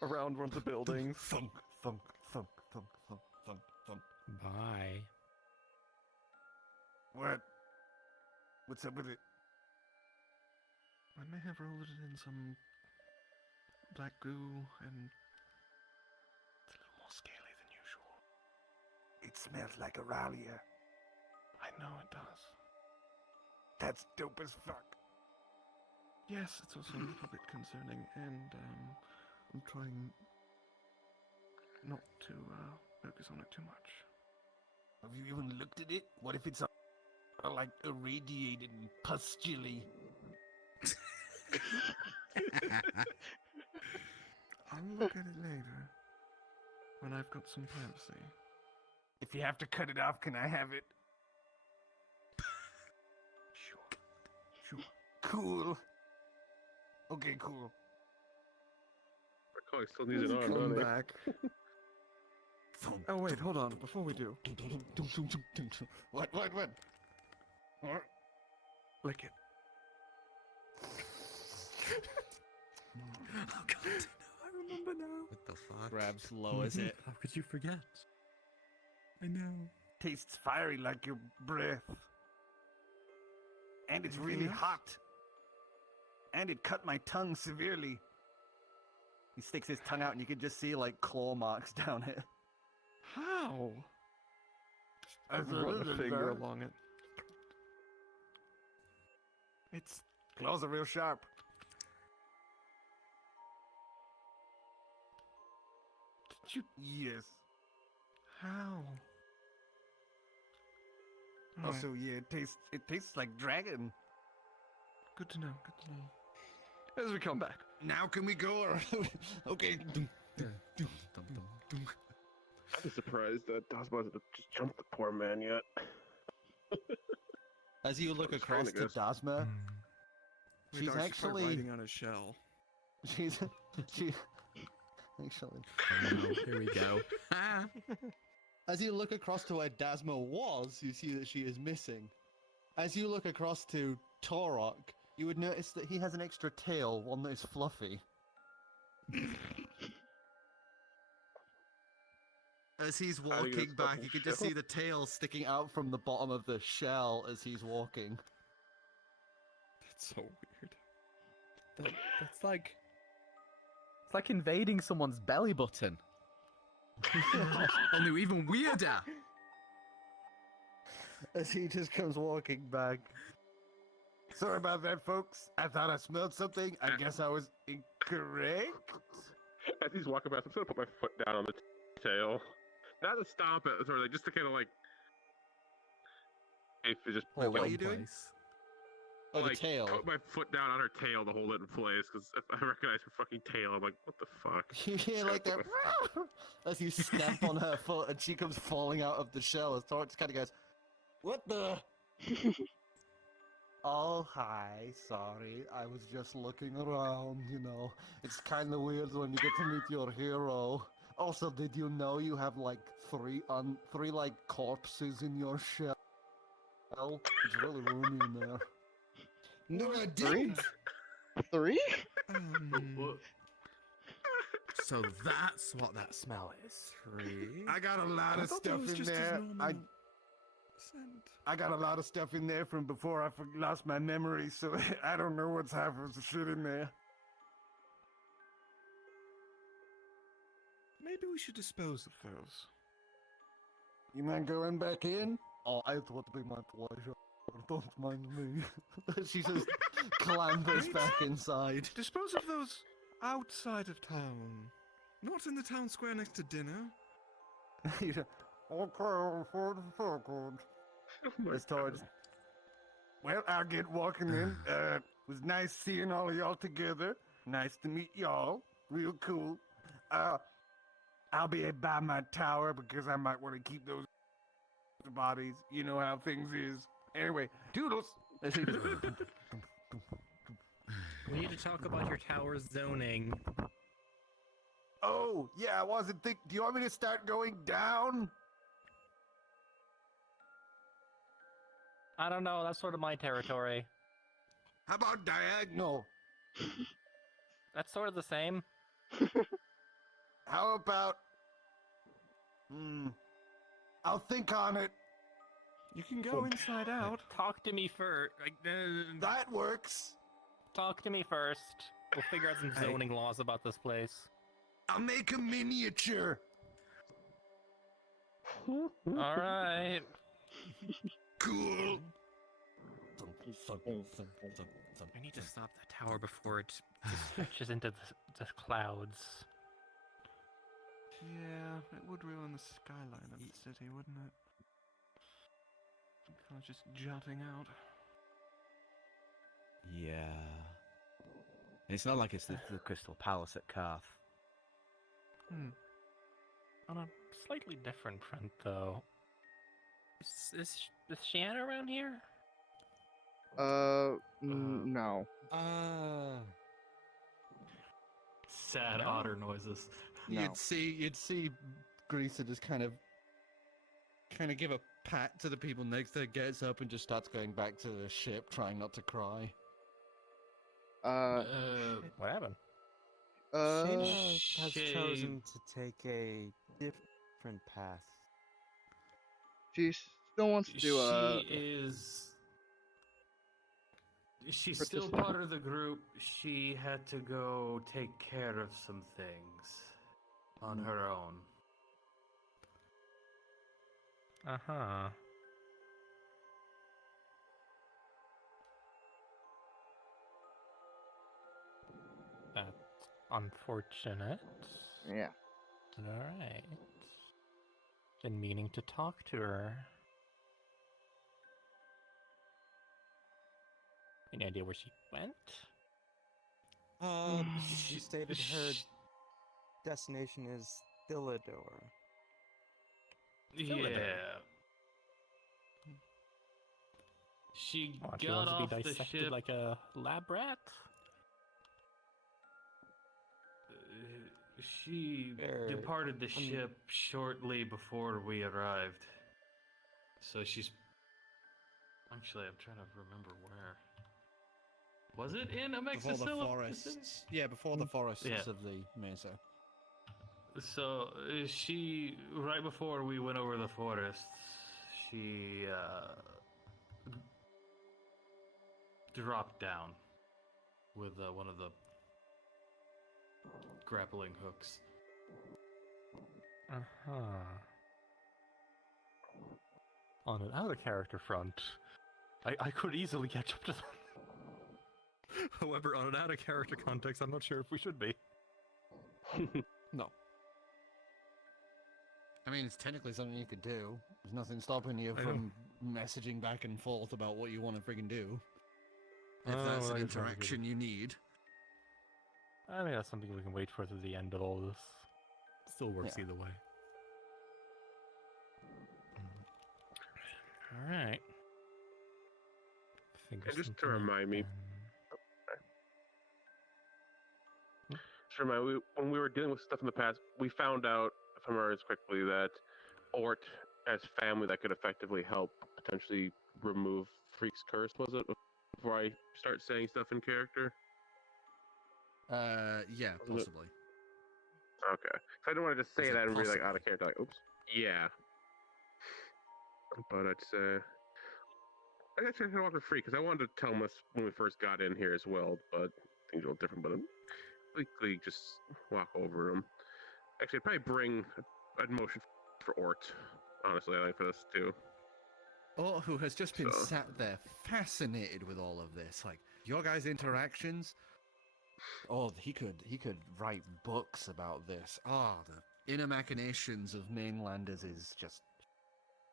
around one of the buildings. Thunk, thunk, thunk, thunk, thunk, thunk, thunk. Bye. What? What's up with it? I may have rolled it in some black goo, and it's a little more scaly than usual. It smells like Aralia. I know it does. That's dope as fuck. Yes, it's also a little bit concerning, and I'm trying not to focus on it too much. Have you even looked at it? What if it's like irradiated and pustully? I'll look at it later, when I've got some privacy. If you have to cut it off, can I have it? Sure. Cool. Okay, cool. My colleague still needs an arm, Come don't they? back. Oh wait, hold on. Before we do, What? What? lick it. Oh god, no, I remember now. What the fuck? Grabs, lowers it. How could you forget? I know. Tastes fiery like your breath. And it's really Anything else? hot. And it cut my tongue severely. He sticks his tongue out and you can just see like claw marks down it. How? I That's run a really finger bad. along it. It's Claws are real sharp. Did you? Yes. How? Alright, Also, yeah, it tastes like dragon. good to know. Good to know. As we come back. Now can we go? Okay. I'm surprised that Dasma hasn't just jumped the poor man yet. As you look I'm trying across to to guess. Dasma, Wait, she's I should start actually riding on a shell. she's she actually Oh no, here we go. Ah. as you look across to where Dasma was, you see that she is missing. As you look across to Torok, you would notice that he has an extra tail, one that is fluffy. As he's How do you walking get back, fucking you can just shell? see the tail Sticking out from the bottom of the shell as he's walking. That's so weird. That's like... It's like invading someone's belly button. Only even weirder. As he just comes walking back. Sorry about that, folks. I thought I smelled something. I guess I was incorrect. As he's walking past, I'm just gonna put my foot down on the tail. Not to stop it, sort of like just to kind of like. If it just Wait, what like, are you doing? Oh, the like, tail. Put my foot down on her tail to hold it in place, because if I recognize her fucking tail, I'm like, what the fuck? You hear like that as you step on her foot and she comes falling out of the shell as Torok just kind of goes, "What the?" Oh, hi. Sorry. I was just looking around, you know. It's kind of weird when you get to meet your hero. Also, did you know you have like three like corpses in your shell? It's really roomy in there. No, I Three? didn't. Three? So that's what that smell is. Three. I got a lot I of thought that stuff was in just his there. normal scent. I got a lot of stuff in there from before I lost my memory, so I don't know what's half of the shit in there. Maybe we should dispose of those. You mind going back in? Oh, it would be my pleasure. Don't mind me. She just clambers back inside. Dispose of those outside of town. Not in the town square next to dinner. Okay, so good. It's towards. Well, I'll get walking then. It was nice seeing all of y'all together. Nice to meet y'all. Real cool. I'll be by my tower because I might want to keep those bodies. You know how things is. Anyway, doodles. We need to talk about your tower's zoning. Oh, yeah, I wasn't think. Do you want me to start going down? I don't know, that's sort of my territory. How about diagonal? That's sort of the same. How about... I'll think on it. You can go inside out. Talk to me first. That works. Talk to me first. We'll figure out some zoning laws about this place. I'll make a miniature. Alright. Cool. I need to stop that tower before it just switches into the clouds. Yeah, it would ruin the skyline of the city, wouldn't it? Kind of just jutting out. Yeah. It's not like it's the Crystal Palace at Karth. On a slightly different front, though. Is Shaena around here? No. Sad otter noises. No. You'd see Greaser just kind of give a pat to the people next to it, gets up and just starts going back to the ship, trying not to cry. What happened? Shaena has chosen to take a different path. She still wants to do She's still part of the group. She had to go take care of some things on her own. Uh-huh. That's unfortunate. Yeah. Alright. Been meaning to talk to her. Any idea where she went? She stated her destination is Thilidor. Yeah. She She got wants off to be the dissected ship. like a lab rat? She departed the ship shortly before we arrived. So she's... Actually, I'm trying to remember where. Was it in Before the Amexicilla? forests. Yeah, before the forests of the Mesa. So she, right before we went over the forests, she dropped down with one of the grappling hooks. Uh-huh. On an out-of-character front, I could easily catch up to them. However, on an out-of-character context, I'm not sure if we should be. No. I mean, it's technically something you could do. There's nothing stopping you from messaging back and forth about what you want to friggin' do. If that's an interaction you need. I think that's something we can wait for to the end of all this. Still works either way. Alright. And just to remind me, when we were dealing with stuff in the past, we found out, if I remember quickly, that Ort, as family, that could effectively help potentially remove Freak's curse, was it? Before I start saying stuff in character? Yeah, possibly. Okay. So I didn't want to just say that and be like out of character, like, oops. Yeah. But I'd say... I actually had to walk for free, because I wanted to tell him this when we first got in here as well, but things are a little different, but quickly just walk over him. Actually, I'd probably bring a motion for Ort, honestly, I think, for this too. Or who has just been So- sat there fascinated with all of this. Like, your guys' interactions. Oh, he could write books about this. Oh, the inner machinations of mainlanders is just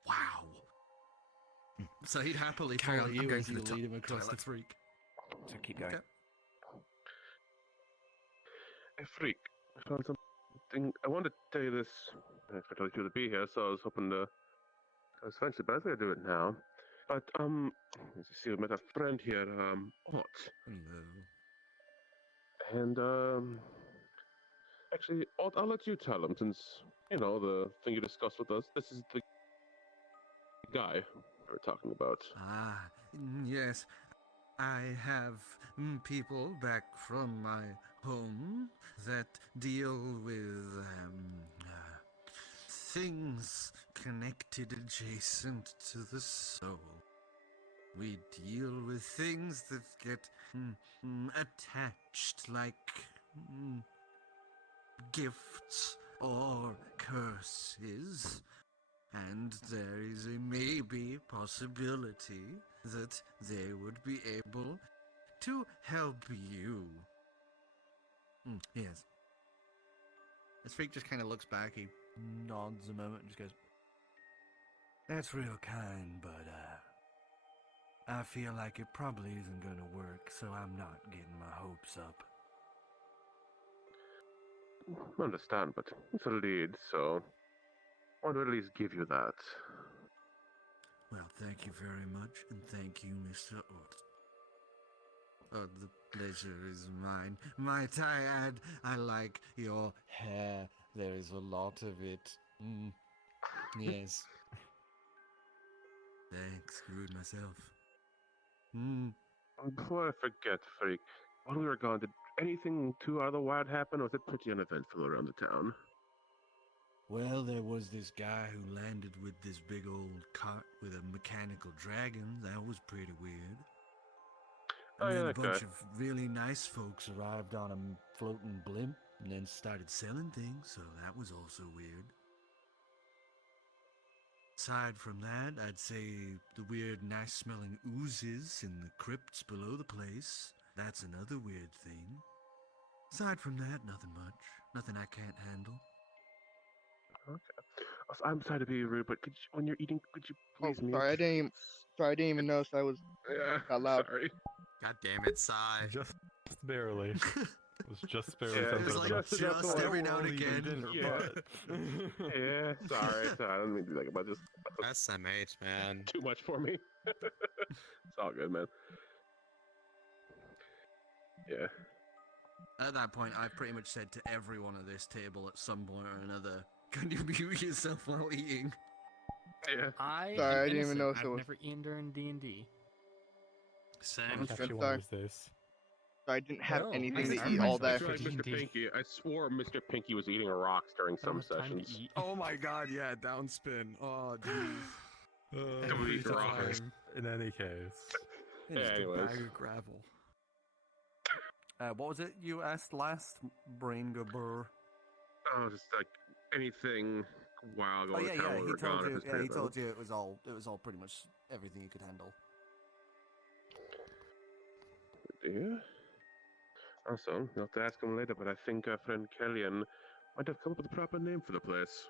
wow. So he'd happily Carry follow on, I'm you going as to you the lead him across the toilet. freak. So keep going. Okay. Hey, Freak, I found something. I wanted to tell you this. I told you to be here, so I was hoping to. I was eventually, but I was gonna do it now. But as you see, I met a friend here, Ott, Hello. and actually, Ott, I'll let you tell him since you know the thing you discussed with us. This is the guy we were talking about. Ah, yes. I have people back from my home that deal with things connected adjacent to the soul. We deal with things that get attached, like gifts or curses. And there is a maybe possibility that they would be able to help you. Yes. This freak just kind of looks back, he nods a moment and just goes, That's real kind, but I feel like it probably isn't gonna work, so I'm not getting my hopes up. I understand, but it's a lead, so I want to at least give you that. Well, thank you very much, and thank you, Mr. Ott. Oh, the pleasure is mine. Might I add, I like your hair. There is a lot of it. Yes. Thanks, screwed myself. Before I forget, Freak, while we were gone, did anything too out of the wild happen, or was it pretty uneventful around the town? Well, there was this guy who landed with this big old cart with a mechanical dragon. That was pretty weird. Oh, And yeah, then a that bunch guy. of really nice folks arrived on a floating blimp and then started selling things, so that was also weird. Aside from that, I'd say the weird, nice-smelling oozes in the crypts below the place. That's another weird thing. Aside from that, nothing much. Nothing I can't handle. Okay. Also, I'm sorry to be rude, but when you're eating, could you Oh, please mute? sorry, I didn't even notice I was Yeah, got loud. sorry. God damn it, Sai. Just barely. It was just barely Yeah, something it was about like just every now and leaving again. dinner, Yeah. but- Yeah, sorry. I don't mean to be like about just SMH, man. too much for me. It's all good, man. Yeah. At that point, I've pretty much said to everyone at this table at some point or another, can you mute yourself while eating? Yeah. I Sorry, am I didn't even innocent. notice it I've was- never eaten during D&D. Same. Catch you one Sorry. of these days. I didn't have No, anything I to starved eat all myself day. for That's right, Mr. D&D. Pinky. I swore Mr. Pinky was eating rocks during I don't some have time to sessions. eat. Oh my god, yeah, downspin. Oh, jeez. Every Every time. time. In any case. It's just a anyways. bag of gravel. What was it you asked last, Brain Gabur? Oh, just like anything while Oh going yeah, to town yeah. when He we're gone. told if you. it's Yeah, pretty he bad. told you it was all pretty much everything you could handle. Yeah. Also, you'll have to ask him later, but I think our friend Kellyan might have come up with a proper name for the place.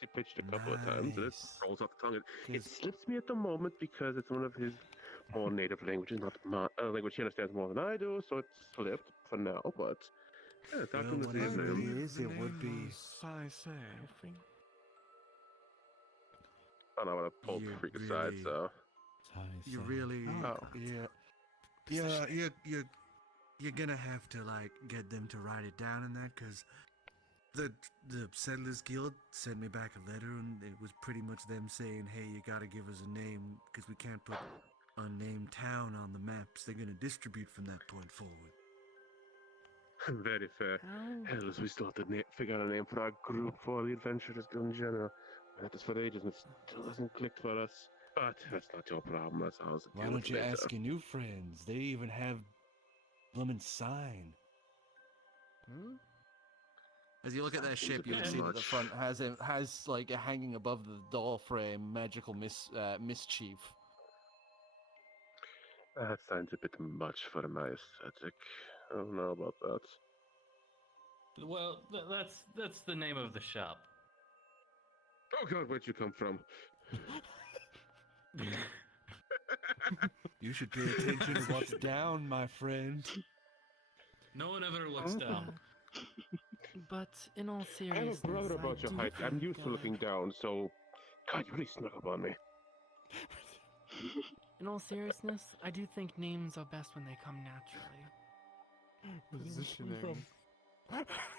He pitched a couple of times, and it Nice. rolls off the tongue. It slips me at the moment because it's one of his more native languages, not a language he understands more than I do, so it slipped for now, but yeah, talk to him this whatever evening. it is, it would be. I don't know, I want to pull You Freak aside, really- so. You really, Oh. yeah, you're gonna have to like get them to write it down in that, cause the Settlers Guild sent me back a letter, and it was pretty much them saying, "Hey, you gotta give us a name, cause we can't put unnamed town on the maps. They're gonna distribute from that point forward." Very fair. Hell, we still have to figure out a name for our group for the Adventurers in general. We've had this for ages and it still hasn't clicked for us. But that's not your problem, that's ours. to Why deal don't with you later. ask your new friends? They even have bloomin' sign. As you look at their ship, you You would see see that the front has like hanging above the door frame magical mischief. That sounds a bit much for my aesthetic. I don't know about that. Well, that's the name of the shop. Oh god, where'd you come from? You should pay attention to what's down, my friend. No one ever looks down. But in all I have seriousness, a brother about your do height. I'm think, used to looking down, so God, you really snuck up on me. In all seriousness, I do think names are best when they come naturally. Positioning.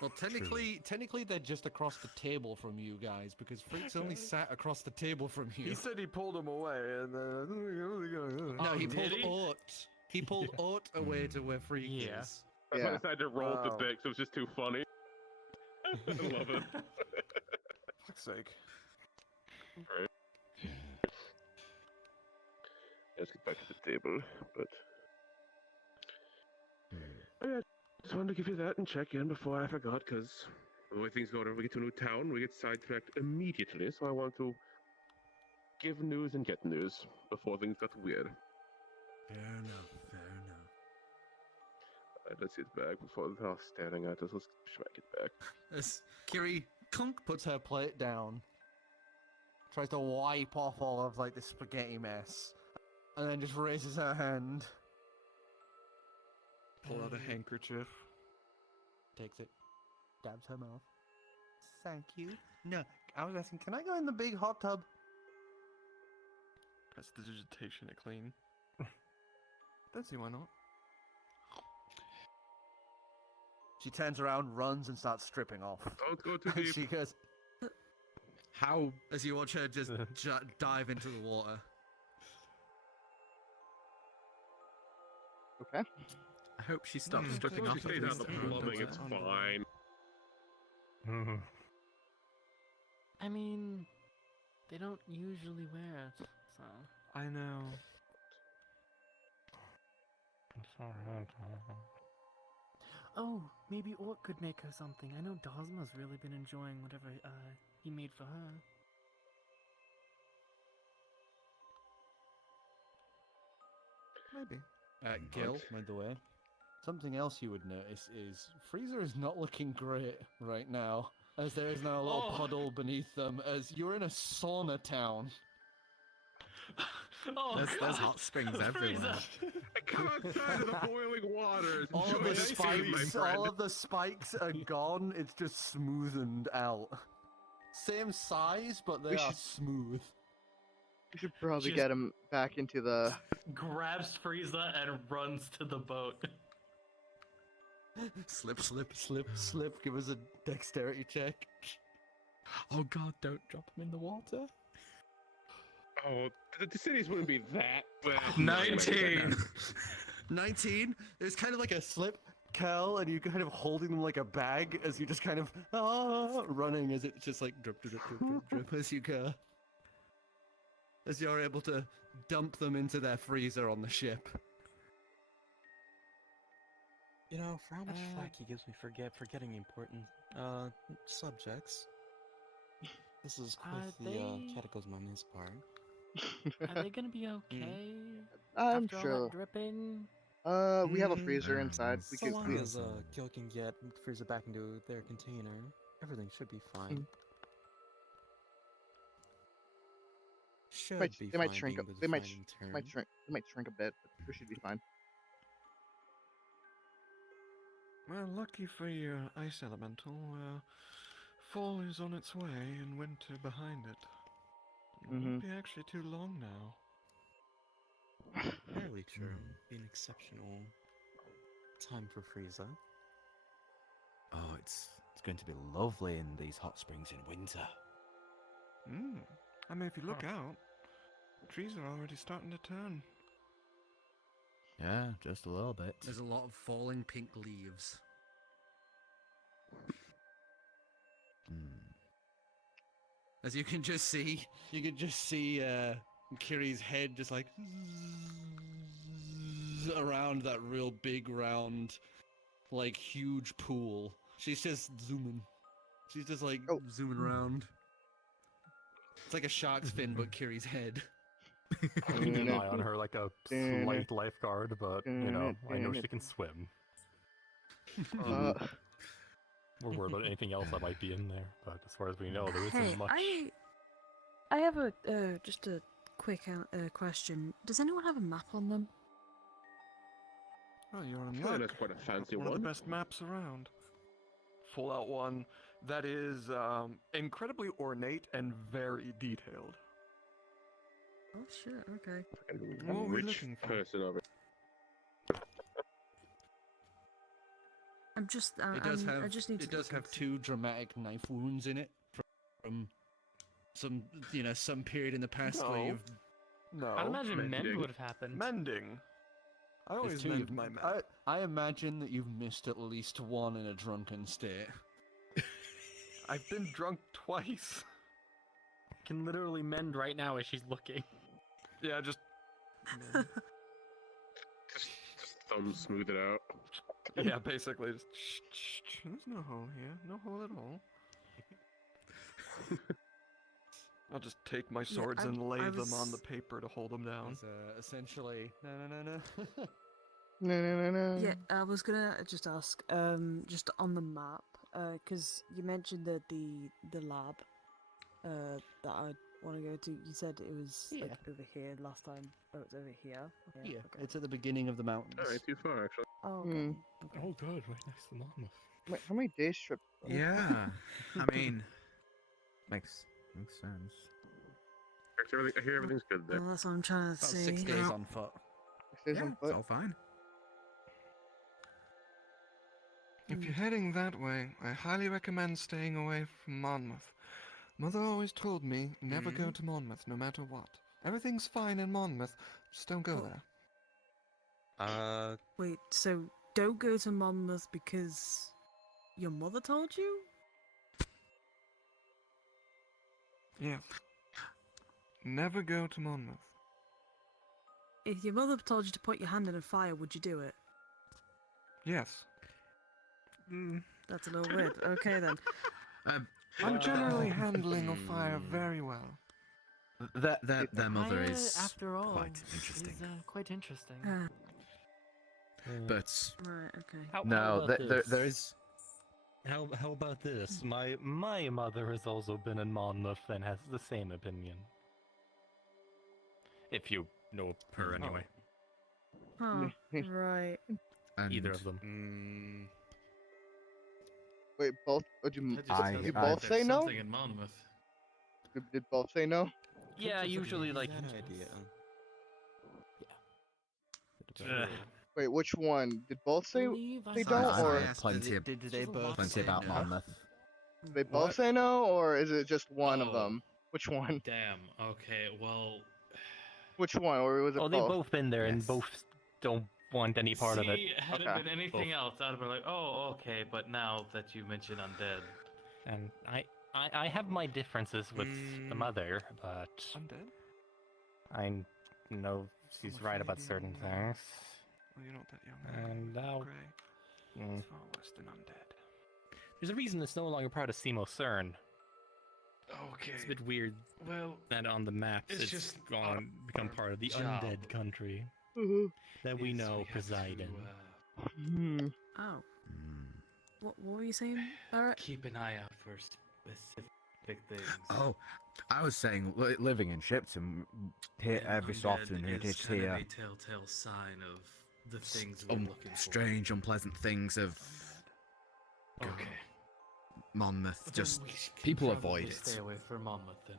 Well, technically they're just across the table from you guys because Freak's only sat across the table from you. He said he pulled him away, and then No, he did pulled he? Ort. He pulled Ort away to where Freak is. I Yeah. decided to roll the Wow. dick, so it's just too funny. I love it. fuck's sake. Right. Let's get back to the table, but yeah, just wanted to give you that and check in before I forgot, because the way things go, whenever we get to a new town, we get sidetracked immediately. So I want to give news and get news before things got weird. Fair enough, fair enough. Alright, let's get back before they're all staring at us. Let's smack it back. As Kiri Kunk puts her plate down, tries to wipe off all of like the spaghetti mess, and then just raises her hand. Pull out a handkerchief. Takes it, dabs her mouth. Thank you. No, I was asking, can I go in the big hot tub? That's the digitation it clean. Don't see why not. She turns around, runs, and starts stripping off. Don't go too deep. She goes, how, as you watch her just dive into the water. Okay. I hope she stops stripping She off. stays out of the plumbing, it's fine. I mean, they don't usually wear it, so. I know. Oh, maybe Orc could make her something. I know Dosma's really been enjoying whatever he made for her. Maybe. Gill, by the way. Something else you would notice is Freezer is not looking great right now, as there is now a little puddle beneath them, as you're in a sauna town. Oh, There's hot springs everywhere. Come outside of the boiling waters. All of Enjoy the the sea, my spikes, friend. all of the spikes are gone. It's just smoothened out. Same size, but they We are should- smooth. We should probably Just- get him back into the. grabs Frieza and runs to the boat. Slip, slip. Slip, slip. Give us a dexterity check. Oh god, don't drop him in the water. Oh, the cities wouldn't be that bad. 19. 19. It's kind of like a slip, curl, and you kind of holding them like a bag as you just kind of running as it's just like drip, drip, drip, drip, drip as you go. As you're able to dump them into their freezer on the ship. You know, for how much flack he gives me for forgetting important subjects. This is quite the they- cataclysm on his part. Are they gonna be okay? I'm after all sure. that dripping? We have a freezer inside. We So can. long We, as Gill can get Frieza back into their container, everything should be fine. Should might, be they might fine shrink. being A, the they might. defining term. Might shrink. They might shrink a bit, but we should be fine. Well, lucky for you, Ice Elemental, fall is on its way and winter behind it. It won't be actually too long now. Fairly true. Be an exceptional time for Frieza. Oh, it's going to be lovely in these hot springs in winter. I mean, if you look out, trees are already starting to turn. Yeah, just a little bit. There's a lot of falling pink leaves. As you can just see, Kiri's head just like around that real big round, like huge pool. She's just zooming. She's just like zooming around. It's like a shark's fin, but Kiri's head. Keeping an eye on her like a slight lifeguard, but you know, I know she can swim. We're worried about anything else that might be in there, but as far as we know, there isn't Hey, much. I have a just a quick question. Does anyone have a map on them? Oh, you're in Oh, luck. that's quite a fancy One of one. the best maps around. Full-out one that is incredibly ornate and very detailed. Oh shit. Okay. What are we Rich looking for? person over. I'm just. It does have. I just need It to does look have 2 dramatic knife wounds in it from some, some period in the past where No. you've. No. I'd imagine mend would have happened. Mending. I There's always 2 mend my map. I imagine that you've missed at least one in a drunken state. I've been drunk twice. Can literally mend right now as she's looking. Yeah, just. Just thumb smooth it out. Yeah, basically just. There's no hole here. No hole at all. I'll just take my swords and lay them on the paper to hold them down. It's, essentially, no. No. Yeah, I was gonna just ask, just on the map, because you mentioned that the lab, that I want to go to. You said it was like over here last time. Oh, it's over here. Yeah, okay. it's at the beginning of the mountains. All right, too far actually. Oh, okay. Oh god, right next to Monmouth. Wait, how many days trip? Yeah, I mean, makes sense. I hear everything's good there. Well, that's what I'm trying to About see. 6 days on foot. 6 days Yeah, on it's foot. all fine. If you're heading that way, I highly recommend staying away from Monmouth. Mother always told me never go to Monmouth, no matter what. Everything's fine in Monmouth, just don't go there. Wait, so don't go to Monmouth because your mother told you? Yeah. Never go to Monmouth. If your mother told you to put your hand in a fire, would you do it? Yes. That's a little weird. Okay then. I'm generally handling a fire very well. Their mother is after all, quite interesting. Is, quite interesting. But Right. Okay. no, there is. How about this? My mother has also been in Monmouth and has the same opinion. If you know her anyway. Huh. Right. Either of them. Wait, both? Did you I- both say no? Something in Monmouth. Did both say no? Yeah, usually like. Wait, which one? Did both say they don't, I or asked plenty about Monmouth. did they both say no, or is it just one of Oh. them? Which one? Damn. Okay. Well. Which one, or was it Oh, both? they've both been there and both don't want any part of it. See, had it been anything else, I'd have been like, oh, okay, but now that you mention undead. And I have my differences with the mother, but Undead? I know she's right about certain things. Well, you're not that young. And now, Grey. It's far worse than undead. there's a reason it's no longer part of Simo Cern. Okay. It's a bit weird. Well, that on the map it's just gone become part of the job undead country that we know preside in. Oh. What were you saying, Barrett? Keep an eye out for specific things. Oh, I was saying living in Shipton, here every so often it is kind here. of a telltale sign of the things we're looking for. Strange, unpleasant things of Okay. Monmouth. Just Then we should people probably avoid Stay it. away from Monmouth then.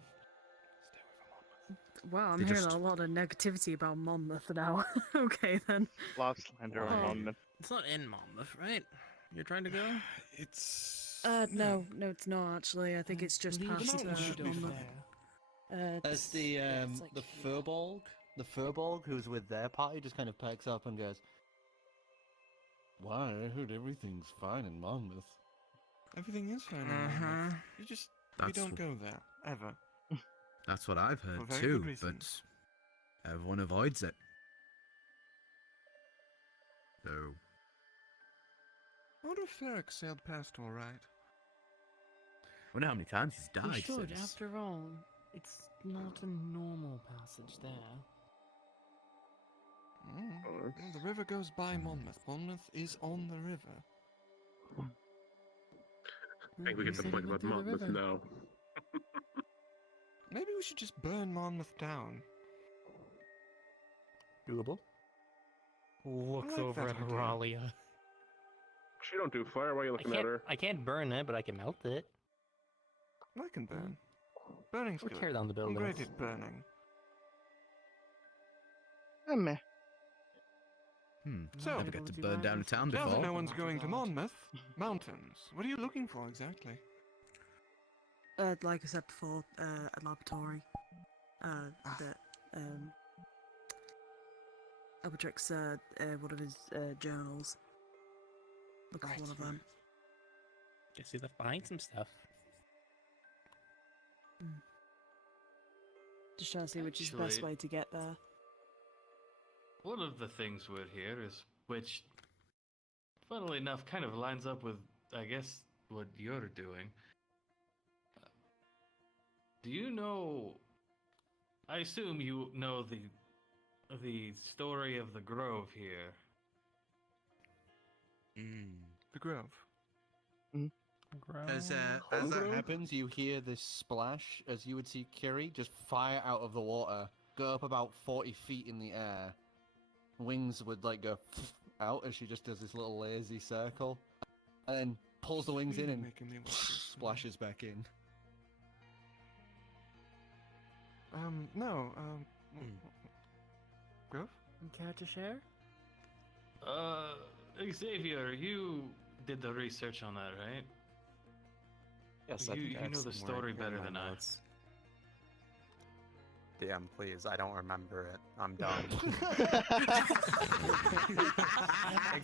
Wow, I'm They hearing just- a lot of negativity about Monmouth now. Okay then. Lot of slander on Monmouth. It's not in Monmouth, right? You're trying to go? It's. No, it's not actually. I think it's just past Monmouth. As the Furbolg who's with their party just kind of perks up and goes, "Why? I heard everything's fine in Monmouth." Everything is fine in Monmouth. You That's don't go there ever. That's what I've heard For very too, good but reasons. everyone avoids it. So I wonder if Ferric sailed past all right. wonder how many times he's We died should, since. after all. It's not a normal passage there. Well, the river goes by Monmouth. Monmouth is on the river. I think we get the point about Monmouth now. Maybe we should just burn Monmouth down. Doable. Looks like over that at idea. Aralia. She don't do fire. Why are you looking at her? I can't burn it, but I can melt it. I can burn. Burning's Or good. tear down the I'm buildings. great at burning. So, Never get to burn down a town now that before. no one's going to Monmouth, mountains. What are you looking for exactly? Like I said before, a laboratory. That Albrecht's one of his journals. Looking for one of them. Guess you left behind some stuff. Just trying to see which is the best Actually- way to get there. One of the things with here is, which, funnily enough, kind of lines up with, I guess, what you're doing. Do you know? I assume you know the story of the grove here. The Grove. As that happens, you hear this splash as you would see Kiri just fire out of the water, go up about 40 feet in the air. Wings would like go out as she just does this little lazy circle, and then pulls the wings in and splashes back in. No, Grove? Care to share? Xavier, you did the research on that, right? Yes, I you, think I you have know the somewhere story here in better my than I. notes. DM, please. I don't remember it. I'm done.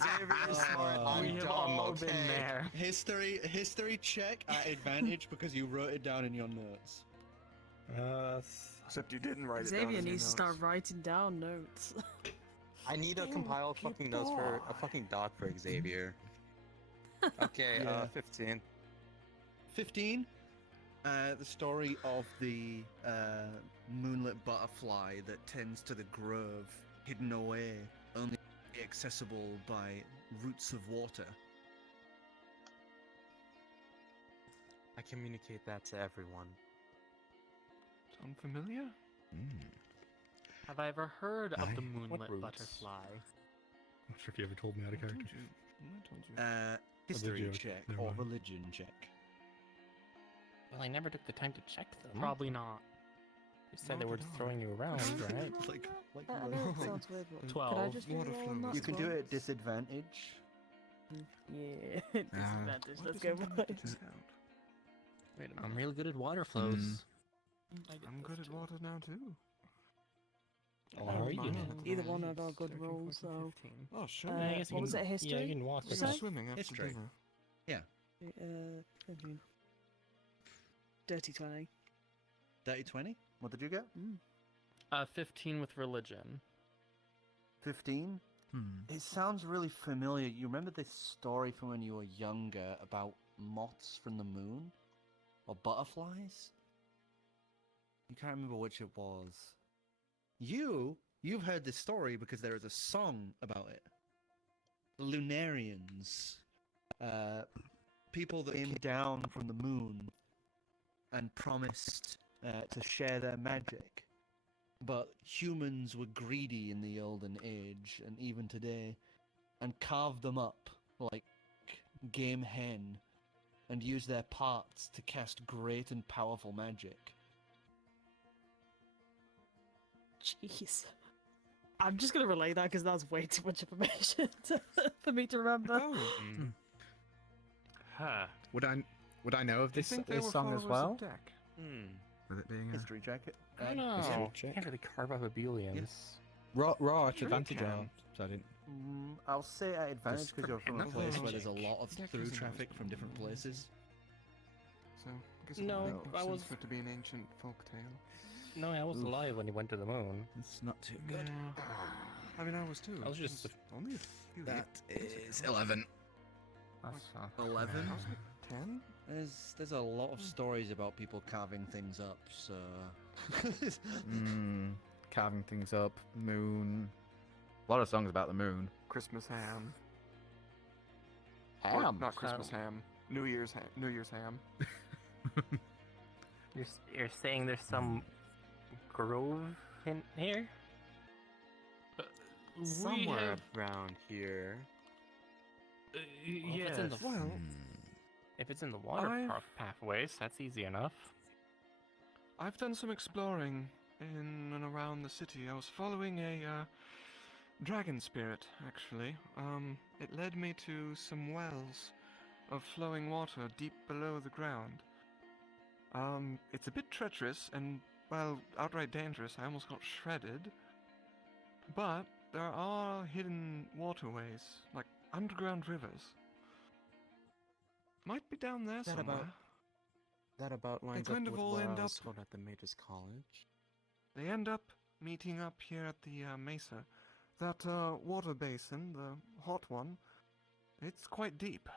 Xavier is smart. I'm We have dumb, all okay? been there. History check at advantage because you wrote it down in your notes. Except you didn't write it down. Xavier in your needs to start notes. writing down notes. I need to compile fucking notes for a fucking doc for Xavier. Okay, Yeah. 15. 15. The story of the moonlit butterfly that tends to the grove, hidden away, only accessible by roots of water. I communicate that to everyone. Sound familiar? Have I ever heard of the What moonlit roots? butterfly? I'm not sure if you ever told me out of character. History you? check Never or mind. religion check. Well, I never took the time to check them. Probably not. You said they Not were at all. throwing you around, right? like I know it sounds weird, but 12. Could I just Water roll on flows. that You as can do well? it at disadvantage. Yeah, disadvantage. Let's go for it. Wait, I'm real good at water flows. I'm good at water now too. Are you now? Either one of our good rolls, so. Oh, sure. I guess you what was can- it? History? Yeah, you can walk Did with you Go say? swimming after History. dinner. Yeah. 30 20. 30-20? What did you get? 15 with religion. 15? It sounds really familiar. You remember this story from when you were younger about moths from the moon? Or butterflies? You can't remember which it was. You've heard this story because there is a song about it. The Lunarians. People that Came down from the moon and promised to share their magic. But humans were greedy in the Olden Age, and even today, and carved them up like game hen, and used their parts to cast great and powerful magic. Jeez. I'm just gonna relay that because that's way too much information for me to remember. Huh. Would I know of Do you this, think they this were song as followers well? of Deck? With it being a history check. I don't know. Can't really carve up abelians. raw at Sure advantage can. round, so I didn't. I'll say at advantage because you're from a place where place there's a lot of Deck through isn't traffic always from different places. So, I guess No, it would make I sense was- for it to be an ancient folk tale. No, I was Oof. alive when he went to the moon. It's not too good. Yeah. I mean, I was too. I was just It only a few That years is ago. 11. That's, 11? I was like 10? There's a lot of stories about people carving things up, so... Carving things up, moon. A lot of songs about the moon. Christmas ham. Ham? Or not Christmas ham. New Year's ham. You're saying there's some grove in here? Somewhere around here. If it's in the if it's in the water pathways, that's easy enough. I've done some exploring in and around the city. I was following a dragon spirit, actually. It led me to some wells of flowing water deep below the ground. It's a bit treacherous and, well, outright dangerous. I almost got shredded. But there are hidden waterways, like underground rivers. Might be down there somewhere. That about lines kind up of with all where end I up. was going at the Mage's College. They end up meeting up here at the mesa. That water basin, the hot one, it's quite deep.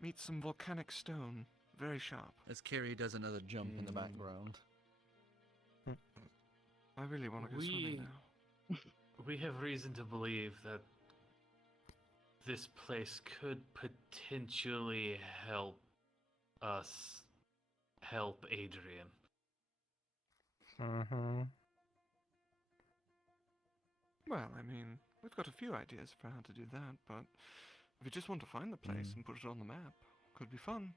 Meet some volcanic stone, very sharp. As Cari does another jump in the background. I really want to go swimming now. We have reason to believe that this place could potentially help us help Adrian. Well, I mean, we've got a few ideas for how to do that, but if you just want to find the place and put it on the map, could be fun.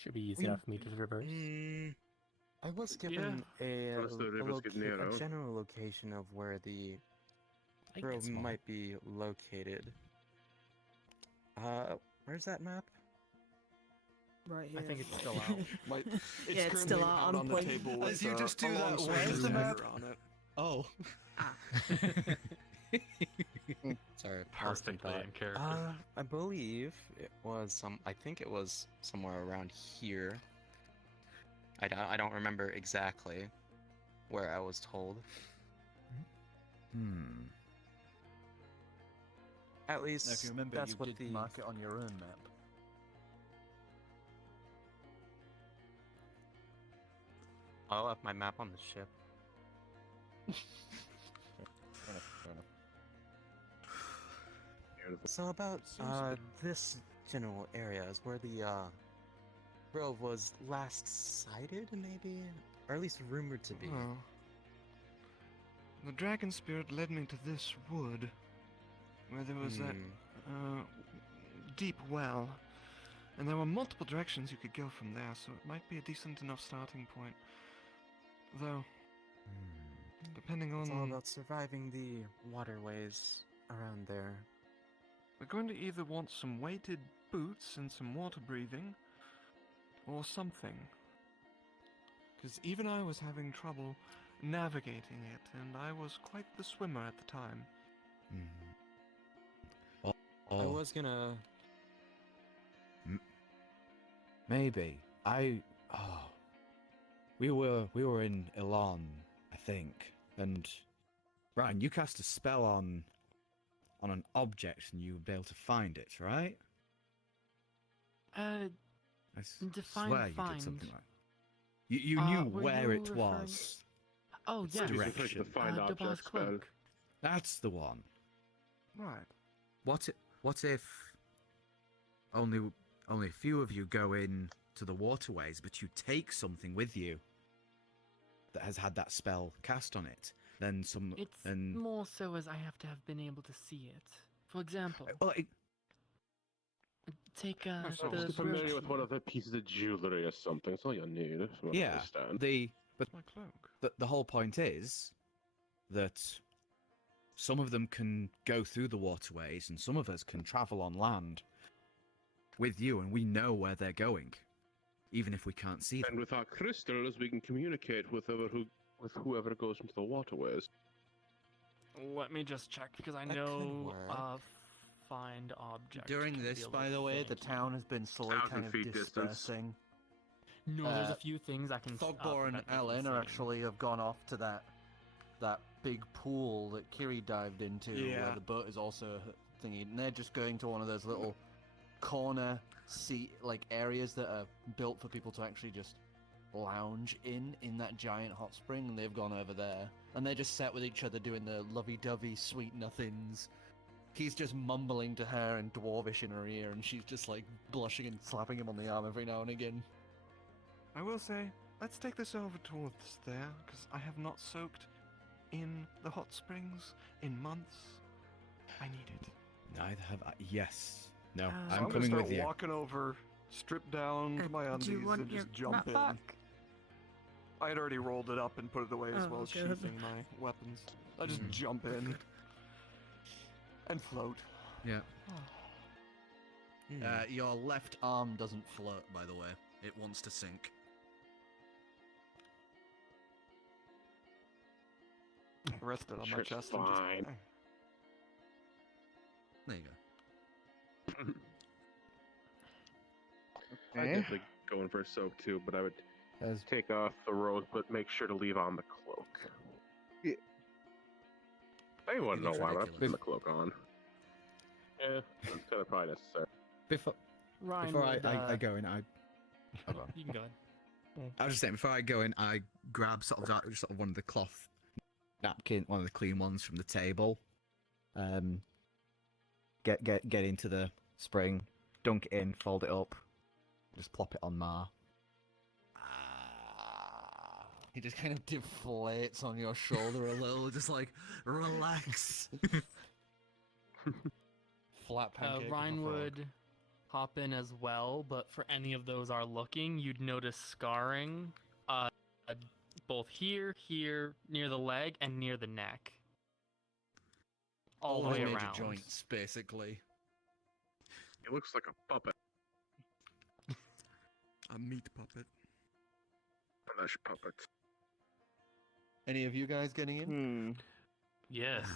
Should be easy enough for me to reverse. I was given a general location of where the grove might be located. Where's that map? Right here. I think it's still out. It's still out on the point. table. As you just do that, where's the map? Oh. Sorry, Perfectly in character. I believe it was I think it was somewhere around here. I don't remember exactly where I was told. At least Now, if you remember, that's you what did mark it on your own map. I left my map on the ship. Fair enough. So about this general area is where the grove was last sighted, maybe, or at least rumored to be. Oh. The dragon spirit led me to this wood, where there was that deep well, and there were multiple directions you could go from there, so it might be a decent enough starting point. Though, depending on... It's all about surviving the waterways around there. We're going to either want some weighted boots and some water breathing, or something. Because even I was having trouble navigating it, and I was quite the swimmer at the time. I was gonna... Maybe. We were in Elon, I think, and Ryan, you cast a spell on an object and you were able to find it, right? I define swear you find. did something like. You knew were where you it referring- was. Oh, Its yeah. direction. Dubois cloak. That's the one. Right. What if only a few of you go in to the waterways, but you take something with you that has had that spell cast on it? Then It's more so as I have to have been able to see it. For example, take Just familiar with one of the pieces of jewelry or something. That's all you need. From what I understand. The whole point is that some of them can go through the waterways, and some of us can travel on land with you, and we know where they're going, even if we can't see them. And with our crystals, we can communicate with whoever goes into the waterways. let me just check because I know find object. During can be this, a by little the way, vague. the town has been slowly kind of dispersing. No, there's a few things I can. Thogbor and Ellen are actually have gone off to that big pool that Kiri dived into, where Yeah. the boat is also thingy, and they're just going to one of those little corner seat areas that are built for people to actually just lounge in that giant hot spring, and they've gone over there, and they're just sat with each other doing the lovey-dovey sweet nothings. He's just mumbling to her in Dwarvish in her ear, and she's just blushing and slapping him on the arm every now and again. I will say, let's take this over towards there, because I have not soaked in the hot springs in months. I need it. Neither have I. Yes. No, So I'm I'm coming gonna with start you. walking over, strip down to my do undies, you want and your just jump map in. back? I had already rolled it up and put it away as Oh, well as good. sheathing my weapons. I just jump in and float. Yeah. Your left arm doesn't float, by the way. It wants to sink. Rest it on Sure, my it's chest fine. and just. There you go. I'd Okay. definitely go in for a soak too, but I would take off the robes, but make sure to leave on the cloak. Yeah. I want to know looks why I'm ridiculous. putting the cloak on. Yeah, it's kind of probably necessary. Before Ryan I would, go in, You can go ahead. I was just saying, before I go in, I grab sort of one of the cloth napkin, one of the clean ones from the table. Get into the spring, dunk it in, fold it up, just plop it on Mar. He just kind of deflates on your shoulder a little, just relax. Flat pancake. Ryan would hop in as well, but for any of those are looking, you'd notice scarring, both here, near the leg, and near the neck. All the way major around. joints, basically. It looks like a puppet. A meat puppet. A mesh puppet. Any of you guys getting in? Yes.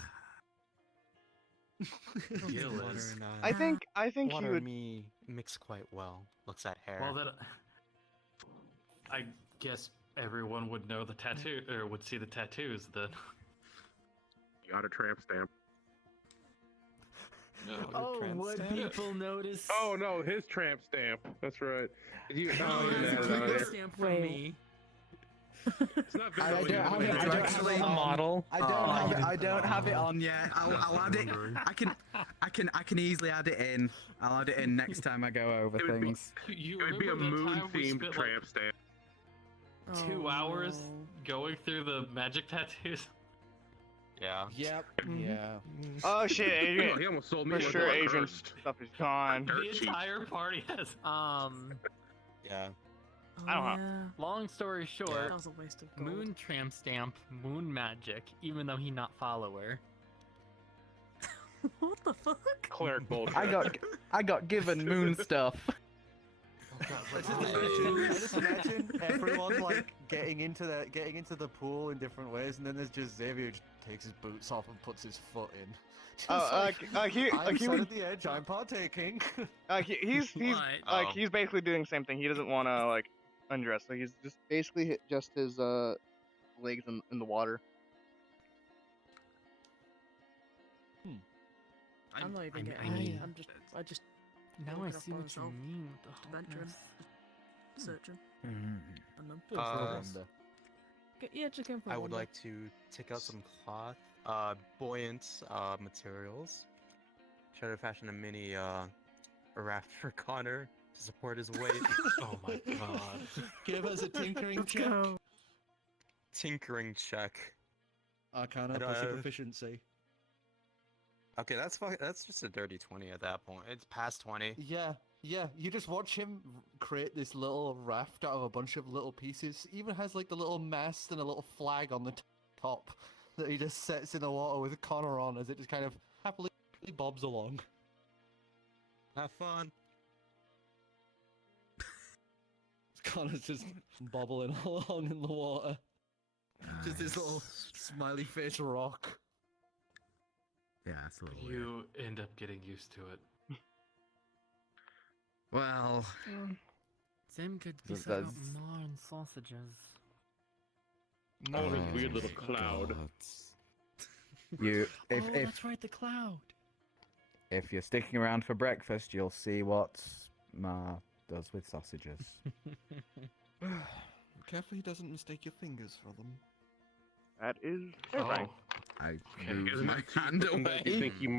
Gill Water is. and, I think he Water would. and me mix quite well. Looks at hair. Well, then, I guess everyone would know the tattoo, or would see the tattoos then. You got a tramp stamp. Oh, would people notice? Oh no, his tramp stamp. That's right. You, Oh, you there's a added on tramp here. stamp from me. It's not I visible don't yet, have but it. it's I don't actually have it a on. model. I don't have it on yet. I'll add it. I can easily add it in. I'll add it in next time I go over It would be- things. You It would be a remember that time we moon-themed spent, tramp stamp. 2 hours going through the magic tattoos? Yeah. Yep. Mm-hmm. Yeah. Oh shit, Adrian. He almost sold me For one sure, blood Adrian's cursed. stuff is gone. The entire party has. Yeah. I don't know. Long story short, That was a waste of gold. Moon tramp stamp, moon magic, even though he not follower. What the fuck? Cleric bullshit. I got given moon stuff. I just imagine everyone getting into the pool in different ways, and then there's just Xavier who just takes his boots off and puts his foot in. He I'm he sat would. at the edge. I'm partaking. He's What? he's basically doing the same thing. He doesn't want to undress. So he's just basically just his legs in the water. I'm not even I getting any. mean, I just. Now I walking up see by what you myself, mean with the venturing, hotness. searching, Mm-hmm. and then. Yeah, just going for a I would wander. like to take out some cloth, buoyant materials. Try to fashion a mini raft for Connor to support his weight. Oh my god. Give us a tinkering Let's check. go. Tinkering check. Arcana And, plus your proficiency. Okay, that's just a dirty 20 at that point. It's past 20. Yeah. You just watch him create this little raft out of a bunch of little pieces. He even has the little mast and a little flag on the top that he just sets in the water with Connor on as it just kind of happily bobs along. Have fun. Connor's just bobbling along in the water. Just this little smiley face rock. Yeah, it's a little weird. You end up getting used to it. Well, Zim could be So something about that's- Mar and sausages. Oh, this weird little cloud. You, if Oh, if that's right, the cloud. If you're sticking around for breakfast, you'll see what Ma does with sausages. Careful he doesn't mistake your fingers for them. That is Oh. fine. I Okay, move isn't my that too hand quick that you away. think you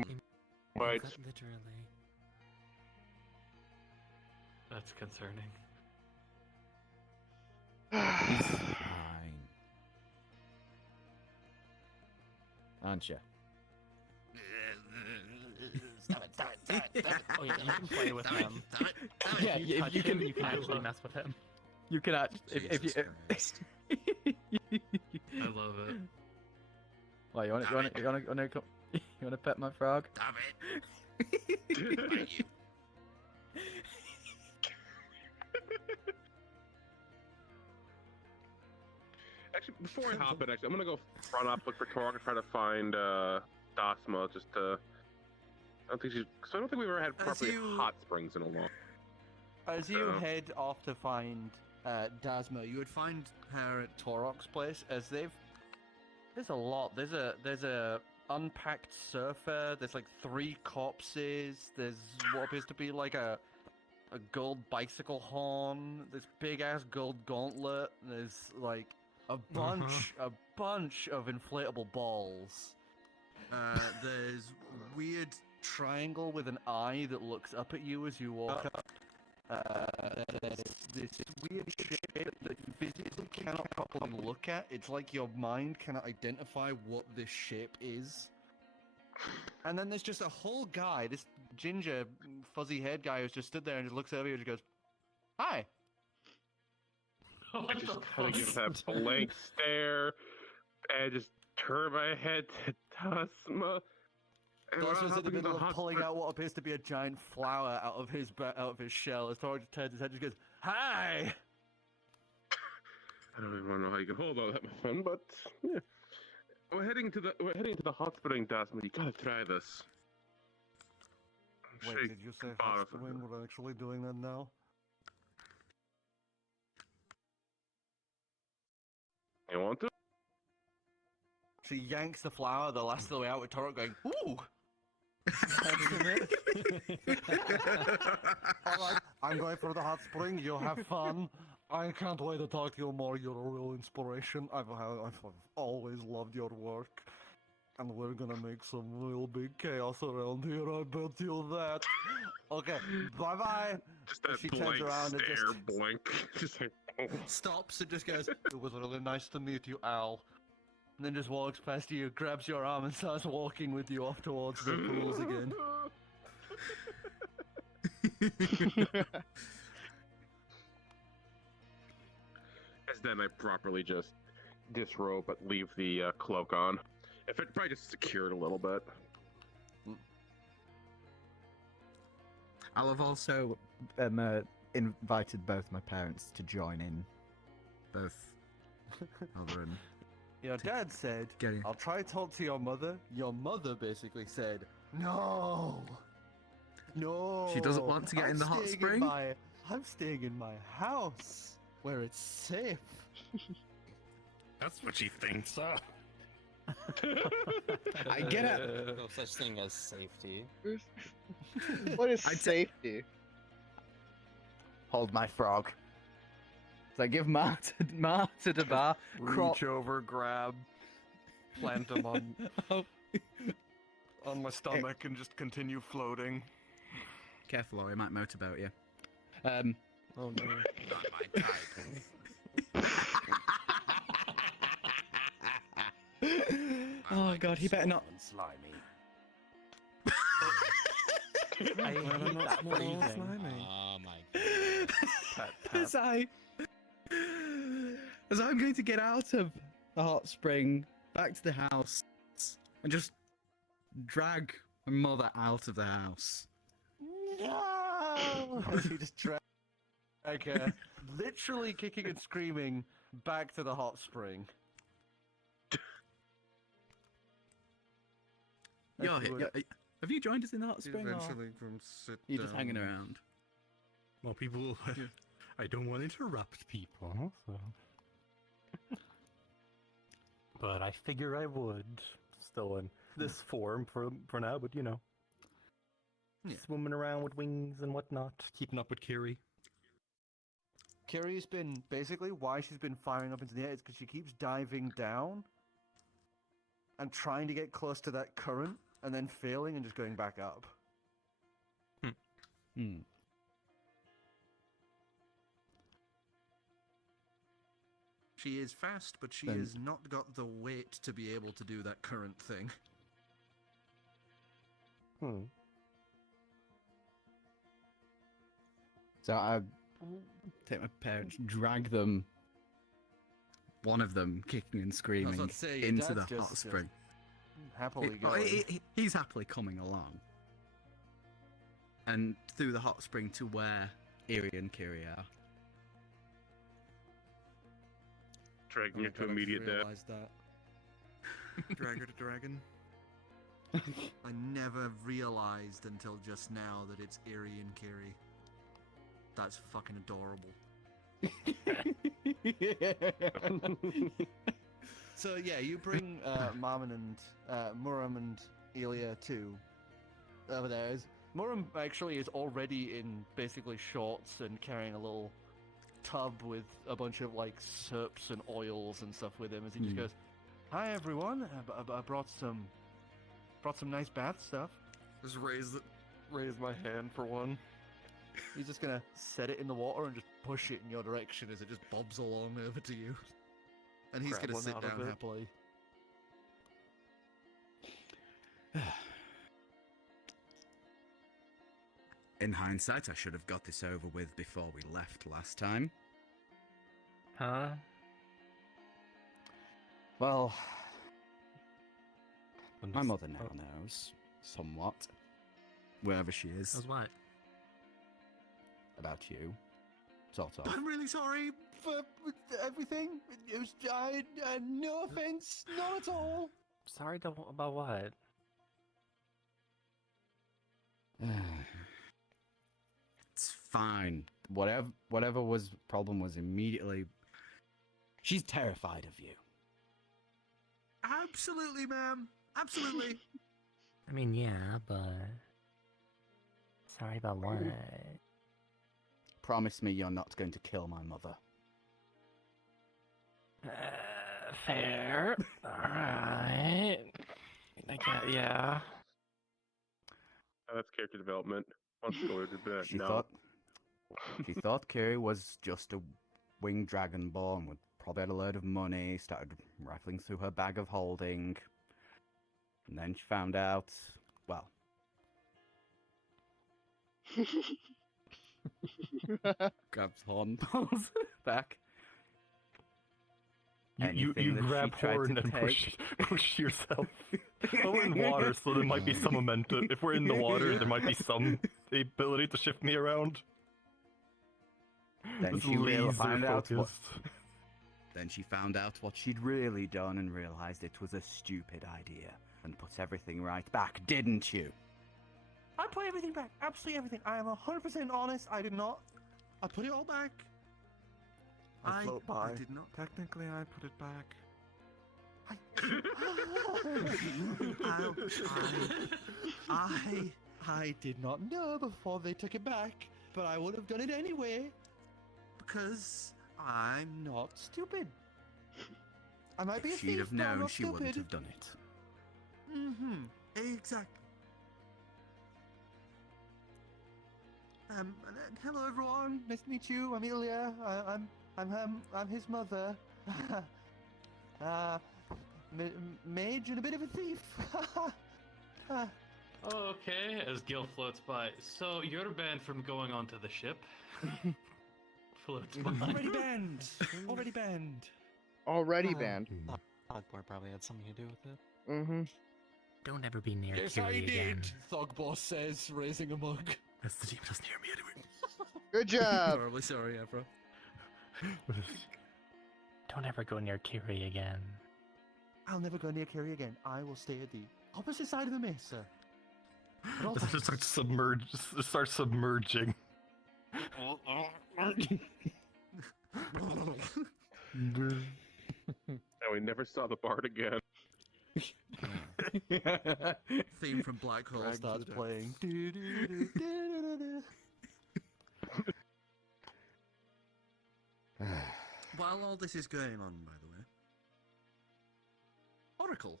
might? That literally. That's concerning. He's fine. Aren't you? Stop it, stop it, stop it, stop it. Oh yeah, you can play with him. Yeah, If you if touch you him, can- you can actually mess with him. You can actually, if you. I love it. Well, you want to pet my frog? Stop it. Actually, before I hop in, I'm gonna go run up, look for Torok, and try to find Dasma. Just to, I don't think we've ever had properly hot springs in a while. As you head off to find Dasma, you would find her at Torok's place. As there's a lot. There's a unpacked surfer. There's like 3 corpses. There's what appears to be like a gold bicycle horn. This big ass gold gauntlet. There's like a bunch of inflatable balls. There's weird triangle with an eye that looks up at you as you walk up. There's this weird shape that you physically cannot properly look at. It's like your mind cannot identify what this shape is. And then there's just a whole guy, this ginger, fuzzy-haired guy who's just stood there and just looks over you and just goes, "Hi." I just kind of give that blank stare and just turn my head to Dasma. Dasma's in the middle of pulling out what appears to be a giant flower out of his shell. As Torok just turns his head and just goes, "Hi!" I don't even want to know how you can hold all that, my friend, but yeah. We're heading to the hot spring, Dasma. You gotta try this. Wait, did you say hot spring? We're actually doing that now? You want to? She yanks the flower the last of the way out with Torok going, "Ooh!" Alright, I'm going for the hot spring. You have fun. I can't wait to talk to you more. You're a real inspiration. I've always loved your work. And we're gonna make some real big chaos around here, I bet you that. Okay, bye-bye. Just that She blank turns around and stare, just blank. Just like, stops and just goes, "It was really nice to meet you, Al." And then just walks past you, grabs your arm, and starts walking with you off towards the pools again. As then I properly just disrobe but leave the cloak on. If it probably just secured a little bit. I'll have also invited both my parents to join in. Both Elder and... Your dad said, "I'll try to talk to your mother." Your mother basically said, "No. No. She doesn't want to get in the hot spring? I'm staying in my house, where it's safe." That's what she thinks, huh? I get it. No such thing as safety. What is safety? Hold my frog. So I give Ma to the bar. Reach over, grab, plant him on my stomach, and just continue floating. Careful, or he might motorboat you. Oh no. Not my type. Oh god, he better not. Slimy. I hate that breathing. Oh my god. As I'm going to get out of the hot spring, back to the house, and just drag my mother out of the house. No! As you just drag her, literally kicking and screaming, back to the hot spring. Have you joined us in the hot spring? Eventually, Or from sit you're just hanging down. around? Well, people, I don't want to interrupt people, so. But I figure I would. Still in this form for now, but you know. swimming around with wings and whatnot, keeping up with Kiri. Kiri's been basically why she's been firing up into the air is because she keeps diving down and trying to get close to that current and then failing and just going back up. She is fast, but she Then- has not got the weight to be able to do that current thing. So I take my parents, drag them, one of them kicking and screaming, about to say, your into the dad's hot just spring. Happily Oh, going. he's happily coming along. And through the hot spring to where Iri and Kiri are. Dragging her to immediate death. Realised that. Drag her to dragon. I never realised until just now that it's Iri and Kiri. That's fucking adorable. So yeah, you bring Marmon and Muram and Elia too over there. Muram actually is already in basically shorts and carrying a little tub with a bunch of like soaps and oils and stuff with him as he just goes, "Hi everyone, I brought some nice bath stuff." Just raise my hand for one. He's just gonna set it in the water and just push it in your direction as it just bobs along over to you. And he's Grab gonna one sit out of down it. happily. In hindsight, I should have got this over with before we left last time. Huh? Well, my mother now knows, somewhat, wherever she is. Knows what? About you. Sort of. I'm really sorry for everything. It was no offense, not at all. Sorry about what? It's fine. Whatever was problem was immediately. She's terrified of you. Absolutely, ma'am. Absolutely. I mean, yeah, but sorry about what? Promise me you're not going to kill my mother. Fair. Alright. I get, yeah. That's character development. She thought Kiri was just a winged dragonborn with probably had a load of money, started rifling through her bag of holding, and then she found out, well. Grabs horn, pulls back. You Anything that she grab tried horn to and take- push yourself. Well, we're in water, so there might be some momentum. If we're in the water, there might be some ability to shift me around. Then Just she found out what. focused. Then she found out what she'd really done and realized it was a stupid idea and put everything right back, didn't you? I put everything back. Absolutely everything. I am 100% honest. I did not. I put it all back. I float by. I did not. Technically, I put it back. I did not know before they took it back, but I would have done it anyway. Because I'm not stupid. I might be a If she'd thief, have but I'm known, not she wouldn't stupid. have done it. Exactly. Hello everyone. Nice to meet you. I'm Ilya. I'm his mother. Mage and a bit of a thief. Okay, as Gill floats by. So you're banned from going onto the ship. Floats by. Already banned. Already banned. Already banned. Hogboard probably had something to do with it. Mm-hmm. Don't ever be near Yes, Kiri I again. did. Thugboss says, raising a mug. That's the team doesn't hear me anyway. Good job. Terribly sorry, Evra. Don't ever go near Kiri again. I'll never go near Kiri again. I will stay at the opposite side of the mesa. At all It times. just starts submerging. And we never saw the bard again. theme from Black Hole Drag starts to the playing. While all this is going on, by the way, Oracle.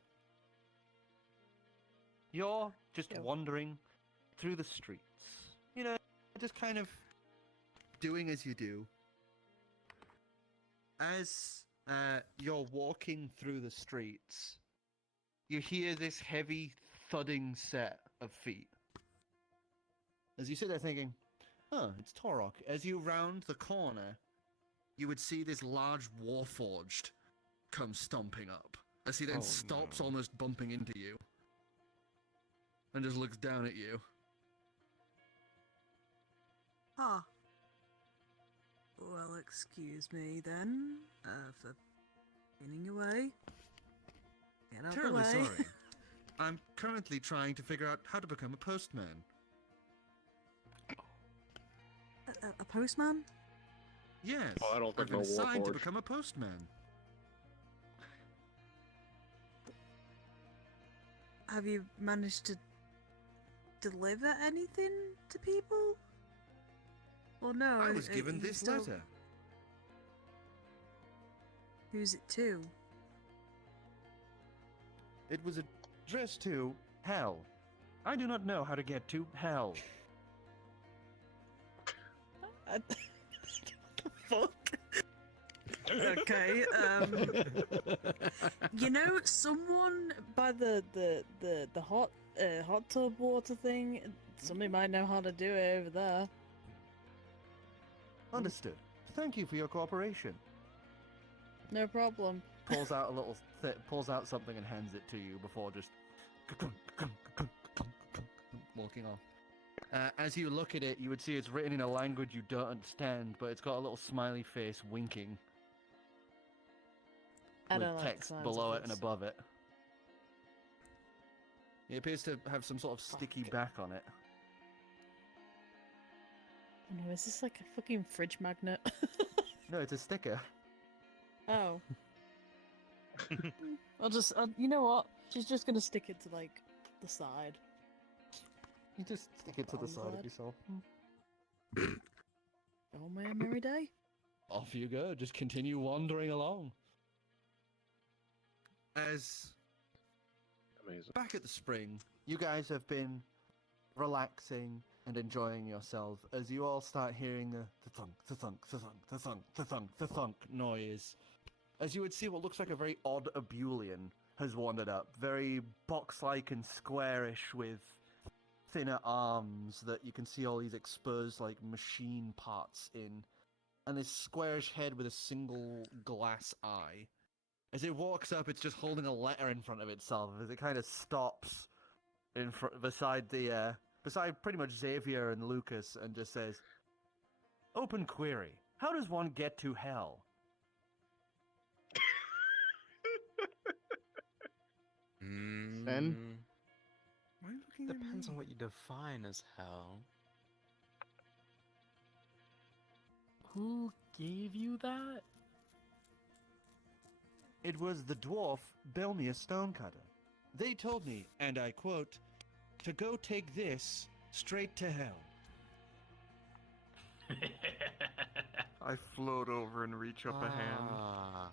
You're just wandering through the streets. You know, just kind of doing as you do. As you're walking through the streets, you hear this heavy thudding set of feet. As you sit there thinking, oh, it's Torok. As you round the corner, you would see this large Warforged come stomping up. As he then stops, almost bumping into you. And just looks down at you. Ah. Well, excuse me then, for getting away. Get out Terribly the way. sorry. I'm currently trying to figure out how to become a postman. A postman? Yes. Oh, I don't I've think been no assigned to Warforged. become a postman. Have you managed to deliver anything to people? Or no? I was are given you this still- letter. Who's it to? It was addressed to Hell. I do not know how to get to Hell. Fuck. Okay, you know, someone by the hot tub water thing, somebody might know how to do it over there. Understood. Thank you for your cooperation. No problem. Pulls out a little, pulls out something and hands it to you before just walking off. As you look at it, you would see it's written in a language you don't understand, but it's got a little smiley face winking. I With don't like the text sounds below of it and this. above it. It appears to have some sort of sticky back on it. Oh no, is this like a fucking fridge magnet? No, it's a sticker. Oh. You know what? She's just gonna stick it to like the side. You just stick it to the side of yourself. Oh my merry day. Off you go. Just continue wandering along. As Amazing. Back at the spring, you guys have been relaxing and enjoying yourself as you all start hearing the thunk, the thunk, the thunk, the thunk, the thunk, the thunk noise. As you would see, what looks like a very odd abulian has wandered up, very box-like and squarish with thinner arms that you can see all these exposed like machine parts in, and this squarish head with a single glass eye. As it walks up, it's just holding a letter in front of itself as it kind of stops in front beside pretty much Xavier and Lucas and just says, "Open query. How does one get to hell?" Sen? Why are you looking Depends on what you define as hell. Who gave you that? It was the dwarf Belmia Stonecutter. They told me, and I quote, to go take this straight to hell. I float over and reach up a hand. Ah.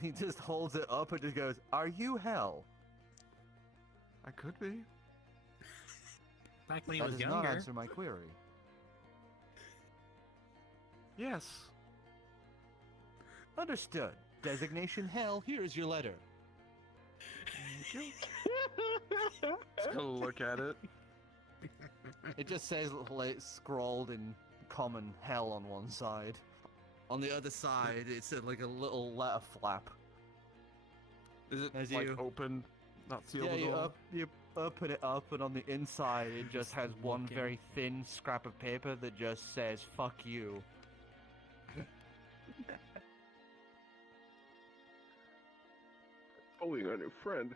He just holds it up and just goes, "Are you hell?" I could be. Back when he That was does not younger. answer my query. Yes. Understood. Designation hell. Here is your letter. Just gonna look at it. It just says like scrawled in common hell on one side. On the other side, it's like a little letter flap. Is it As like you- open, not sealed Yeah, at all? you open it up, and on the inside, it just has one very thin scrap of paper that just says "fuck you." Oh, you got a new friend.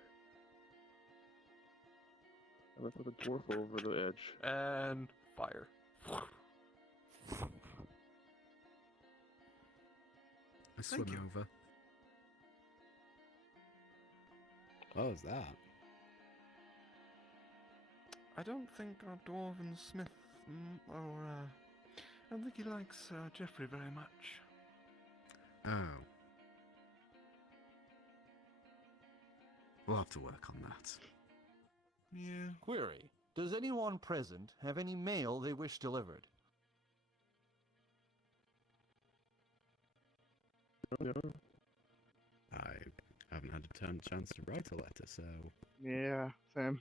I left with a dwarf over the edge. And fire. I swim over. What was that? I don't think our dwarven smith, I don't think he likes Jeffrey very much. Oh. We'll have to work on that. Yeah. Query: does anyone present have any mail they wish delivered? I haven't had a chance to write a letter, so... Yeah, same.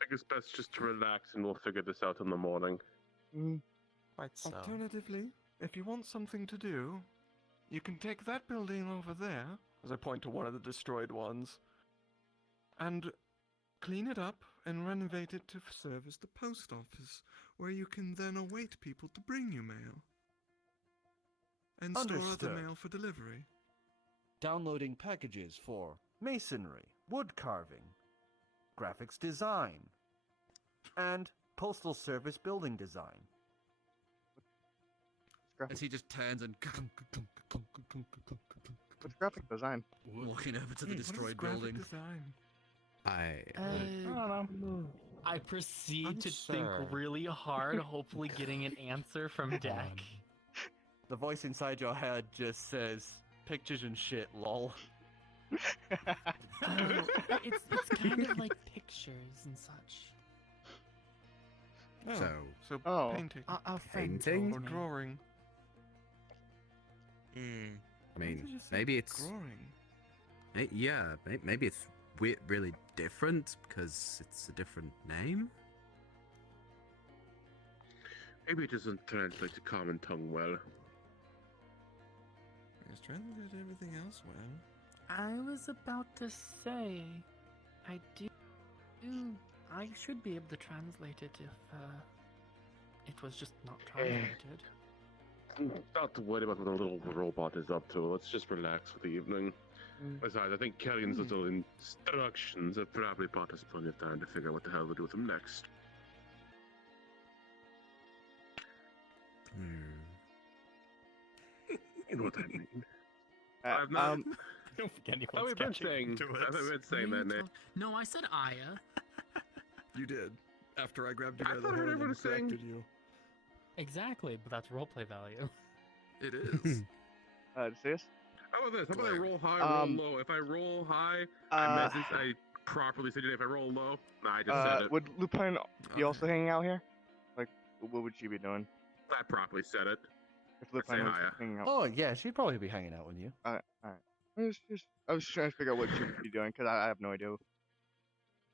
I think it's best just to relax and we'll figure this out in the morning. Quite so. Alternatively, if you want something to do, you can take that building over there, as I point to one of the destroyed ones, and clean it up and renovate it to serve as the post office, where you can then await people to bring you mail. And store Understood. other mail for delivery. Downloading packages for masonry, wood carving, graphics design, and postal service building design. As he just turns and What's graphic design? walking over to the What is destroyed graphic building. design? I don't know. I proceed to think Unsure. really hard, hopefully getting an answer from Deck. The voice inside your head just says, pictures and shit, lol. It's kind of like pictures and such. So painting. A friend Painting? told Or me. drawing. I mean, Did you say maybe it's... drawing? Yeah, maybe it's really different because it's a different name? Maybe it doesn't translate to common tongue well. He's translated everything else well. I was about to say, I should be able to translate it if it was just not translated. Not to worry about what the little robot is up to. Let's just relax for the evening. Besides, I think Kellyan's little instructions have probably bought us plenty of time to figure out what the hell to do with him next. You know what I mean. I've not. Don't forget Oh, we've been saying. I've been saying that name. No, I said Aya. You did. After I grabbed you I by the thought I heard horn everyone and saying- corrected you. Exactly, but that's roleplay value. It is. Dicidius? How about this? How about I roll high, roll low? If I roll high, I properly said it. If I roll low, nah, I just said it. Would Lupin be also hanging out here? Like, what would she be doing? I properly said it. If Say Lupin was hiya. hanging out. Oh, yeah, she'd probably be hanging out with you. Alright. I was trying to figure out what she would be doing, because I have no idea.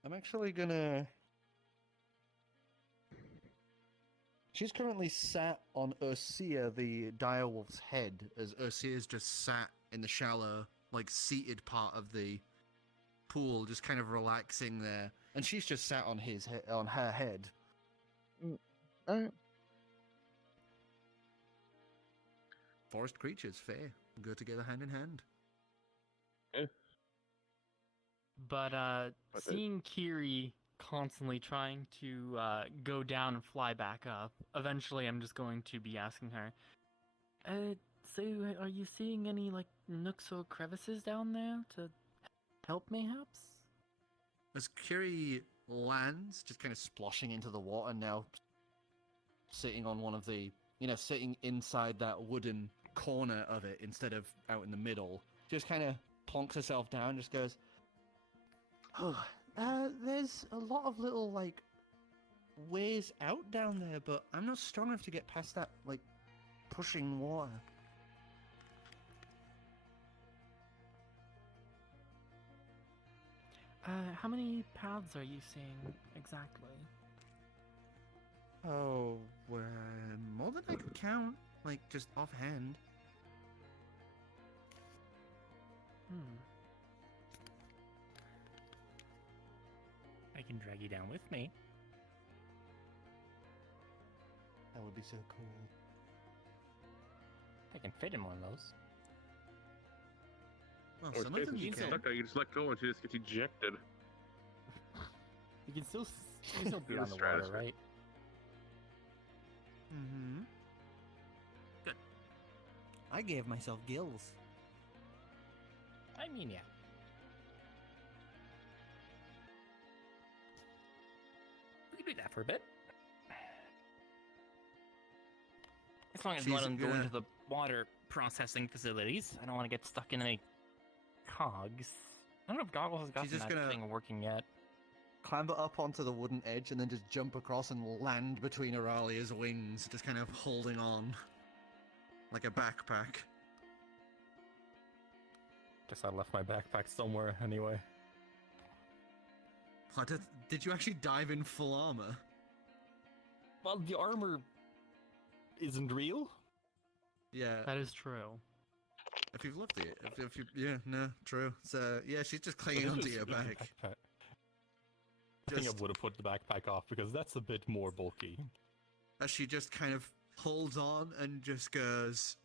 I'm actually gonna... She's currently sat on Ursea, the direwolf's head, as Ursea's just sat in the shallow, seated part of the pool, just kind of relaxing there. And she's just sat on on her head. Alright. Forest creatures, fair. Go together hand in hand. But seeing Kiri constantly trying to go down and fly back up, eventually I'm just going to be asking her, so are you seeing any nooks or crevices down there to help mayhaps? As Kiri lands, just kind of sploshing into the water now, sitting on one of the, sitting inside that wooden corner of it instead of out in the middle, just kind of plonks herself down, just goes, oh, there's a lot of little, ways out down there, but I'm not strong enough to get past that, pushing water. How many paths are you seeing exactly? Oh, more than I could count, just offhand. I can drag you down with me. That would be so cool. I can fit in one of those. Well, Or some of them you Jason, can. stuck there, you just let go and she just gets ejected. You can still be Good on the water, strategy. right? Mm-hmm. Good. I gave myself gills. I mean, yeah. can do that for a bit. As long as She's I don't go gonna- into the water processing facilities. I don't want to get stuck in any cogs. I don't know if Goggles has gotten just that gonna- thing working yet. Clamber up onto the wooden edge and then just jump across and land between her. Aralia's wings, just kind of holding on. Like a backpack. Guess I left my backpack somewhere anyway. Did you actually dive in full armor? Well, the armor isn't real. Yeah. That is true. If you've looked at it, if you, yeah, no, true. So yeah, she's just clinging It onto is your the back. backpack. I think I Just- would have put the backpack off because that's a bit more bulky. As she just kind of holds on and just goes,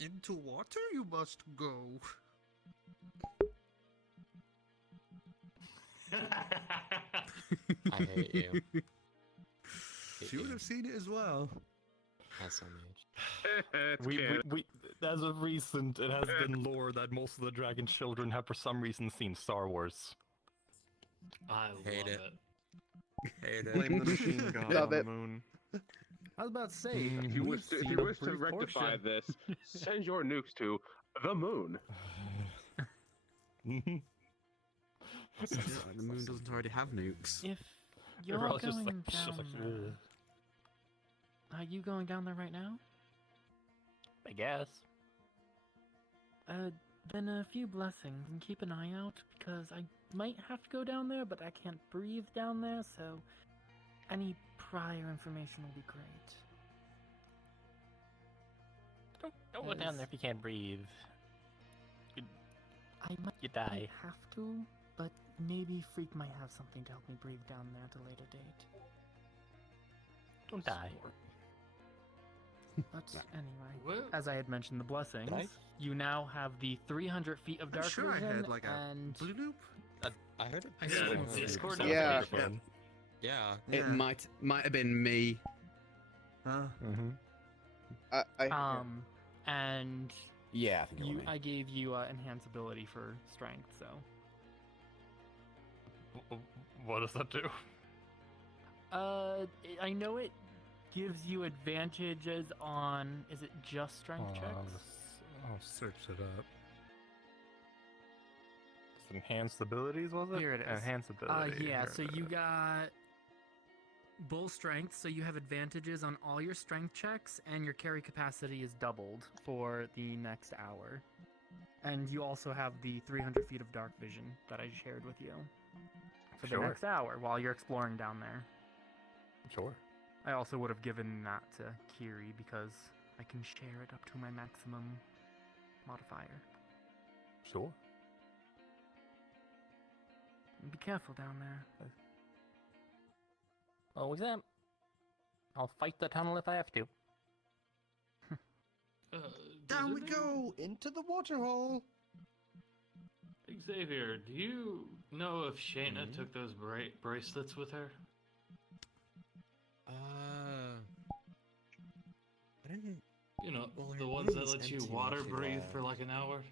"Into water you must go." I hate you. She would have seen it as well. SMH. We, as of recent, it has been lore that most of the dragon children have for some reason seen Star Wars. I Hate love it. it. Hate it. Blame the machine god Love on the it. moon. I was about to say, If you we've wish to, if seen you a wish to brief rectify portion. this, send your nukes to the moon. The moon doesn't already have nukes. If They're you're all just going like- just down like, there, are you going down there right now? I guess. Then a few blessings and keep an eye out because I might have to go down there, but I can't breathe down there, so any prior information will be great. Don't go down there if you can't breathe. I might You die. have to, but maybe Freak might have something to help me breathe down there at a later date. Don't die. But anyway, Well, as I had mentioned, the blessings, I- you now have the 300 feet of I'm dark sure I vision had like a and blue loop. I heard it. I Yeah, saw the it. Discord Yeah. notification. Yeah. It might have been me. Huh? and Yeah, I think it was me. I gave you enhance ability for strength, so What does that do? I know it gives you advantages on, is it just strength checks? I'll search it up. It's enhanced abilities, was it? Here it is. Enhanced ability. Yeah, here so it you is. got bull strength, so you have advantages on all your strength checks, and your carry capacity is doubled for the next hour. And you also have the 300 feet of dark vision that I shared with you for the Sure. next hour while you're exploring down there. Sure. I also would have given that to Kiri because I can share it up to my maximum modifier. Sure. Be careful down there. Always am. I'll fight the tunnel if I have to. Down we go into the water hole. Xavier, do you know if Shaena took those bracelets with her? I didn't. You know, Well, her the ones that room's let you empty water after breathe that. for like an hour?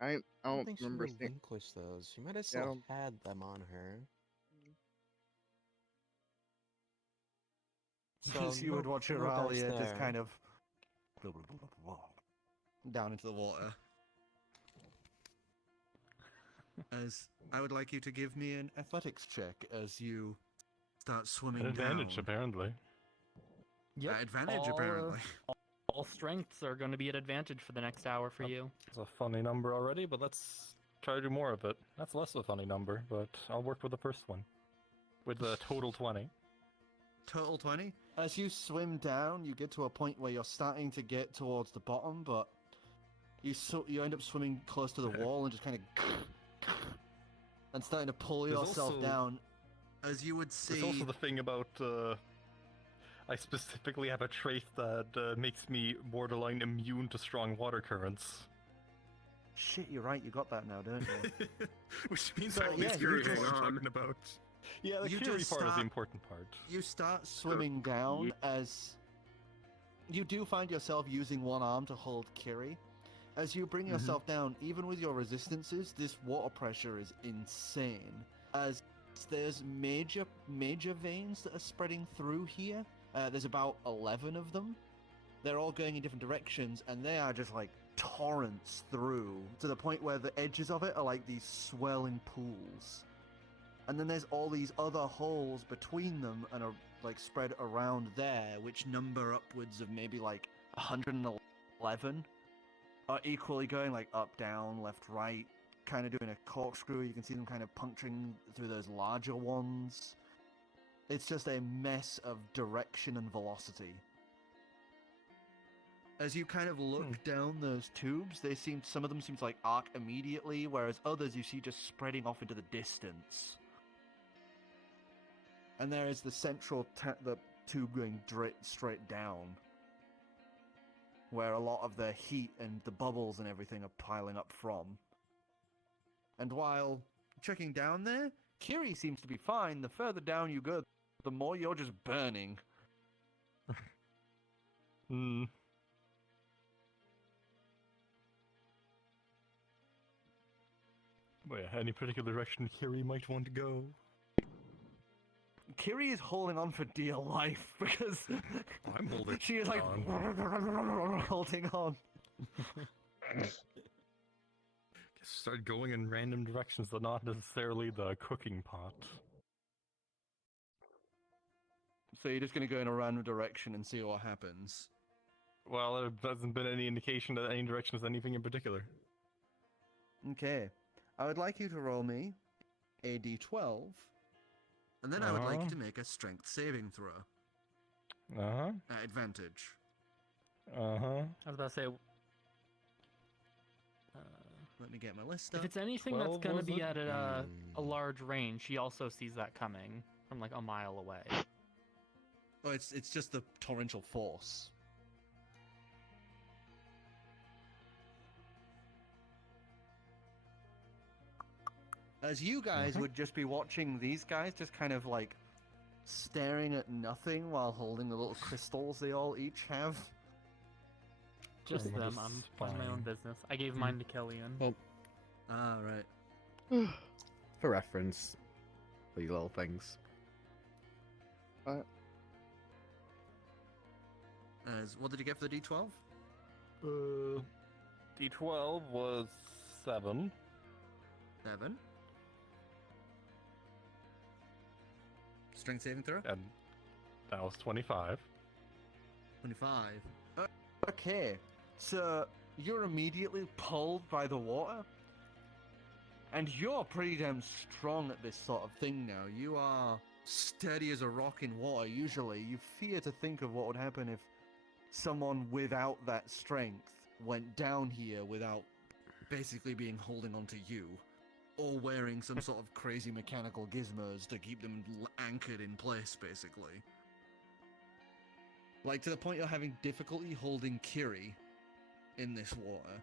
I I don't think she remember seeing. relinquished those. She might have Yeah, I still don't- had them on her. As you would watch no darts Auralia just there. kind of Down into the water. As I would like you to give me an athletics check as you start swimming An advantage, down. apparently. Yep. Advantage, apparently. All strengths are going to be at advantage for the next hour for you. It's a funny number already, but let's try to do more of it. That's less of a funny number, but I'll work with the first one. With the total 20. Total 20? As you swim down, you get to a point where you're starting to get towards the bottom, but you end up swimming close to the wall and just kind of and starting to pull There's yourself also- down. As you would see. There's also the thing about I specifically have a trait that makes me borderline immune to strong water currents. Shit, you're right. You got that now, don't you? Which means So, I yeah, always you carry just- what I'm talking about. Yeah, the You theory just part is the start- important part. You start Swimming down as you do find yourself using one arm to hold Kiri, As you bring yourself down, even with your resistances, this water pressure is insane. As there's major veins that are spreading through here. There's about 11 of them. They're all going in different directions, and they are just like torrents through, to the point where the edges of it are like these swirling pools. And then there's all these other holes between them and are like spread around there, which number upwards of maybe like 111. Are equally going like up, down, left, right, kind of doing a corkscrew. You can see them kind of puncturing through those larger ones. It's just a mess of direction and velocity. As you kind of look down those tubes, some of them seem to like arc immediately, whereas others you see just spreading off into the distance. And there is the central the tube going straight down, where a lot of the heat and the bubbles and everything are piling up from. And while checking down there, Kiri seems to be fine. The further down you go, the more you're just burning. Well, yeah, any particular direction Kiri might want to go? Kiri is holding on for dear life because I'm holding she is like holding on. Start going in random directions that are not necessarily the cooking pot. So you're just going to go in a random direction and see what happens? Well, there hasn't been any indication that any direction is anything in particular. Okay. I would like you to roll me a d12. And then I would like you to make a strength saving throw. At advantage. I was about to say. Let me get my list If up. it's anything that's going to be at a large range, she also sees that coming from like a mile away. Oh, it's just the torrential force. As you guys would just be watching these guys just kind of like staring at nothing while holding the little crystals they all each have. Just them. I'm on my own business. I gave mine to Kellyanne. Well, right. For reference, these little things. What did you get for the D12? D12 was 7. 7. Strength saving throw? And that was 25. 25. Okay, so you're immediately pulled by the water, and you're pretty damn strong at this sort of thing now. You are steady as a rock in water. Usually, you fear to think of what would happen if someone without that strength went down here without basically being holding on to you, or wearing some sort of crazy mechanical gizmos to keep them anchored in place, basically. Like, to the point you're having difficulty holding Kiri in this water.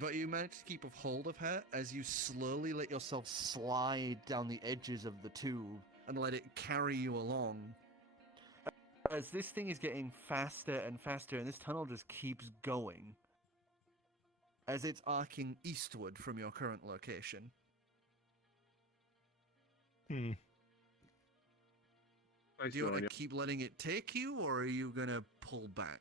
But you manage to keep a hold of her as you slowly let yourself slide down the edges of the tube and let it carry you along. As this thing is getting faster and faster, and this tunnel just keeps going. As it's arcing eastward from your current location. Do you want to keep letting it take you, or are you going to pull back?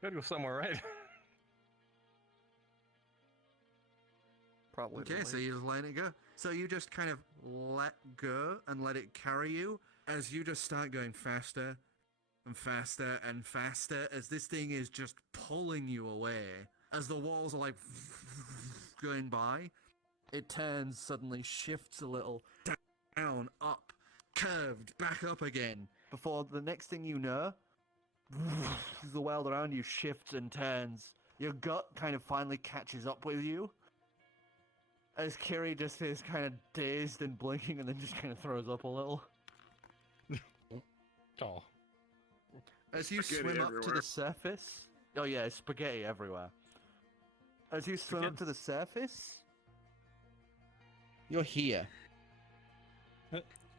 Gotta go somewhere, right? Probably. Okay, so you just let it go. So you just kind of let go and let it carry you as you just start going faster and faster and faster as this thing is just pulling you away. As the walls are like going by, it turns, suddenly shifts a little, down, up, curved, back up again. Before the next thing you know, the world around you shifts and turns. Your gut kind of finally catches up with you. As Kiri just is kind of dazed and blinking and then just kind of throws up a little. Oh. As you Spaghetti swim up to everywhere. the surface... Oh yeah, it's spaghetti everywhere. As you swim up to the surface... You're here.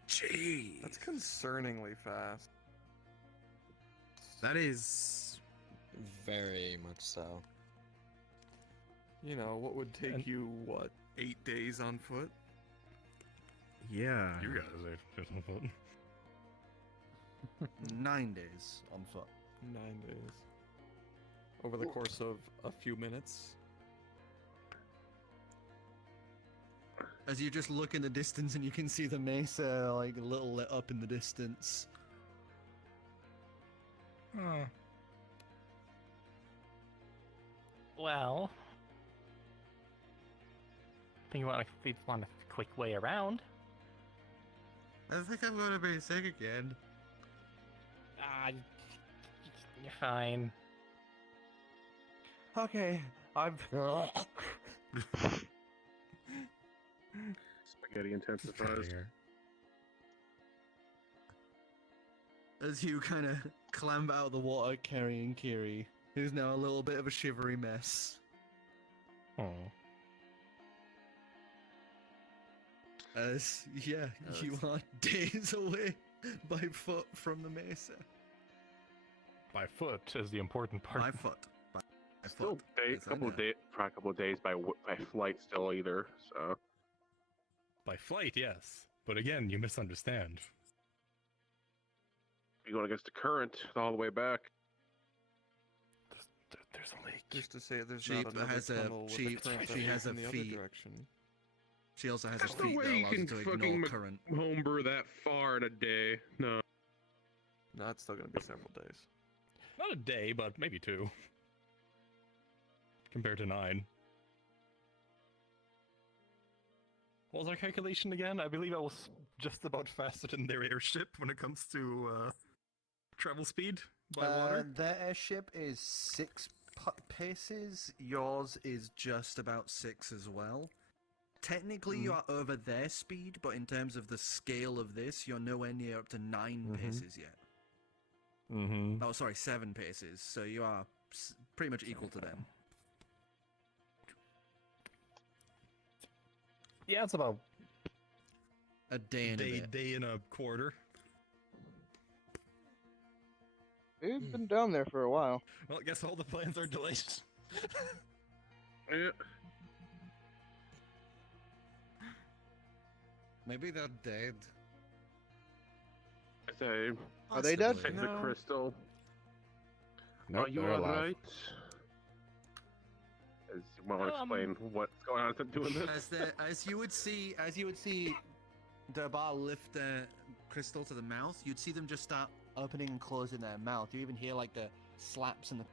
Jeez. That's concerningly fast. That is very much so. You know, what would take you, what, 8 days on foot? Yeah. You guys are just on foot. 9 days on foot. 9 days. Over the course of a few minutes. As you just look in the distance and you can see the mesa like a little lit up in the distance. Hmm. Well, think you want a quick way around. I think I'm gonna be sick again. You're fine. Okay, I'm. Spaghetti intensifies. As you kind of clamber out of the water carrying Kiri, who's now a little bit of a shivery mess. Oh. As, yeah, you are days away by foot from the mesa. By foot is the important part. By foot. By Still foot. a Yes, I couple know. of days by flight still either. So By flight, yes. But again, you misunderstand. you're going against the current all the way back. There's a lake. Just to say, there's She not another has a tunnel with she, a current she that has leads a in the other feat. direction. She also has a There's no feat way that you allows can her to fucking ignore current. homebrew that far in a day. No. No, it's still gonna be several days. Not a day, but maybe 2. Compared to 9. What was our calculation again? I believe I was just about faster than their airship when it comes to travel speed by water. Their airship is 6 paces. Yours is just about 6 as well. Technically, you are over their speed, but in terms of the scale of this, you're nowhere near up to 9 paces yet. Mm-hmm. Oh, sorry, 7 paces. So you are pretty much equal to them. Yeah, it's about a day and a bit. Day and a quarter. We've been down there for a while. Well, I guess all the plans are delayed. Yeah. Maybe they're dead. I say, Are they dead? take the crystal. Nope, Are you they're alive. alright? As you want to explain what's going on to doing this? As you would see, Durbar lift the crystal to the mouth, you'd see them just start opening and closing their mouth. You even hear like the slaps and the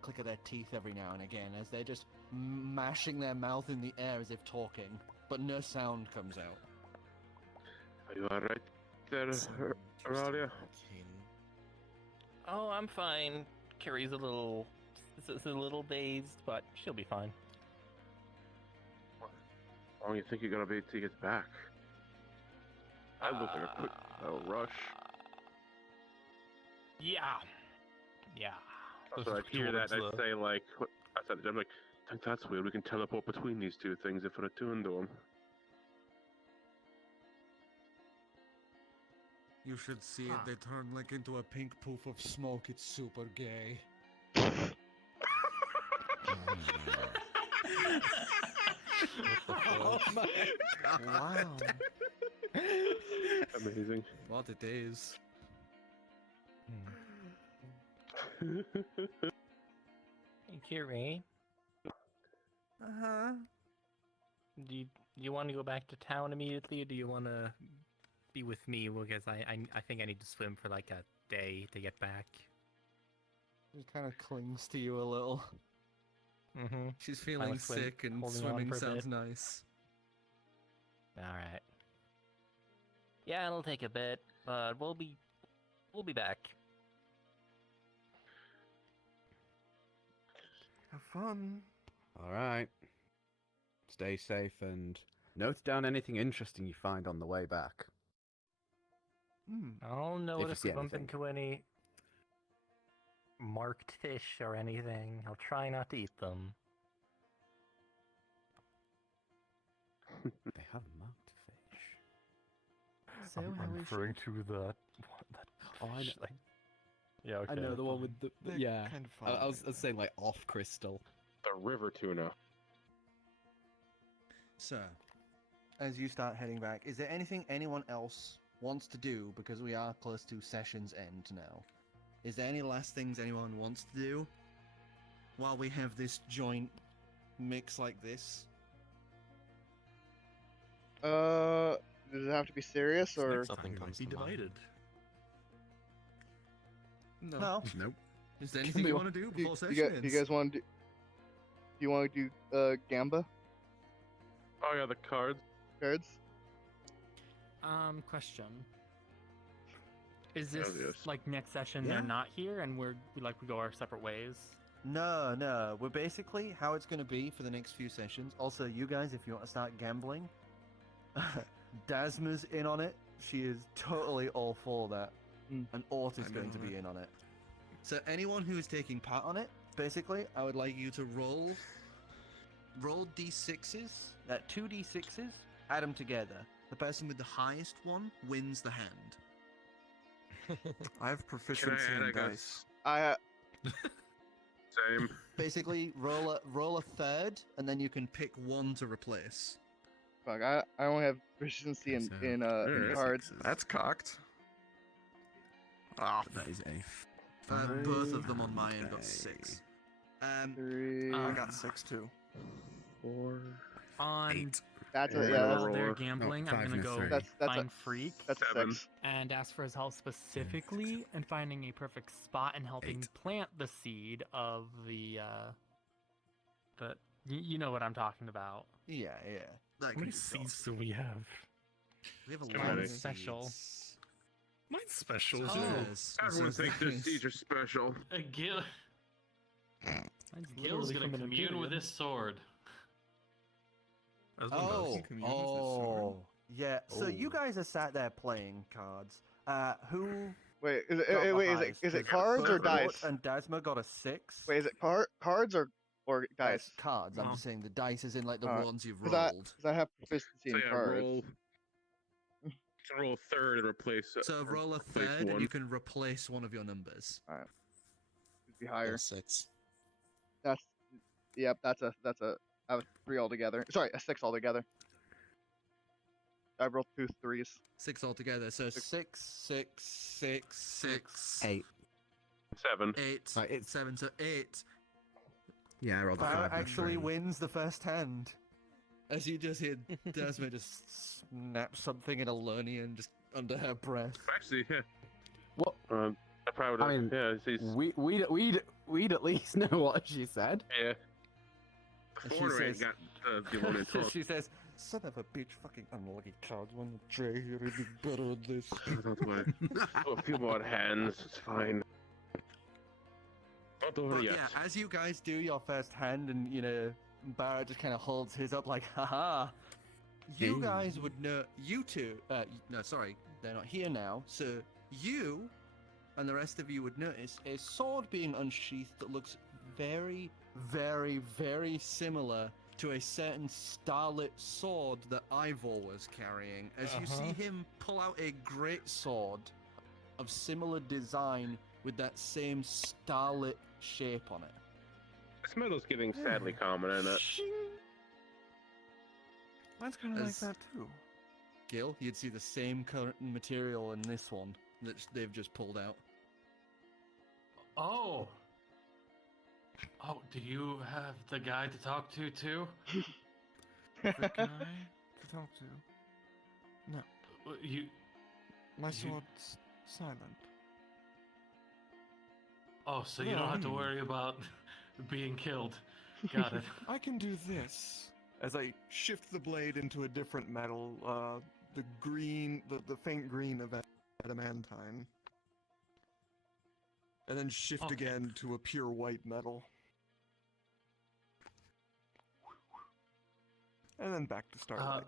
click of their teeth every now and again as they're just mashing their mouth in the air as if talking, but no sound comes out. Are you alright there, Aurelia? Oh, I'm fine. Carrie's a little dazed, but she'll be fine. How long do you think you're gonna be till you get back? That looks like a quick rush. Yeah. So I'd hear that and I'd say like, I'm like, I think that's weird. We can teleport between these two things if we're attuned to them. You should see it. They turn like into a pink poof of smoke. It's super gay. Oh my god. Wow. Amazing. What it is. Hey, Carrie. Uh-huh. Do you want to go back to town immediately, or do you want to be with me? Because I think I need to swim for like a day to get back. She kind of clings to you a little. Mm-hmm. She's feeling sick and swimming sounds nice. Alright. Yeah, it'll take a bit, but we'll be back. Have fun. Alright. Stay safe and note down anything interesting you find on the way back. I'll notice see if I bump anything. into any marked fish or anything. I'll try not to eat them. They have marked fish. I'm referring to the Oh, I fish, know. like, Yeah, okay. I know the one with the They're yeah. kind of I was saying like off crystal. The river tuna. So, as you start heading back, is there anything anyone else wants to do? Because we are close to session's end now. Is there any last things anyone wants to do while we have this joint mix like this? Does it have to be serious or? Nothing comes be divided. No. Nope. Is there anything you want to do before session You ends? guys want to do? Do you want to do Gamba Oh yeah, the cards. cards? Question. Is this yes. like next session Yeah. they're not here and we go our separate ways? No. We're basically how it's going to be for the next few sessions. Also, you guys, if you want to start gambling, Dasma's in on it. She is totally all for that. And Ort is going to be in on it. So anyone who is taking part on it, basically, I would like you to roll d6s, 2 d6s, add them together. The person with the highest one wins the hand. I have proficiency in dice. Same. Basically, roll a third, and then you can pick one to replace. Fuck, I only have proficiency in cards. That's cocked. Ah, That is a Both of them on my end got 6. Three. I got 6 too. 4. On 8. That's a while yeah. they're gambling, I'm 5 gonna and a go 3. That's find a Freak that's a 7. 6. and ask for his help specifically in finding a perfect spot and helping 8. plant the seed of the you know what I'm talking about. Yeah. How many seeds do we have? We have a Too lot many. of Special. seeds. Mine's special Oh, too. Everyone so thinks their nice. seeds are special. Gil. Mine's Gil's literally gonna from an commune with Imperium. his sword. As one does. Oh, yeah. So you guys are sat there playing cards. Who? Wait, is got it the wait, highest? is it 'Cause cards or both Ort dice? And Dasma got a 6. Wait, is it cards or dice? Cards. I'm just saying the dice is in like the ones you've Because rolled. I have proficiency So in yeah, cards. roll a third and replace. So or roll a replace third, and one. you can replace one of your numbers. Alright. Be higher. 6. That's that's a I have 3 altogether. Sorry, a 6 altogether. I rolled 2 3s. 6 altogether. So 6, 6, 6, 6, 8. 7. 8, Right, it's- 7, so 8. Yeah, I rolled a 5. Barrett and a actually 3. wins the first hand. As you just hear Desmond just snap something in Alonian just under her breath. Actually, yeah. What? I probably I mean, yeah. He's, we'd at least know what she said. yeah. And The she foreigner ain't says- got the one in talk. She says, "Son of a bitch, fucking unlucky cards. When Jay here would be better at this." Don't worry. A few more hands. It's fine. Don't But worry yet. yeah, as you guys do your first hand, and Barrett just kind of holds his up like, haha. You guys would know, you two, no, sorry, they're not here now. So you and the rest of you would notice a sword being unsheathed that looks very, very, very similar to a certain starlit sword that Ivor was carrying. As you see him pull out a great sword of similar design with that same starlit shape on it. This metal's getting sadly common, isn't it? Mine's kind of like As- that too. Gill, you'd see the same current material in this one that they've just pulled out. Oh. Oh, do you have the guy to talk to too? The guy to talk to. No, You. my You- sword's silent. Oh, so you don't have to worry about being killed. Got it. I can do this. As I shift the blade into a different metal, the green, the faint green of adamantine. And then shift again to a pure white metal. And then back to starlight.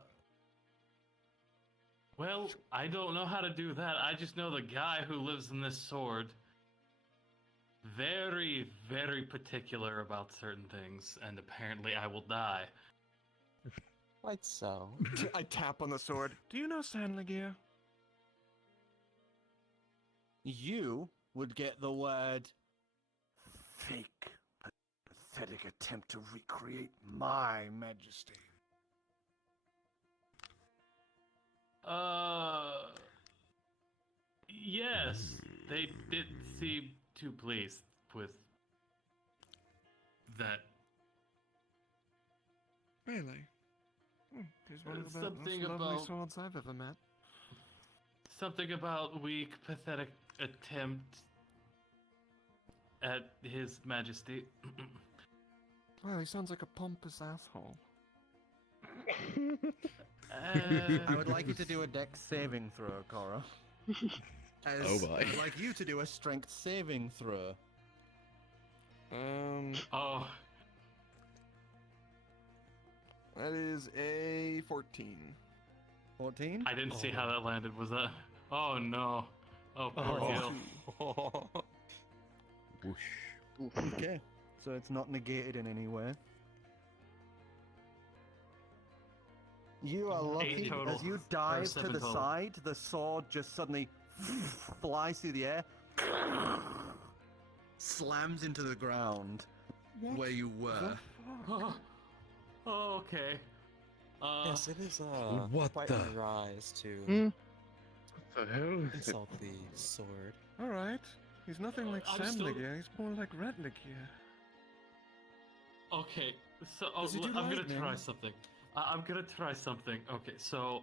Well, I don't know how to do that. I just know the guy who lives in this sword. Very, very particular about certain things, and apparently I will die. Quite so. I tap on the sword. Do you know Sandlagear? You would get the word fake, pathetic attempt to recreate my majesty. Yes, they didn't seem too pleased with that. Really? He's one of the Something most lovely about- swords I've ever met. Something about weak, pathetic attempt at His Majesty. Well, he sounds like a pompous asshole. I would like you to do a dex saving throw, Cora. Oh boy. I'd like you to do a strength saving throw. Oh. That is a 14. 14? I didn't see how that landed. Was that? Oh no. Oh, poor Gill. Whoosh. Okay. So it's not negated in any way. You are lucky. Eight total. As you Or dive to seven the total. side, the sword just suddenly flies through the air, slams into the ground where you were. Oh, okay. Yes, it is What quite the- on the rise to What the hell? insult the sword. Alright. He's nothing like I'm still- Sandligier, he's more like Redligier. Okay, so Does he do I'm gonna lightning? try something. I'm gonna try something. Okay, so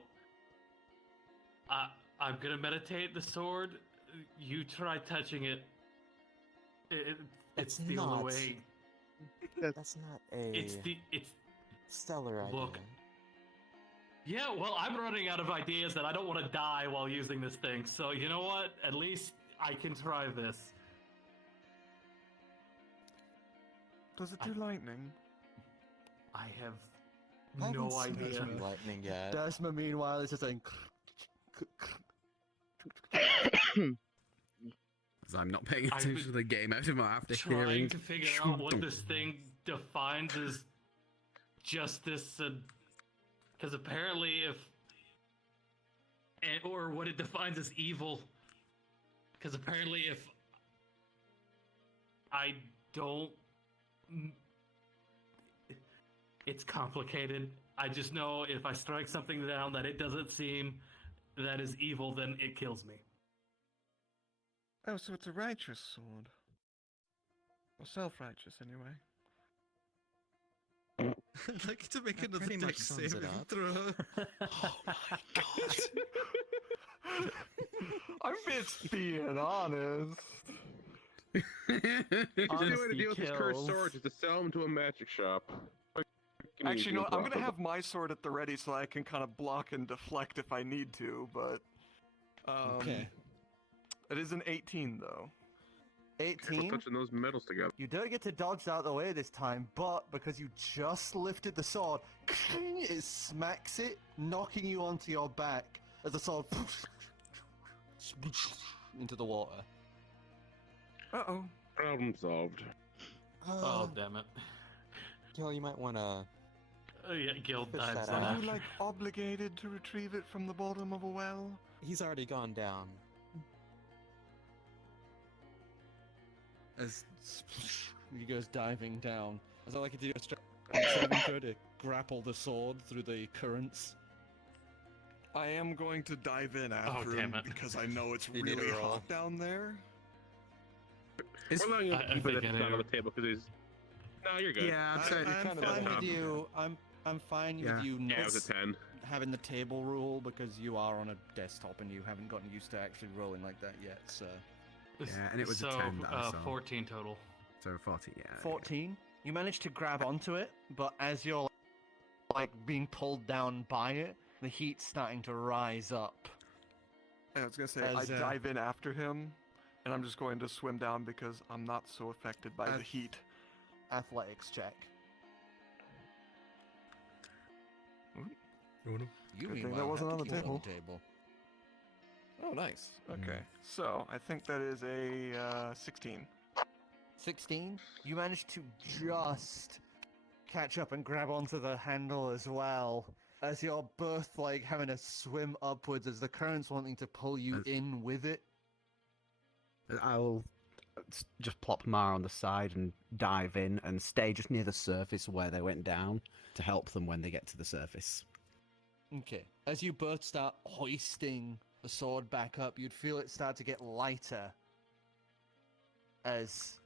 I'm gonna meditate the sword. You try touching it. It's It's the only not- way. That's not a It's stellar idea. look. Yeah, well, I'm running out of ideas that I don't want to die while using this thing. So you know what? At least I can try this. Does it do lightning? I have I haven't no seen idea. any lightning yet. Desma, meanwhile, is just saying. Because I'm not paying I've attention been to the game out of my after Trying hearing. to figure out what this thing defines as justice, and because apparently, or what it defines as evil, because apparently, if I don't, it's complicated. I just know if I strike something down that it doesn't seem that is evil, then it kills me. Oh, so it's a righteous sword. Or self-righteous, anyway. I'd like to make That another pretty much dex sums it saving up. throw. Oh my god! I'm just being honest. The only way to deal with this cursed kills. sword is to sell them to a magic shop. Actually, no, I'm gonna have my sword at the ready so I can kind of block and deflect if I need to, but... Okay. It is an 18, though. 18. Touching those metals together. You don't get to dodge out of the way this time, but because you just lifted the sword, it smacks it, knocking you onto your back as the sword into the water. Uh-oh. Problem solved. Oh, damn it. Gil, you might want to. Yeah, Gill Fish dives that on out. Are it. you, like, obligated to retrieve it from the bottom of a well? He's already gone down. As He goes diving down. As I like to do a saving throw to grapple the sword through the currents. I am going to dive in after damn him it. because I know it's You need really to roll. hot down there. We're allowing him I to keep it think at I the top know. of the table because he's. No, you're good. yeah, I'd say I'm fine with you. I'm fine Yeah. with you Yeah, not it was a 10. having the table rule because you are on a desktop and you haven't gotten used to actually rolling like that yet. So Yeah, and it was a so, 10 that I saw. 14 total. So 40, yeah. 14. You manage to grab onto it, but as you're like being pulled down by it, the heat's starting to rise up. I was gonna say, As, I dive in after him, and I'm just going to swim down because I'm not so affected by the heat. Athletics check. Good thing that wasn't on the table. Oh, nice. Okay, so I think that is a 16. 16. You manage to just catch up and grab onto the handle as well. As you're both like having to swim upwards as the current's wanting to pull you in with it. I'll just plop Mar on the side and dive in and stay just near the surface where they went down to help them when they get to the surface. Okay. As you both start hoisting the sword back up, you'd feel it start to get lighter as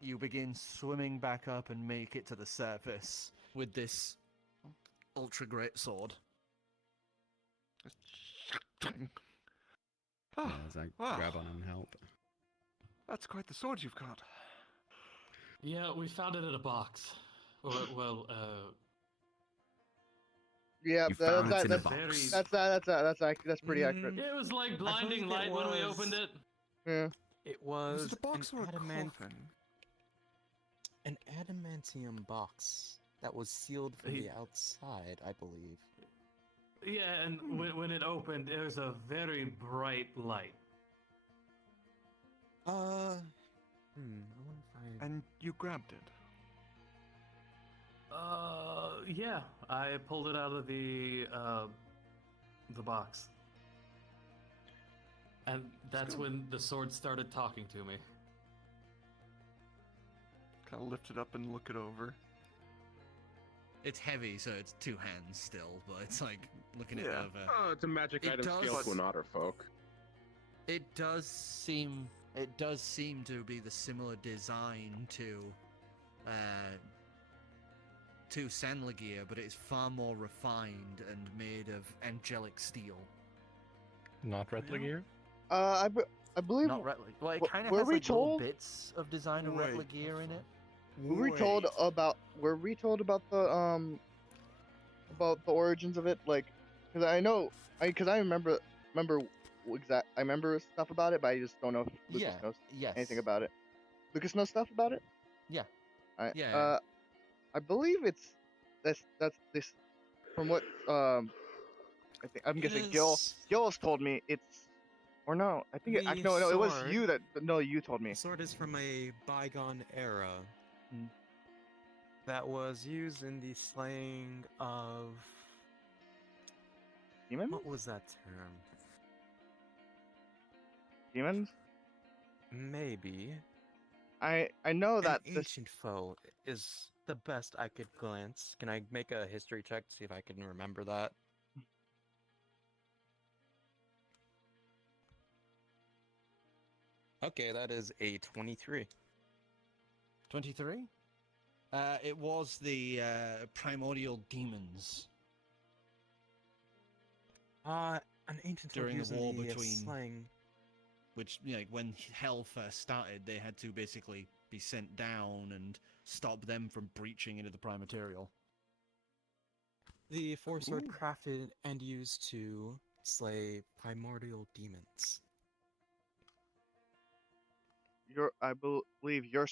you begin swimming back up and make it to the surface with this ultra great sword. As I grab on and help. That's quite the sword you've got. Yeah, we found it in a box. Well, Yeah, You found it in a box. that's pretty accurate. It was like blinding light when we opened it. Yeah. It was it a box or a coffin? An adamantium box that was sealed from the outside, I believe. Yeah, and when it opened, it was a very bright light. I wonder if I... And you grabbed it? Yeah, I pulled it out of the box. And that's when the sword started talking to me. Kind of lift it up and look it over. It's heavy, so it's 2 hands still, but it's like looking at it over. Oh, it's a magic item scale to an Otterfolk. It does seem to be the similar design to Sandlagear, but it's far more refined and made of angelic steel. Not Retligear? I believe. Not Retligear. Well, it kind of were has we like little told? bits of design of Retligear in it. Were we told about the origins of it? Like, because I know, because I remember I remember stuff about it, but I just don't know if Lucas knows anything about it. Lucas knows stuff about it. Yeah. I believe that's this. From what I think I'm guessing Gill has told me it's. Or no, I think it was you that. No, you told me. The sword is from a bygone era that was used in the slaying of... Demons? What was that term? Demons? Maybe. I know that An ancient foe is the best I could glance. Can I make a history check to see if I can remember that? Okay, that is a 23. 23? It was the primordial demons. An ancient foe during used the war in the between slaying. Which, you know, when hell first started, they had to basically be sent down and stop them from breaching into the prime material. The four-sword crafted and used to slay primordial demons. I believe your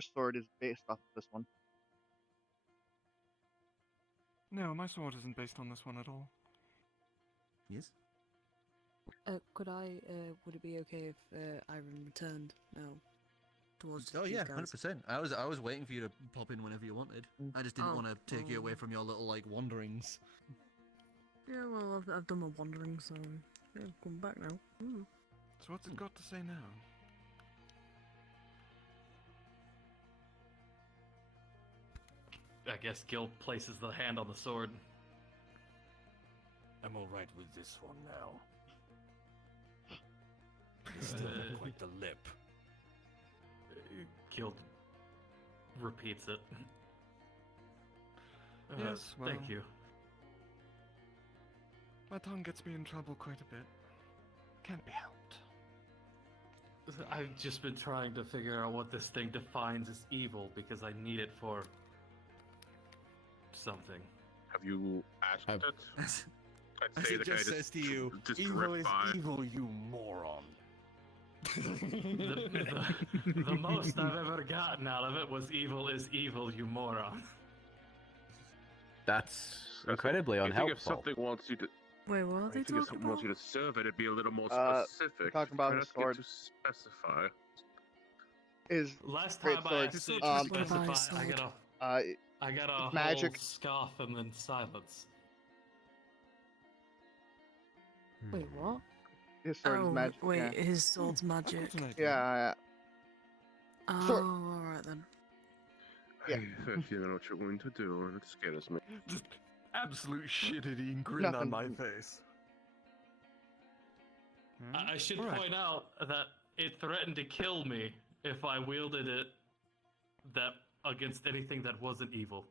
sword is based off of this one. No, my sword isn't based on this one at all. Yes? Would it be okay if Iron returned now towards Oh these yeah, guys? 100%. I was waiting for you to pop in whenever you wanted. I just didn't want to take you away from your little like wanderings. Yeah, well, I've done my wandering, so yeah, come back now. So what's it got to say now? I guess Gill places the hand on the sword. I'm alright with this one now. It's still not quite the lip. Gill repeats it. Yes, well, thank you. My tongue gets me in trouble quite a bit. Can't be helped. I've just been trying to figure out what this thing defines as evil because I need it for something. Have you asked it? I'd As say it the guy just says to you, just Evil drift is by. evil, you moron. The most I've ever gotten out of it was evil is evil, you moron. That's incredibly I think unhelpful. if something wants you to, Wait, what are I they think if talking something wants you about? to serve it, it'd be a little more We're specific. talking about Try his not to get sword. too specify. Is Last great time I asked sword. you to specify, I got a magic. whole scoff and then silence. Wait, what? his sword is magic. wait, yeah. his sword's magic. Yeah. Oh, Sword- alright then. Yeah. If you know what you're going to do, and it scares me. Just absolute shit-eating grin Nothing. on my face. I should point out that it threatened to kill me if I wielded it against anything that wasn't evil.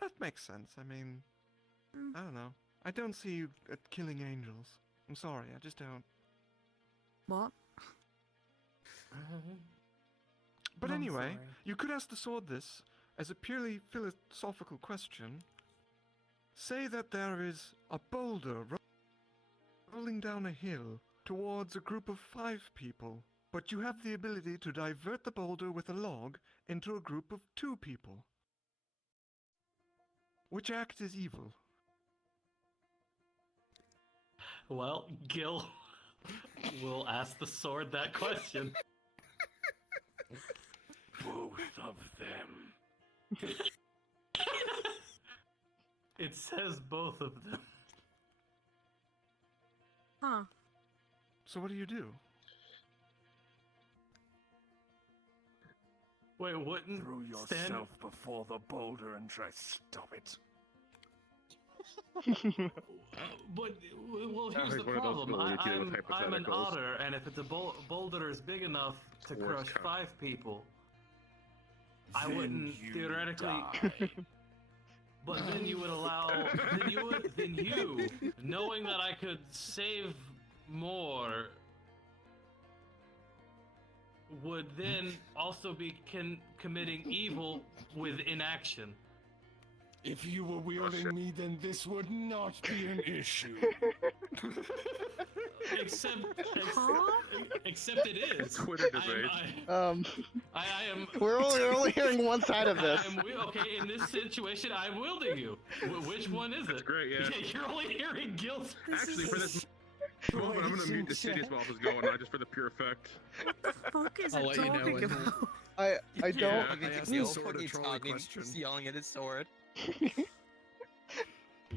That makes sense. I mean, I don't know. I don't see you killing angels. I'm sorry, I just don't. What? But I'm anyway, sorry. you could ask the sword this as a purely philosophical question. Say that there is a boulder rolling down a hill towards a group of 5 people, but you have the ability to divert the boulder with a log into a group of 2 people. Which act is evil? Well, Gill will ask the sword that question. Both of them. It says both of them. Huh. So what do you do? Wait, wouldn't Throw yourself before the boulder and try stop it. But well, Sounds here's the like one of those problem. little Euclid I'm an hypotheticals. otter, and if it's a boulder is big enough to Towards crush Cari. 5 people, I Then wouldn't you theoretically. die. But then you would allow. then you, knowing that I could save more, would then also be committing evil with inaction. If you were wielding me, then this would not be an issue. Except it is. Twitter debate. I am. We're only hearing one side of this. Okay, in this situation, I'm wielding you. Which one is it? That's great, yeah. You're only hearing guilt. Actually, for this moment, I'm gonna mute Dicidius while this is going on, just for the pure effect. Fuck is I'll it let you know talking when- about? I don't. Yeah, It's Gil still fucking a troll talking, question. just yelling at his sword.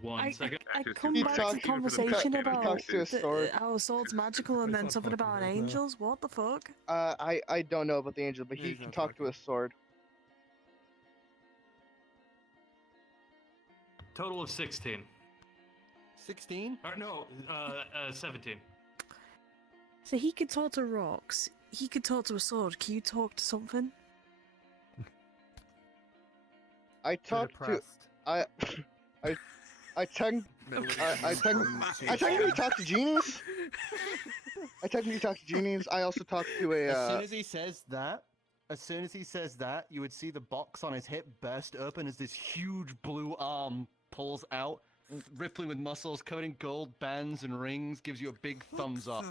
One second. I Just come keep back to talking the for the conversation fact that it about talks to his sword. our sword's magical and then something about angels. What the fuck? I don't know about the angel, but he He's can not talk to his sword. Total of 16. 16? Or no, 17. So he could talk to rocks. He could talk to a sword. Can you talk to something? I talked to. I technically talk to genies. I technically talk to genies. I also talk to a. As soon as he says that, you would see the box on his hip burst open as this huge blue arm pulls out, rippling with muscles, covered in gold bands and rings, gives you a big thumbs up.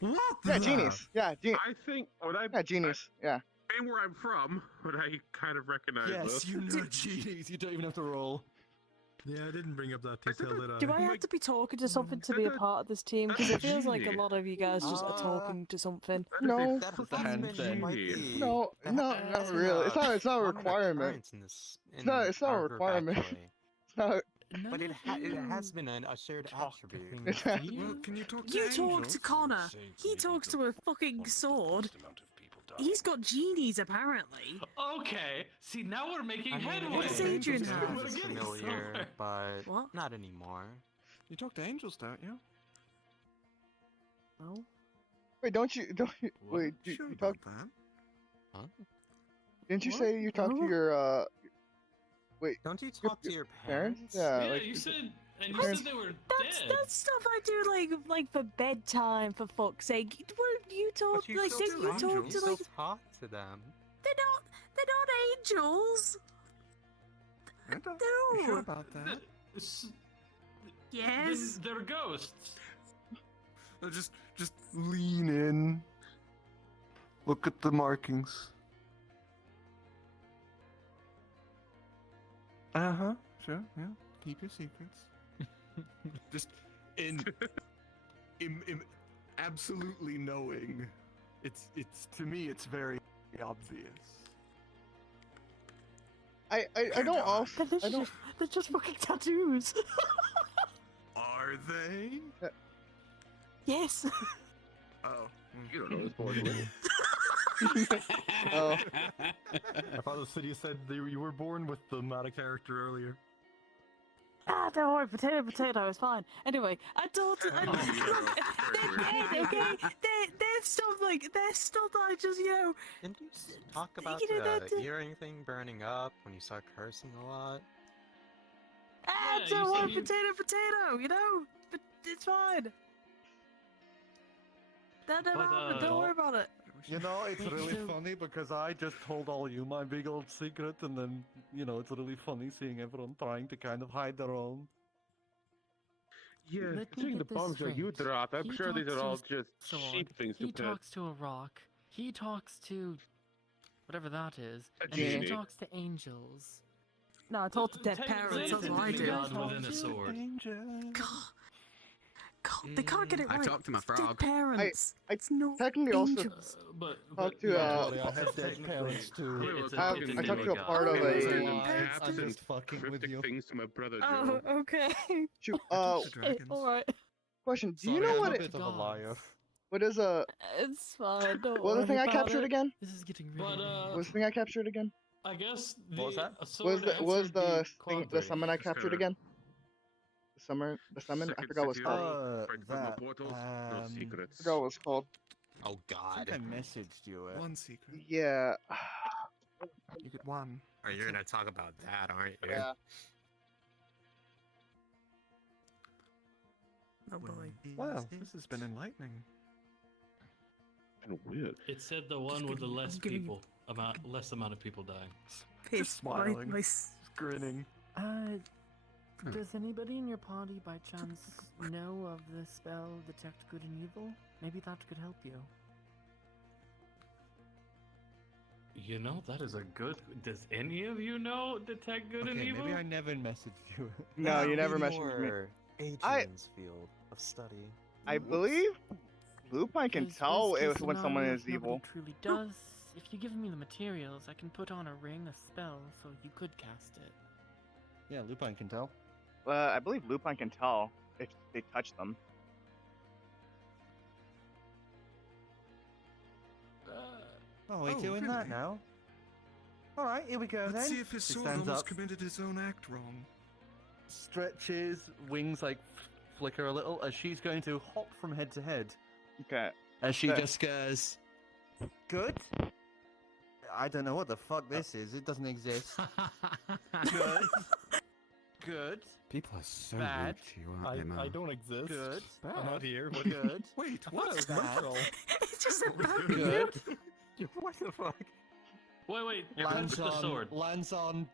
What? Yeah, genies. Yeah, genies. I think when I Yeah, genies. Yeah. being where I'm from, but I kind of recognize Yes, this. you know genies. You don't even have to roll. Yeah, I didn't bring up that detail, did I? Do I have to be talking to something to be a part of this team? Because it feels like a lot of you guys just are talking to something. No. The hand thing. No, not really. It's not a requirement. It's not a requirement. It's not. But it has been a shared attribute. Well, can you talk to You angels? talk to Connor. He talks to a fucking sword. He's got genies, apparently. Okay, see, now we're making I mean, headway. What does Adrian it's have? We're getting familiar, somewhere. but What? not anymore. You talk to angels, don't you? No. Wait, wait, Sure you about talk? that. Huh? Didn't you What? say you talked to No. your wait? Don't you talk to your parents? parents? Yeah, Yeah, like you said, and you parents- said they were That's dead. that's stuff I do like for bedtime, for fuck's sake. What you talk But you like? still Don't you talk you to still like? talk to them. They're not angels. You No. sure about that? Yes. They're ghosts. Just lean in. Look at the markings. Uh-huh. Sure, yeah. Keep your secrets. Just in absolutely knowing. It's to me it's very obvious. I don't also. I don't. They're just fucking tattoos. Are they? Yes. Oh. You don't know this boy. Oh. I thought the city said you were born with them out of character earlier. Ah, don't worry, potato is fine. Anyway, I told they're dead, okay? They're stuff that I just, Didn't you talk about earring thing burning up when you start cursing a lot? Ah, Yeah, don't you worry, said potato, but it's fine. Don't worry about it. You know, it's really funny because I just told all you my big old secret, and then, it's really funny seeing everyone trying to kind of hide their own. Yeah, Let me considering the get this bombs that you straight. dropped, I'm He sure these talks are to all a just sword. sheep things He to pet. talks to a rock. He talks to whatever that is. A And he genie. talks to angels. No, I told the dead Technically, parents. it's That's a what I do. demigod within a sword. God, they can't get it right. I talked to my It's dead frog. parents. It's no technically also angels. But talked to I have dead parents too. It's I talked to a part of a. I'm just fucking with you. things to my brother Oh, Joe. okay. Shoot, Alright. question. Do you Sorry, know I'm what a it? bit of a liar. What is a? It's fine. Don't What was the worry thing I about captured it. again? This is getting But What was the thing I captured again? I guess the What was that? a sword Was answered the thing quad the race. summon I captured again? The summon. I forgot what it's called. That. I forgot what it's called. Oh I God. think I messaged you it. One secret. Yeah. You get one. Oh, you're gonna talk about that, aren't you? Yeah. Oh boy. Wow, this has been enlightening. Kind of weird. It said the one with the less giving you- less amount of people dying. Piss. smiling. Nice. Grinning. Does anybody in your party by chance know of the spell Detect Good and Evil? Maybe that could help you. You know, that is a good. Does any of you know Detect Good and Okay, Evil? maybe I never messaged you. No, you never Maybe messaged me. more Adrian's field of study. I believe Lupine can Because tell worst if case when someone scenario, is if nobody evil. truly does. If you give me the materials, I can put on a ring, a spell, so you could cast it. Yeah, Lupine can tell. I believe Lupine can tell if they touch them. Oh, we're Oh, doing really? that now? Alright, here we go Let's then. see if his He sword stands almost up, committed his own act wrong. stretches, wings like flicker a little as she's going to hop from head to head. Okay. As she Okay. just goes, good? I don't know what the fuck this is. It doesn't exist. Good. Good. People are so Bad. rude to you, aren't they, man? I don't exist. Good. I'm not here. What Good. Wait, what? what? Bad. It's just a bad Good. What the fuck? Wait, punch Lands the on, sword. lands on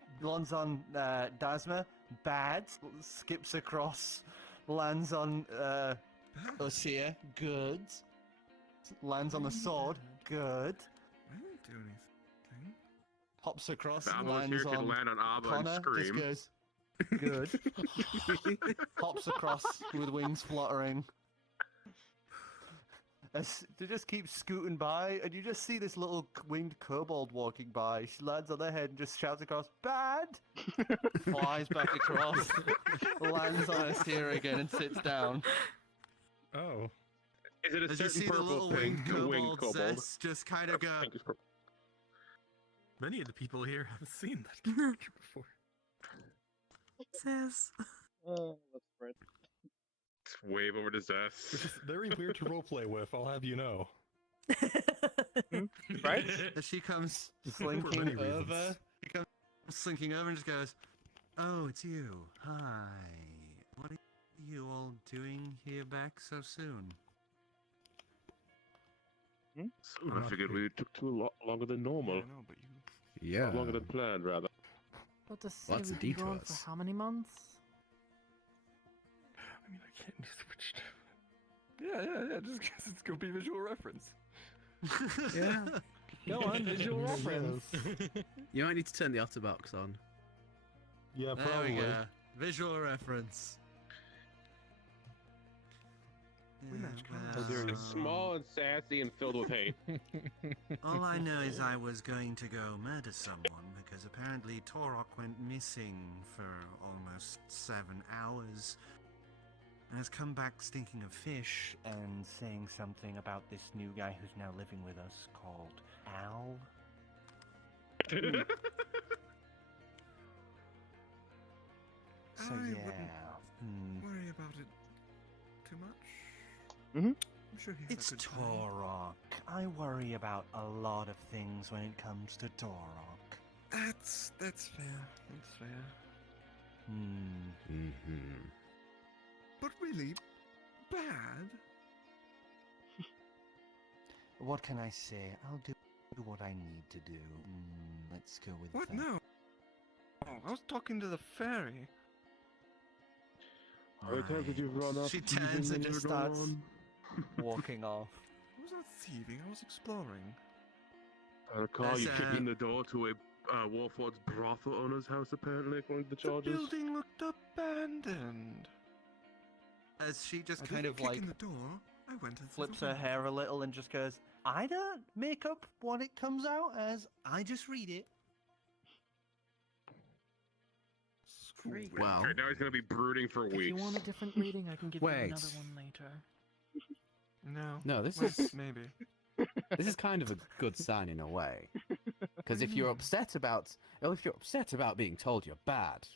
Dasma. Bad. Skips across. Lands on Osea. Good. Lands on the sword. Good. I didn't do anything. Hops across. If Alba was Lands here, she'd on land on Alba and Connor. scream. Just goes. Good. Hops across with wings fluttering. As they just keep scooting by, and you just see this little winged kobold walking by. She lands on their head and just shouts across, "Bad!" Flies back across, lands on her steer again, and sits down. Oh. Is it a As you certain see the purple little thing? winged kobold Zest just kind of go. Many of the people here have seen that character before. Says. Oh, that's right. Just wave over to Zest. Which is very weird to roleplay with, I'll have you know. Right? As she comes For many slinking reasons. over, he comes slinking over and just goes, "Oh, it's you. Hi. What are you all doing here back so soon?" I figured we took longer than normal. No, but you. Yeah. Longer than planned, rather. What to say Lots of we've been gone detours. for how many months? I mean, I can't just switch. Yeah, just because it's gonna be visual reference. Yeah. Go on, visual reference. You might need to turn the Otterbox on. Yeah, There probably. we go. Visual reference. It's small and sassy and filled with hate. All I know is I was going to go murder someone because apparently Torok went missing for almost 7 hours. and has come back stinking of fish. And saying something about this new guy who's now living with us called Al. So I yeah. wouldn't worry about it too much. Mm-hmm. I'm sure he has It's a good time. Torok. I worry about a lot of things when it comes to Torok. That's fair. That's fair. Mm-hmm. But really, bad. What can I say? I'll do what I need to do. Let's go with What? that. No. Oh, I was talking to the fairy. How many times did you run up? She turns and just starts walking off. I was not thieving. I was exploring. I recall you That's, kicked in the door to a Warford's brothel owner's house, apparently, according to the The charges. building looked abandoned. as she just I kind didn't of kick in like the door. I went in Flips her hair a little and just goes, I don't make up what it comes out as. I just read it. Great. Well, Okay, now he's gonna be brooding for If weeks. you want a different reading, I can give you Wait. another one later. No. this Well, is maybe. this is kind of a good sign in a way. Because if you're upset about, being told you're bad,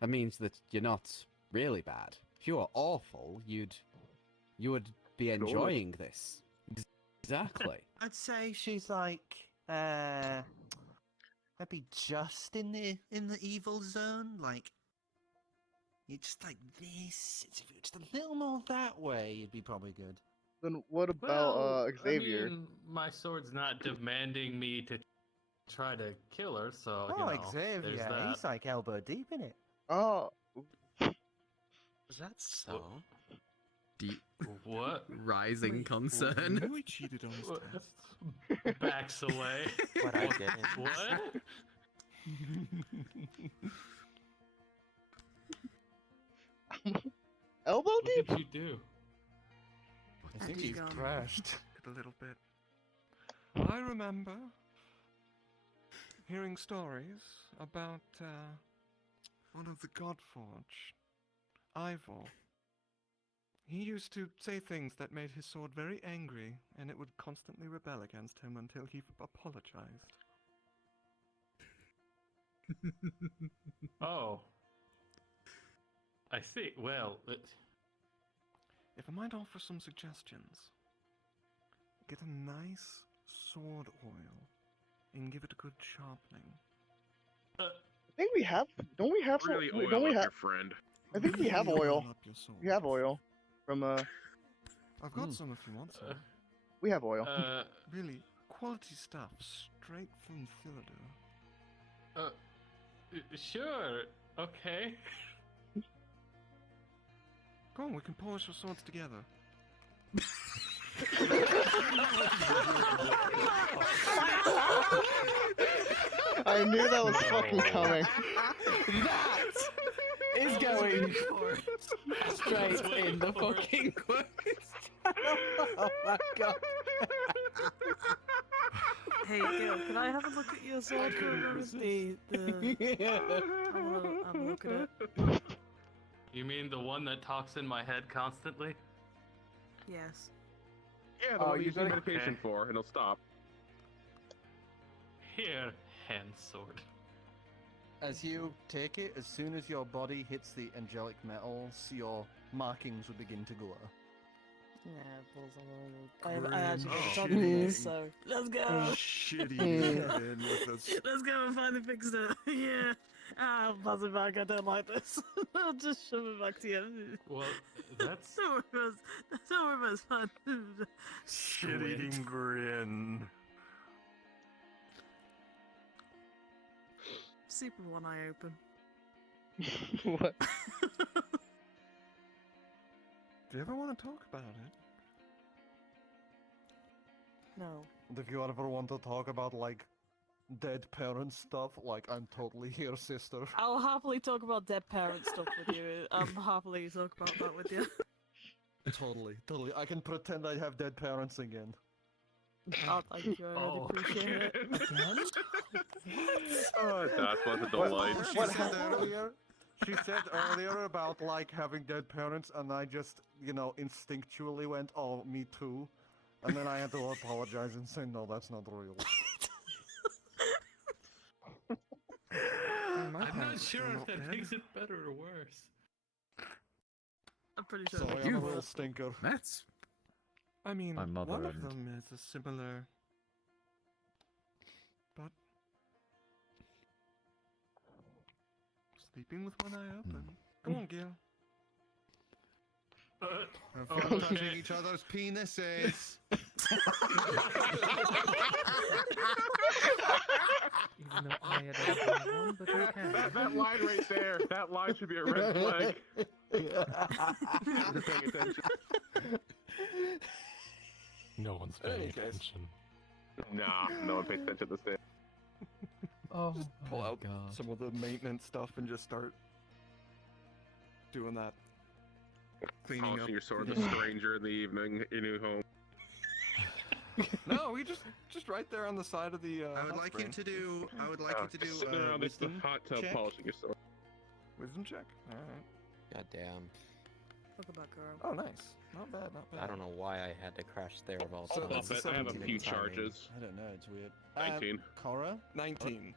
that means that you're not really bad. If you were awful, you would be enjoying this. Exactly. I'd say She's like, maybe just in the. in the evil zone, like You're just like this. If you were just a little more that way, you'd be probably good. Then what about Well, Xavier? I mean, my sword's not demanding me to try to kill her, so Oh, you know, there's Xavier, that. he's like elbow deep in it. Oh, Is that so? Deep What? rising concern. We cheated on his What? test. Backs away. But I didn't. What? elbow What deep? did you do? I think he's he's gone. crashed. A little bit. I remember hearing stories about one of the Godforged, Ivor. He used to say things that made his sword very angry, and it would constantly rebel against him until he apologized. Oh. I see. Well, If I might offer some suggestions, get a nice sword oil and give it a good sharpening. I think we have. Don't we have some? Really oil Don't we up have? your friend. I think we have Really oil. up your sword. We have oil from I've got some if you want some. We have oil. Really, quality stuff straight from Philidor. sure. Okay. Go on, we can polish our swords together. I knew that was fucking coming. That is going straight in the fucking quest. Oh my god. Hey, Gill, can I have a look at your sword for a moment? Have a look at it. You mean the one that talks in my head constantly? Yes. Yeah, the Oh, one you you use gotta- medication Okay. for, and it'll stop. Here, hand sword. As you take it, as soon as your body hits the angelic metals, your markings would begin to glow. Yeah, balls on I actually got Oh, the top of shitty. this, so let's go. Shitty in with us. Let's go and find the fixer. Yeah. I'll pass it back. I don't like this. I'll just shove it back to you. Well, that's Don't worry about it's fine. Shit-eating grin. Super one eye open. What? Do you ever want to talk about it? No. If you ever want to talk about, like, dead parent stuff, like, I'm totally here, sister. I'll happily talk about dead parent stuff with you. I'm happily talk about that with you. Totally. I can pretend I have dead parents again. Oh, thank you. I really appreciate it. Oh, that was a delight. What happened earlier? She said earlier about like having dead parents, and I just, instinctually went, "Oh, me too," and then I had to apologize and say, "No, that's not real." I'm not sure if that makes it better or worse. I'm pretty sure. Sorry, I'm a little stinker. That's. I mean, My mother one of and- them is a similar. But. Sleeping with one eye open. Come on, Gill. Have fun touching each other's penises. Even though I had only one, but okay. That line right there, that line should be a red flag. Just paying attention. No one's In any paying case. attention. Nah, no one pays attention to this day. Oh, just pull out some of the maintenance stuff and just start doing that. Cleaning Polishing up. your sword, the stranger in the evening, your new home. No, we just right there on the side of the. I would like you to do. I would like you to do. Sitting around next to the Wisdom hot tub check. polishing your sword. Wisdom check. All right. Goddamn. Look about girl. Oh, nice. Not bad. Not bad. I don't know why I had to crash there of all Hold times. up, I have a few charges. I don't know. It's weird. 19. Cora. 19.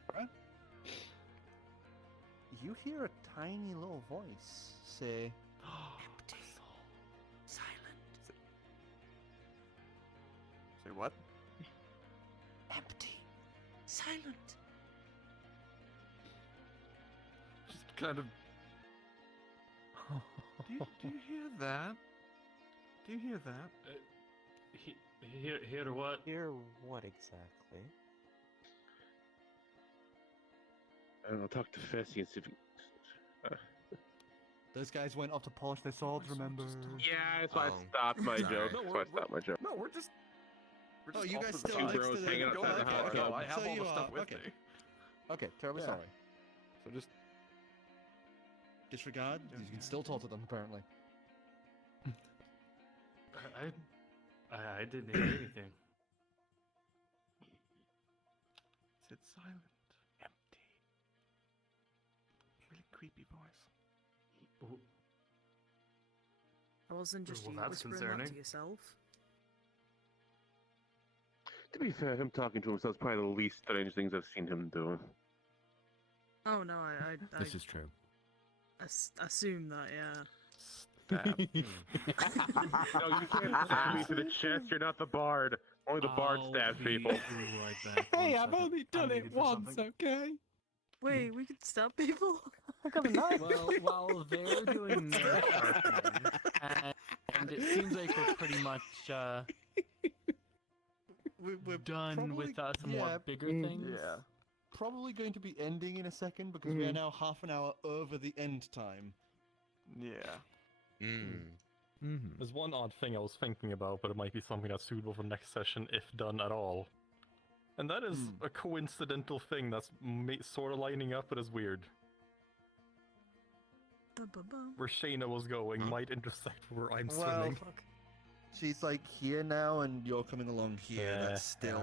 You hear a tiny little voice say, Empty. Silent. "Say what?" Empty. Silent. Just kind of. Do you hear that? Do you hear that? Hear what? Hear what exactly? I don't know, talk to Fessy and see if he... Those guys went off to polish their swords, remember? Yeah, that's why I stopped my Sorry. joke. No, That's why I stopped my joke. No, we're just. Oh, you off guys to the still side. Two bros hanging Go outside the ahead, hot Cora. tub. I have So all you the stuff are, with okay. me. Okay, terribly sorry. So just disregard. You can still talk to them, apparently. I didn't hear anything. Sit silent. Empty. Really creepy voice. I wasn't just Well, you that's whispering that concerning. to yourself. To be fair, him talking to himself is probably the least strange things I've seen him do. Oh no, I This is true. assume that, yeah. No, you can't stab me to the chest. You're not the bard. Only the bard stabs people. Hey, I've only done it once, okay? Wait, we could stab people? I got a knife. Well, while they're doing their sharpening, and it seems like we're pretty much We're done probably- with some more bigger things. Yeah. Probably going to be ending in a second because we are now half an hour over the end time. Yeah. There's one odd thing I was thinking about, but it might be something that's suitable for next session if done at all. And that is a coincidental thing that's sort of lining up, but is weird. Where Shaena was going might intersect where I'm swimming. She's like here now, and you're coming along here. Yeah, That's still.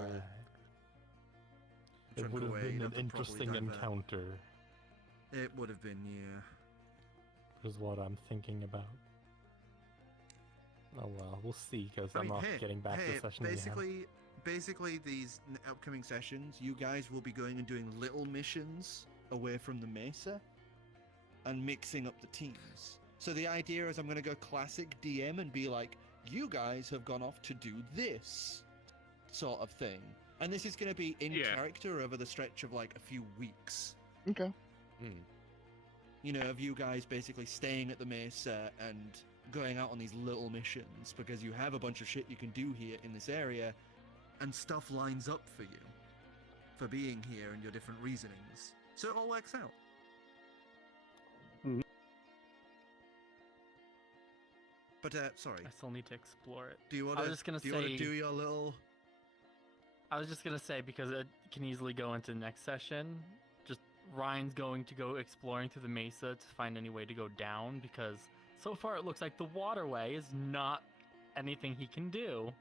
It chunk would have away, been you'd an have to probably interesting divert. encounter, It would have been, yeah. is what I'm thinking about. Oh well, we'll see, because I'm not getting back to the session anyhow. Basically, these upcoming sessions, you guys will be going and doing little missions away from the mesa, and mixing up the teams. So the idea is, I'm going to go classic DM and be like, you guys have gone off to do this sort of thing, and this is going to be in character over the stretch of like a few weeks. Okay. You know, of you guys basically staying at the mesa and going out on these little missions because you have a bunch of shit you can do here in this area, and stuff lines up for you for being here and your different reasonings. So it all works out. But sorry. I still need to explore it. Do you want I to? was just gonna do you want say. to do your little? I was just gonna say, because it can easily go into next session. Just Ryan's going to go exploring through the mesa to find any way to go down, because so far it looks like the waterway is not anything he can do.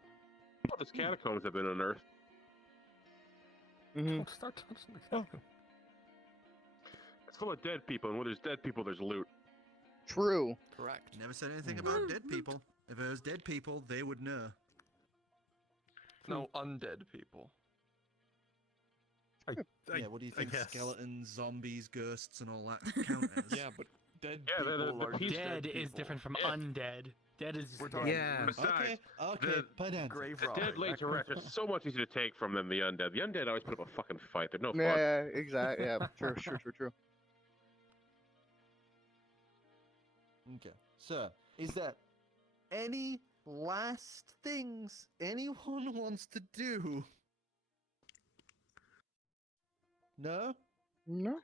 Well, his catacombs have been unearthed. Don't start touching the catacombs. It's full of dead people, and where there's dead people, there's loot. True. Correct. Never said anything about dead people. If it was dead people, they would know. No, undead people. Yeah, what do you I think? guess. Skeletons, zombies, ghosts, and all that count as? Yeah, but dead Yeah, people are Dead is different from undead. Dead is We're dead. talking- Yeah. Besides, Okay. Pedant. grave the dead robbing. later are so much easier to take from than the undead. The undead always put up a fucking fight. They're no fun. Yeah, exactly. Yeah, true. Okay. So, is there any last things anyone wants to do? No? No.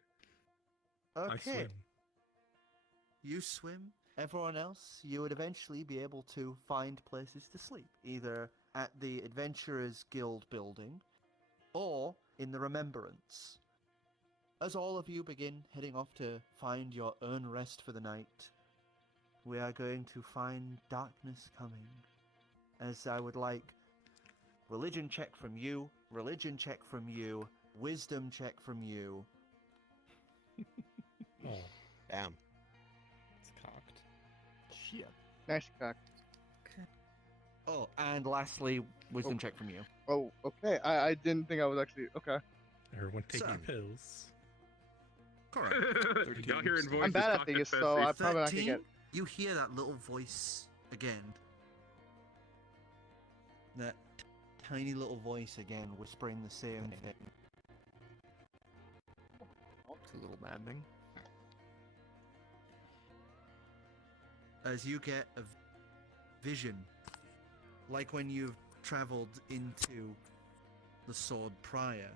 Okay. You swim? Everyone else, you would eventually be able to find places to sleep, either at the Adventurers Guild building or in the Remembrance. As all of you begin heading off to find your own rest for the night, we are going to find darkness coming. As I would like religion check from you, religion check from you, wisdom check from you. Oh, damn. It's cocked. Shit. Nice cock. Oh, and lastly, wisdom check from you. Oh, okay. I didn't think I was actually okay. Everyone take your Son. pills. Correct. Y'all hearing voices. I'm bad at talking these, fast, so they- I probably not gonna 13, get. you hear that little voice again. That tiny little voice again whispering the same thing. It's a little maddening. As you get a vision, like when you've traveled into the Sword Prior.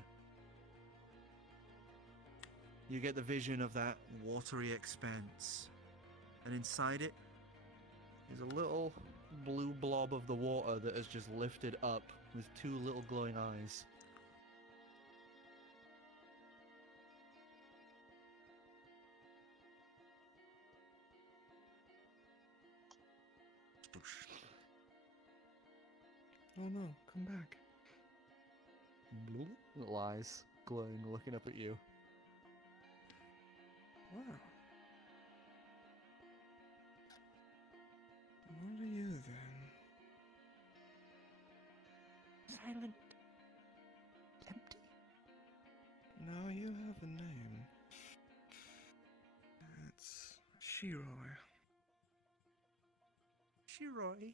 You get the vision of that watery expanse, and inside it is a little blue blob of the water that has just lifted up with two little glowing eyes. Oh no, come back. Blue little eyes glowing, looking up at you. Wow. What are you then? Silent. Empty. No, you have a name. It's Shiroi. Shiroi.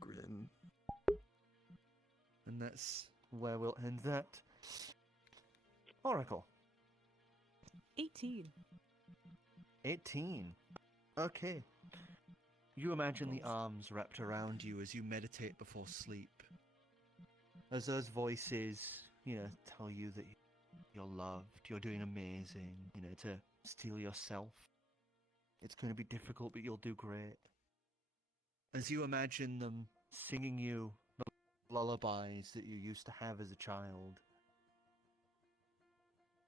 Grin. And that's where we'll end that. Oracle. 18. 18. Okay. You imagine the arms wrapped around you as you meditate before sleep. as those voices, tell you that you're loved, you're doing amazing, to steal yourself. It's going to be difficult, but you'll do great. As you imagine them singing you the lullabies that you used to have as a child.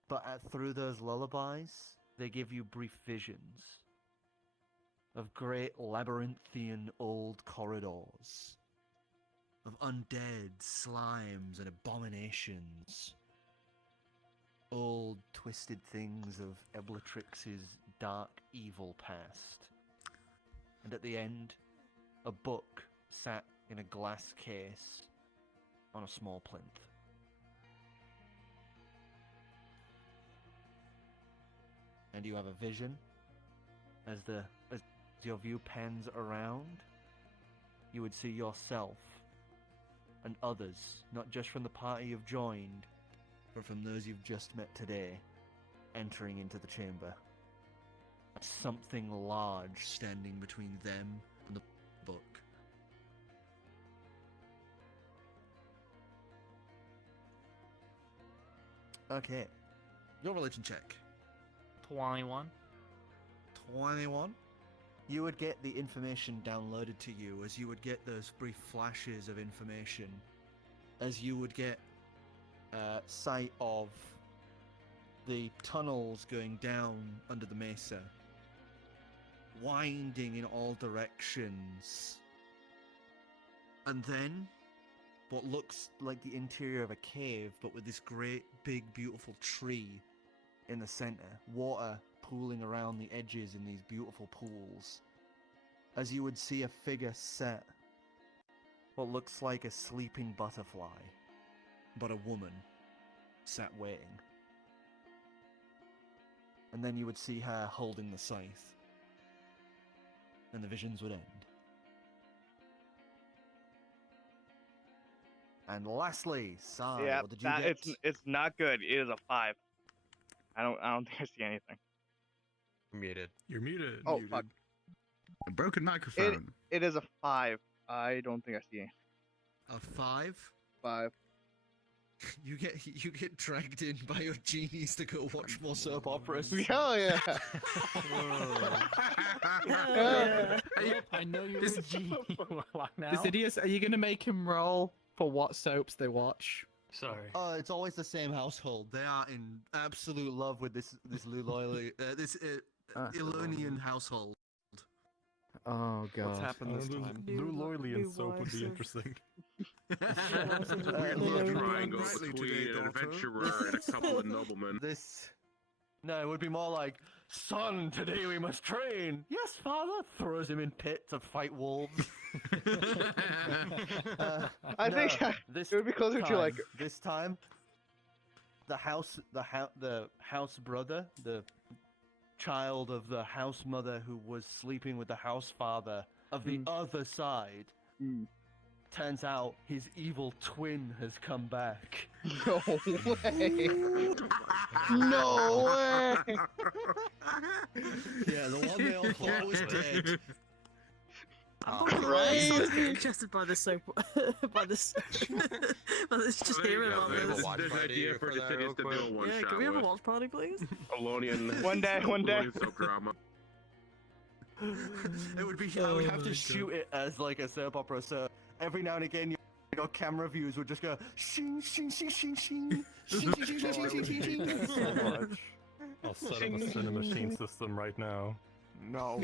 But through those lullabies, they give you brief visions of great labyrinthian old corridors, of undead slimes and abominations. old twisted things of Eblatrix's dark evil past. And at the end, a book sat in a glass case on a small plinth. And you have a vision as your view pans around. You would see yourself and others, not just from the party you've joined, but from those you've just met today, entering into the chamber. Something large standing between them and the book. Okay. Your religion check. 21. 21? You would get the information downloaded to you, as you would get those brief flashes of information, as you would get sight of the tunnels going down under the mesa, winding in all directions. And then what looks like the interior of a cave, but with this great, big, beautiful tree in the center. Water pooling around the edges in these beautiful pools. As you would see a figure set, what looks like a sleeping butterfly, but a woman sat waiting. And then you would see her holding the scythe, and the visions would end. And lastly, Sai, Yeah, what did you get? it's not good. It is a 5. I don't think I see anything. Muted. You're muted. Oh muted. fuck! A broken microphone. It is a 5. I don't think I see anything. A 5? 5. You get dragged in by your genies to go watch more soap operas. Hell yeah! I know you're a genie. now. Dicidius, are you gonna make him roll for what soaps they watch? Sorry. It's always the same household. They are in absolute love with this Elonian household. Oh god. What's happened this time? Blue Loylian soap would be interesting. Love triangle between an adventurer and a couple of noblemen. No, it would be more like, son, today we must train. Yes, father. Throws him in pit to fight wolves. I think this it would be closer to like this time. The house brother, the child of the house mother who was sleeping with the house father of the other side. Turns out his evil twin has come back. No way! No way! Yeah, the one they all thought was dead. I'm getting interested by this soap. by this just hearing about this. There's an idea for Dicidius to do a one Yeah, shot can we have a with. watch party, please? Elonian. One day. Soap drama. It would be. I would have to shoot it as like a soap opera, so every now and again your camera views would just go shing shing shing shing shing shing shing shing shing shing shing. So much. I'll set up a cinemachine system right now. No.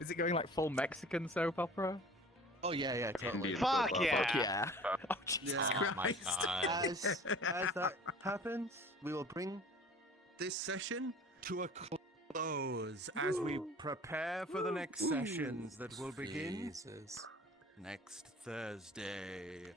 Is it going like full Mexican soap opera? Oh yeah, totally. Fuck yeah! Fuck yeah. Oh Jesus Christ! As that happens, we will bring this session to a close as we prepare for the next sessions that will begin next Thursday.